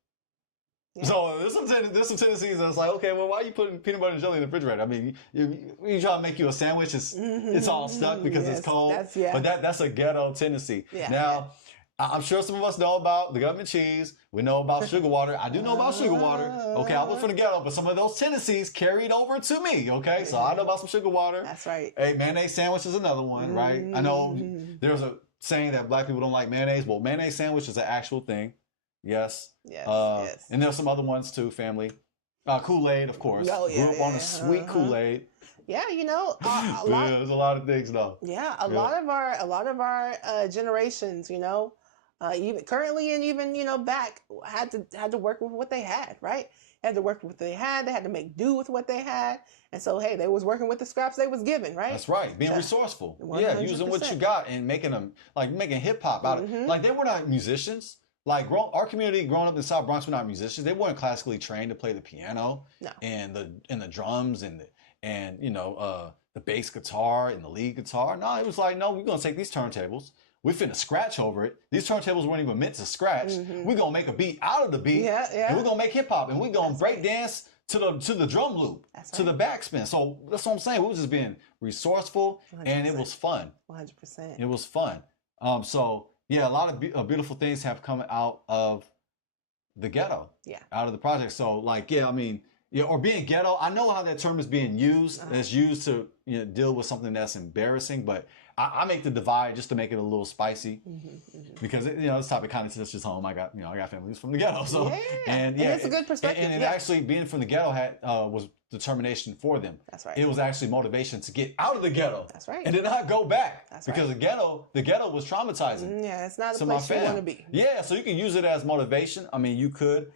Yeah. So there's some tendencies that's like, okay, well, why are you putting peanut butter and jelly in the refrigerator? I mean, you try to make you a sandwich, it's all stuck because it's cold. But that's a ghetto tendency. Yeah, now, I'm sure some of us know about the government cheese. We know about sugar water. I do know about sugar water. Okay, I was from the ghetto, but some of those tendencies carried over to me. Okay, so I know about some sugar water. That's right. Hey, mayonnaise sandwich is another one, right? I know there's a saying that black people don't like mayonnaise. Well, mayonnaise sandwich is an actual thing. Yes. Yes. And there's some other ones too, family. Kool-Aid, of course. Oh, yeah, Grew up on a sweet Kool-Aid. Yeah, you know, there's a lot of things though. Yeah, a lot of our generations, you know, even currently and even, you know, back had to work with what they had, right? Had to work with what they had. They had to make do with what they had. And so, hey, they was working with the scraps they was given, right? That's right. Being resourceful. 100%. Yeah, using what you got and making hip hop out of it. Like, they were not musicians. Like, our community growing up in South Bronx were not musicians. They weren't classically trained to play the piano and the drums and the bass guitar and the lead guitar. No, it was like, no, we're gonna take these turntables. We finna scratch over it. These turntables weren't even meant to scratch. We're gonna make a beat out of the beat. And we're gonna make hip hop, and we're gonna break dance to the drum loop, to the backspin. So that's what I'm saying. We was just being resourceful, 100%. And it was fun. 100%. It was fun. So yeah, a lot of beautiful things have come out of the ghetto. Yeah. Out of the project. So like, yeah, I mean, yeah, or being ghetto. I know how that term is being used. It's used to deal with something that's embarrassing, but I make the divide just to make it a little spicy, because this topic kind of touches home. I got families from the ghetto, so and it's a good perspective. And actually, being from the ghetto was determination for them. That's right. It was actually motivation to get out of the ghetto. That's right. And did not go back. That's because right. the ghetto was traumatizing. Yeah, it's not a place you want to be. Yeah, so you can use it as motivation. I mean, you could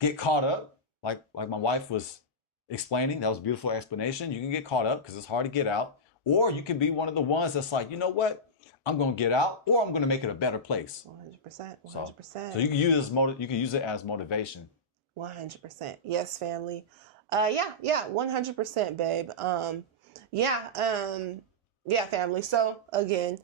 get caught up, like my wife was explaining. That was a beautiful explanation. You can get caught up because it's hard to get out. Or you can be one of the ones that's like, you know what? I'm going to get out, or I'm going to make it a better place. 100%. 100%. So you can use it as motivation. 100%. Yes, family. Yeah, 100%, babe. Yeah, family. So again,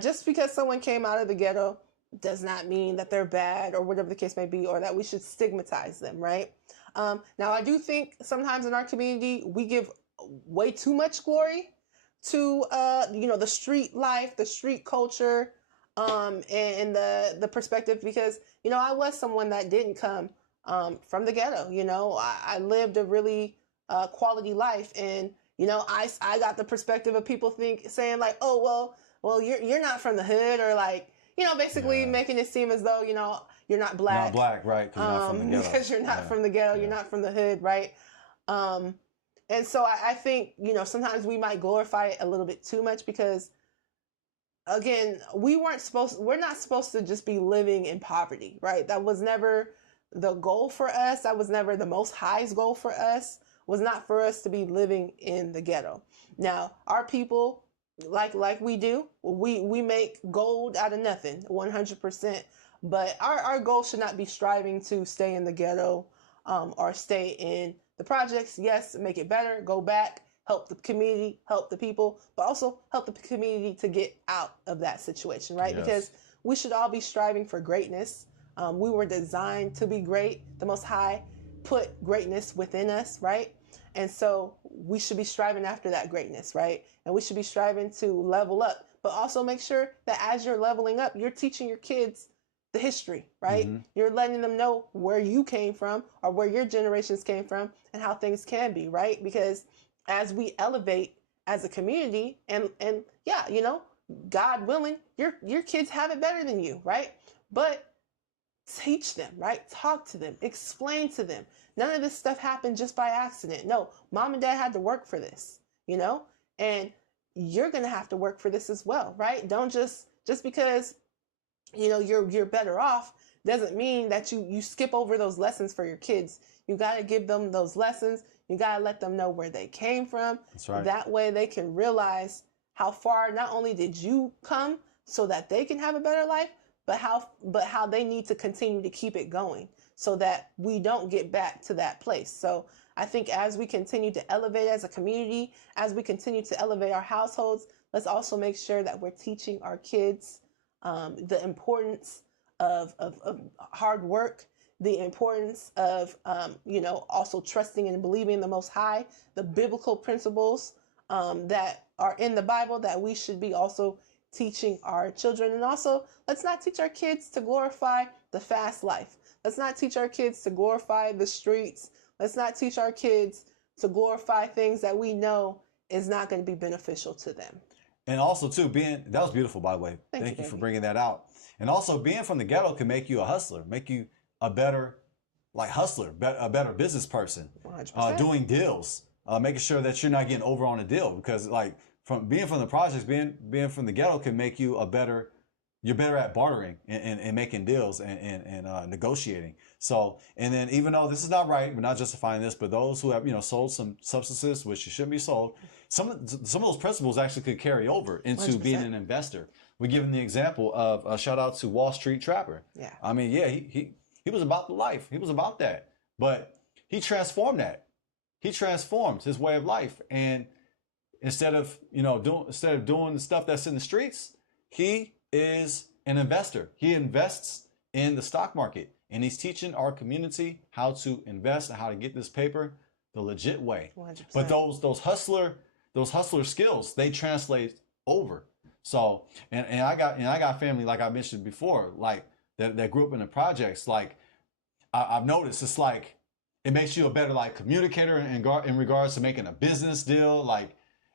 just because someone came out of the ghetto does not mean that they're bad or whatever the case may be, or that we should stigmatize them, right? Now, I do think sometimes in our community, we give way too much glory to the street life, the street culture, and the perspective, because I was someone that didn't come from the ghetto. I lived a really quality life, and I got the perspective of people saying like, oh well you're not from the hood, or like basically making it seem as though you're not black. Not black, right? Because you're not from the ghetto, you're not from the hood, right? And so I think, sometimes we might glorify it a little bit too much, because again, we're not supposed to just be living in poverty, right? That was never the goal for us. That was never the Most High's goal for us, was not for us to be living in the ghetto. Now, our people, like we do, we make gold out of nothing, 100%. But our goal should not be striving to stay in the ghetto, or stay in the projects. Yes, make it better, go back, help the community, help the people, but also help the community to get out of that situation, right? Yes. Because we should all be striving for greatness. We were designed to be great. The Most High put greatness within us, right? And so we should be striving after that greatness, right? And we should be striving to level up, but also make sure that as you're leveling up, you're teaching your kids the history, right? You're letting them know where you came from, or where your generations came from, and how things can be, right? Because as we elevate as a community, and yeah, God willing, your kids have it better than you, right? But teach them, right? Talk to them, explain to them. None of this stuff happened just by accident. No, mom and dad had to work for this, and you're going to have to work for this as well, right? Don't just because you're better off doesn't mean that you skip over those lessons for your kids. You got to give them those lessons. You got to let them know where they came from. That's right. That way they can realize how far not only did you come so that they can have a better life, but how they need to continue to keep it going so that we don't get back to that place. So I think as we continue to elevate as a community, as we continue to elevate our households, let's also make sure that we're teaching our kids the importance of hard work, the importance of, also trusting and believing in the Most High, the biblical principles that are in the Bible that we should be also teaching our children. And also, let's not teach our kids to glorify the fast life. Let's not teach our kids to glorify the streets. Let's not teach our kids to glorify things that we know is not going to be beneficial to them. And also, too, that was beautiful, by the way. Thank you for bringing that out. And also, being from the ghetto can make you a hustler, make you a better hustler, a better business person, doing deals, making sure that you're not getting over on a deal, because from being from the projects, being from the ghetto can make you you're better at bartering and making deals and negotiating. So, and then even though this is not right, we're not justifying this, but those who have, sold some substances, which shouldn't be sold, some of those principles actually could carry over into 100%. Being an investor. We give him the example of a shout out to Wall Street Trapper. Yeah. I mean, yeah, he was about the life. He was about that, but he transformed that. He transformed his way of life. And instead of doing the stuff that's in the streets, he is an investor. He invests in the stock market, and he's teaching our community how to invest and how to get this paper the legit way. 100%. But those hustler skills, they translate over. So, and I got family, like I mentioned before, that grew up in the projects. I've noticed it's it makes you a better communicator in regards to making a business deal.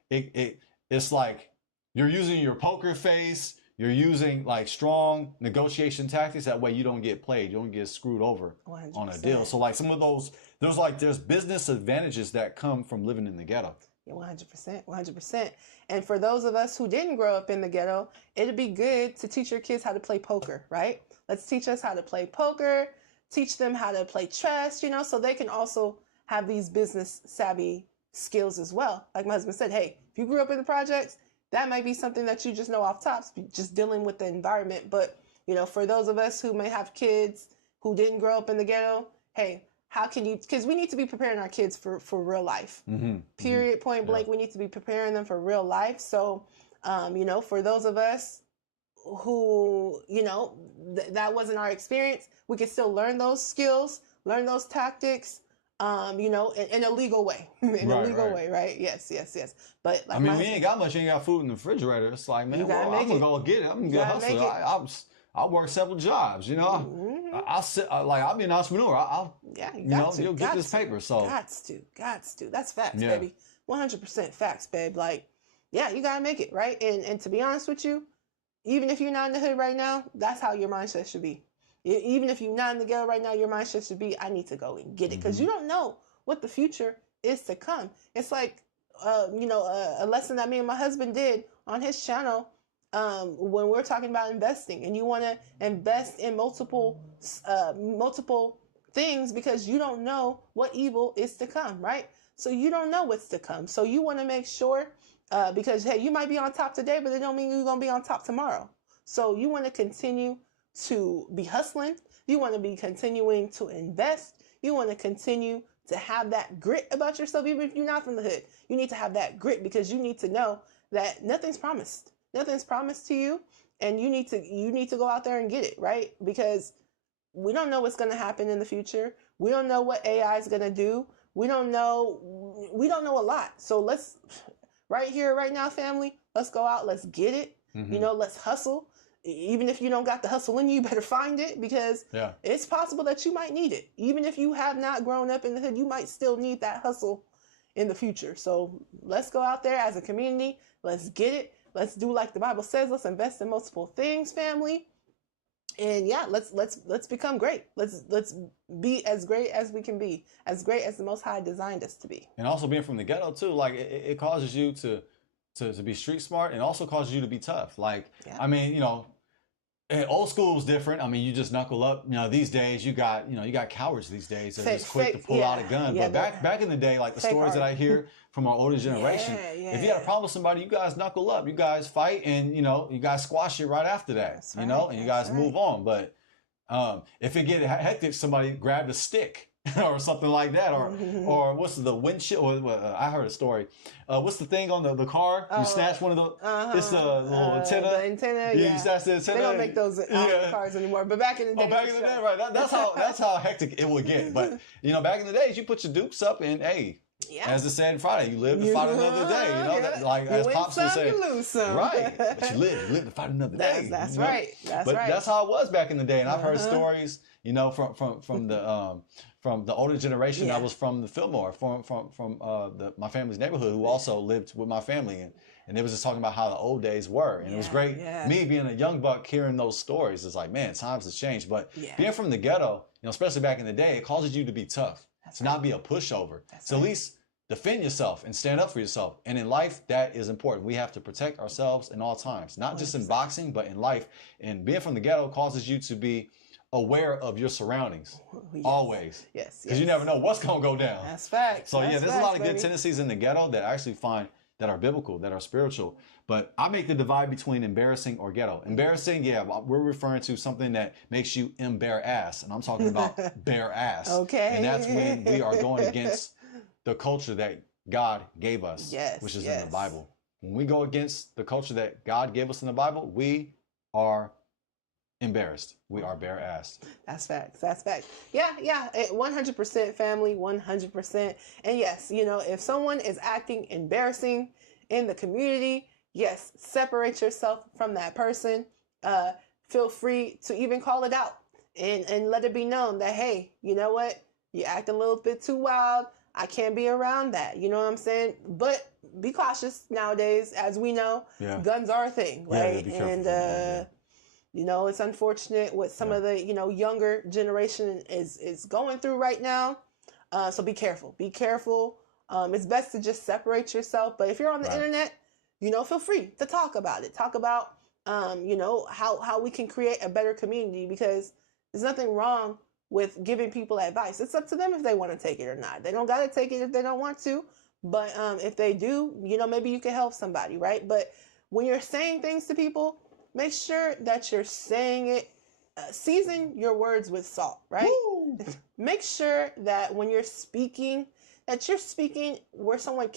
It's like you're using your poker face. You're using strong negotiation tactics. That way you don't get played. You don't get screwed over 100%. On a deal. So some of those, there's business advantages that come from living in the ghetto. Yeah, 100%, 100%. And for those of us who didn't grow up in the ghetto, it'd be good to teach your kids how to play poker, right? Let's teach us how to play poker, teach them how to play chess, so they can also have these business savvy skills as well. Like my husband said, hey, if you grew up in the projects, that might be something that you just know off tops, just dealing with the environment. But, for those of us who may have kids who didn't grow up in the ghetto, hey, how can you, because we need to be preparing our kids for real life. Mm-hmm. Period, point blank. Yeah. We need to be preparing them for real life. So, for those of us who, that wasn't our experience, we can still learn those skills, learn those tactics, in a legal way. Way, right? Yes. But we ain't got much. You ain't got food in the refrigerator. It's man, I'm gonna go get it. I'm gonna hustle. I work several jobs. Mm-hmm. I'll sit. I'll be an entrepreneur. You'll get this paper. So gots to. That's facts, baby. 100% facts, babe. You gotta make it, right? And to be honest with you, even if you're not in the hood right now, that's how your mindset should be. Even if you're not in the ghetto right now, your mindset should be, I need to go and get it. Because you don't know what the future is to come. It's a lesson that me and my husband did on his channel when we're talking about investing. And you want to invest in multiple things because you don't know what evil is to come, right? So you don't know what's to come. So you want to make sure, because, hey, you might be on top today, but it don't mean you're going to be on top tomorrow. So you want to continue to be hustling. You want to be continuing to invest. You want to continue to have that grit about yourself. Even if you're not from the hood, you need to have that grit because you need to know that nothing's promised. Nothing's promised to you. And you need to go out there and get it, right? Because we don't know what's going to happen in the future. We don't know what AI is going to do. We don't know a lot. So let's, right here, right now, family, let's go out. Let's get it. Mm-hmm. Let's hustle. Even if you don't got the hustle in you, better find it because it's possible that you might need it. Even if you have not grown up in the hood, you might still need that hustle in the future. So let's go out there as a community. Let's get it. Let's do like the Bible says. Let's invest in multiple things, family. And let's become great. Let's be as great as we can be, as great as the Most High designed us to be. And also being from the ghetto too, it causes you to be street smart and also causes you to be tough. Old school was different. You just knuckle up. These days you got cowards these days that are just quick to pull out a gun. But back in the day, the stories that I hear from our older generation, if you had a problem with somebody, you guys knuckle up. You guys fight and, you guys squash it right after that, and you guys move on. But if it get hectic, somebody grabbed a stick or something like that, or what's the windshield? I heard a story. What's the thing on the car? You snatch one of the. It's the little antenna. The antenna. You snatch the antenna. They don't make those cars anymore. But back in the day, right? That's how hectic it would get. But back in the days, you put your dukes up and hey, as the saying Friday, you live to fight another day. You know, like you as win Pops some, would say, you lose some. Right? But you live to fight another day. That's you know? right. That's but right. that's how it was back in the day, and I've heard stories, you know, from the older generation that was from the Fillmore, from my family's neighborhood, who also lived with my family, and they was just talking about how the old days were, and it was great. Me being a young buck hearing those stories, it's like, man, times have changed. But being from the ghetto, you know, especially back in the day, it causes you to be tough, to not be a pushover, to at least defend yourself and stand up for yourself. And in life, that is important. We have to protect ourselves in all times, not just in boxing, but in life. And being from the ghetto causes you to be aware of your surroundings, always. Yes. Because you never know what's going to go down. That's facts. So that's there's a lot of good tendencies in the ghetto that I actually find that are biblical, that are spiritual. But I make the divide between embarrassing or ghetto. Embarrassing, we're referring to something that makes you embarrass. And I'm talking about bare ass. Okay. And that's when we are going against the culture that God gave us, which is in the Bible. When we go against the culture that God gave us in the Bible, we are embarrassed. We are bare assed. That's facts. That's facts. Yeah. 100% family, 100%. And yes, you know, if someone is acting embarrassing in the community, yes, separate yourself from that person. Feel free to even call it out and let it be known that, hey, you know what? You act a little bit too wild. I can't be around that. You know what I'm saying? But be cautious nowadays. As we know, guns are a thing, right? Be careful. You know, it's unfortunate what some of the, you know, younger generation is going through right now. So be careful. Be careful. It's best to just separate yourself. But if you're on the internet, you know, feel free to talk about it. Talk about, you know, how we can create a better community, because there's nothing wrong with giving people advice. It's up to them if they want to take it or not. They don't got to take it if they don't want to. But if they do, you know, maybe you can help somebody, right? But when you're saying things to people, make sure that you're saying it, season your words with salt, right? Make sure that when you're speaking, that you're speaking where someone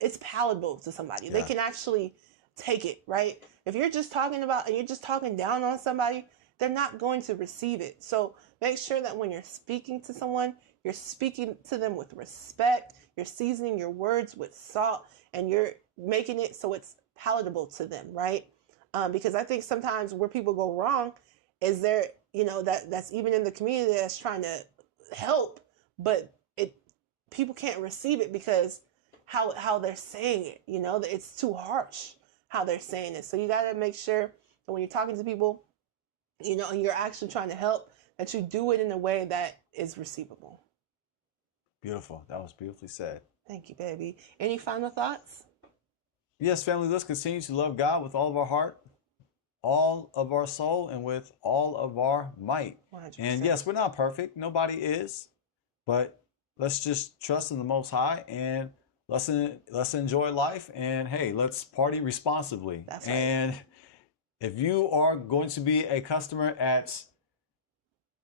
it's palatable to somebody. They can actually take it, right? If you're just talking about, and you're just talking down on somebody, they're not going to receive it. So make sure that when you're speaking to someone, you're speaking to them with respect, you're seasoning your words with salt, and you're making it so it's palatable to them, right? Because I think sometimes where people go wrong is there, you know, that's even in the community that's trying to help, but people can't receive it because how they're saying it, you know, it's too harsh how they're saying it. So you got to make sure that when you're talking to people, you know, and you're actually trying to help, that you do it in a way that is receivable. Beautiful. That was beautifully said. Thank you, baby. Any final thoughts? Yes, family, let's continue to love God with all of our heart, all of our soul, and with all of our might. 100%. And yes, we're not perfect. Nobody is. But let's just trust in the Most High, and let's enjoy life. And hey, let's party responsibly. That's right. And if you are going to be a customer at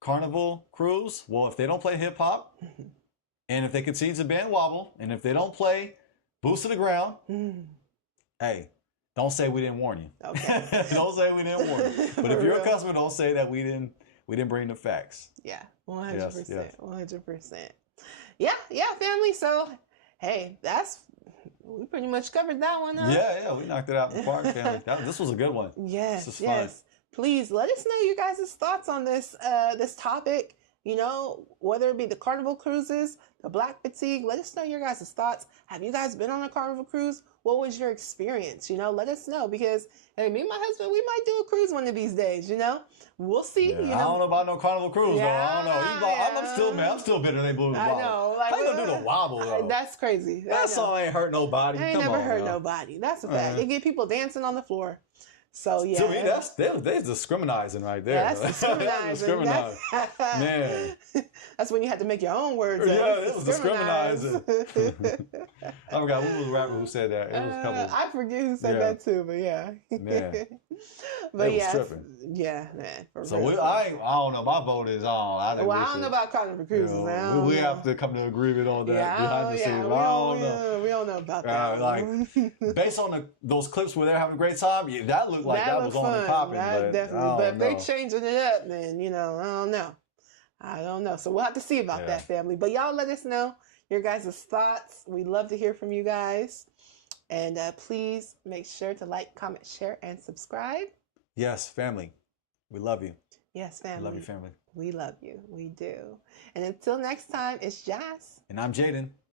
Carnival Cruise, well, if they don't play hip hop, and if they continue to band wobble, and if they don't play Boots to the Ground, hey, don't say we didn't warn you. Okay. Don't say we didn't warn you. But if you're a customer, don't say that we didn't bring the facts. Yeah, 100%. Yes. 100%. Yeah, family. So, hey, we pretty much covered that one, huh? Yeah, we knocked it out in the park, family. This was a good one. Yes, this was fun. Please let us know you guys' thoughts on this this topic. You know, whether it be the Carnival cruises, the black fatigue, let us know your guys' thoughts. Have you guys been on a Carnival cruise? What was your experience? You know, let us know, because hey, me and my husband, we might do a cruise one of these days. You know, we'll see. Yeah, you know? I don't know about no Carnival cruise though. I don't know. I'm still bitter they blew the wobble. I know. Like, how you gonna do the wobble though? That's crazy. That song ain't hurt nobody. I ain't Come never on, hurt yo. nobody. That's a fact. It get people dancing on the floor. So yeah, to me, that's discriminizing right there. Yeah, that's discriminizing. Man, that's when you had to make your own words. Yeah, it was discriminizing. I forgot who was the rapper who said that. It was a couple. I forget who said that too, but yeah. Man, but yeah, tripping. Yeah, man. So I don't know. My vote is on. I don't know about Carnival Cruises. We have to come to agreement on that behind the scenes. I don't know. We don't know about that. Like based on those clips where they're having a great time, that looked like that was only popping. But definitely. But if they changing it up, man, you know, I don't know. I don't know. So we'll have to see about that, family. But y'all let us know your guys' thoughts. We love to hear from you guys. And please make sure to like, comment, share, and subscribe. Yes, family. We love you. Yes, family. We love you, family. We love you. We do. And until next time, it's Jazz. And I'm Jaden.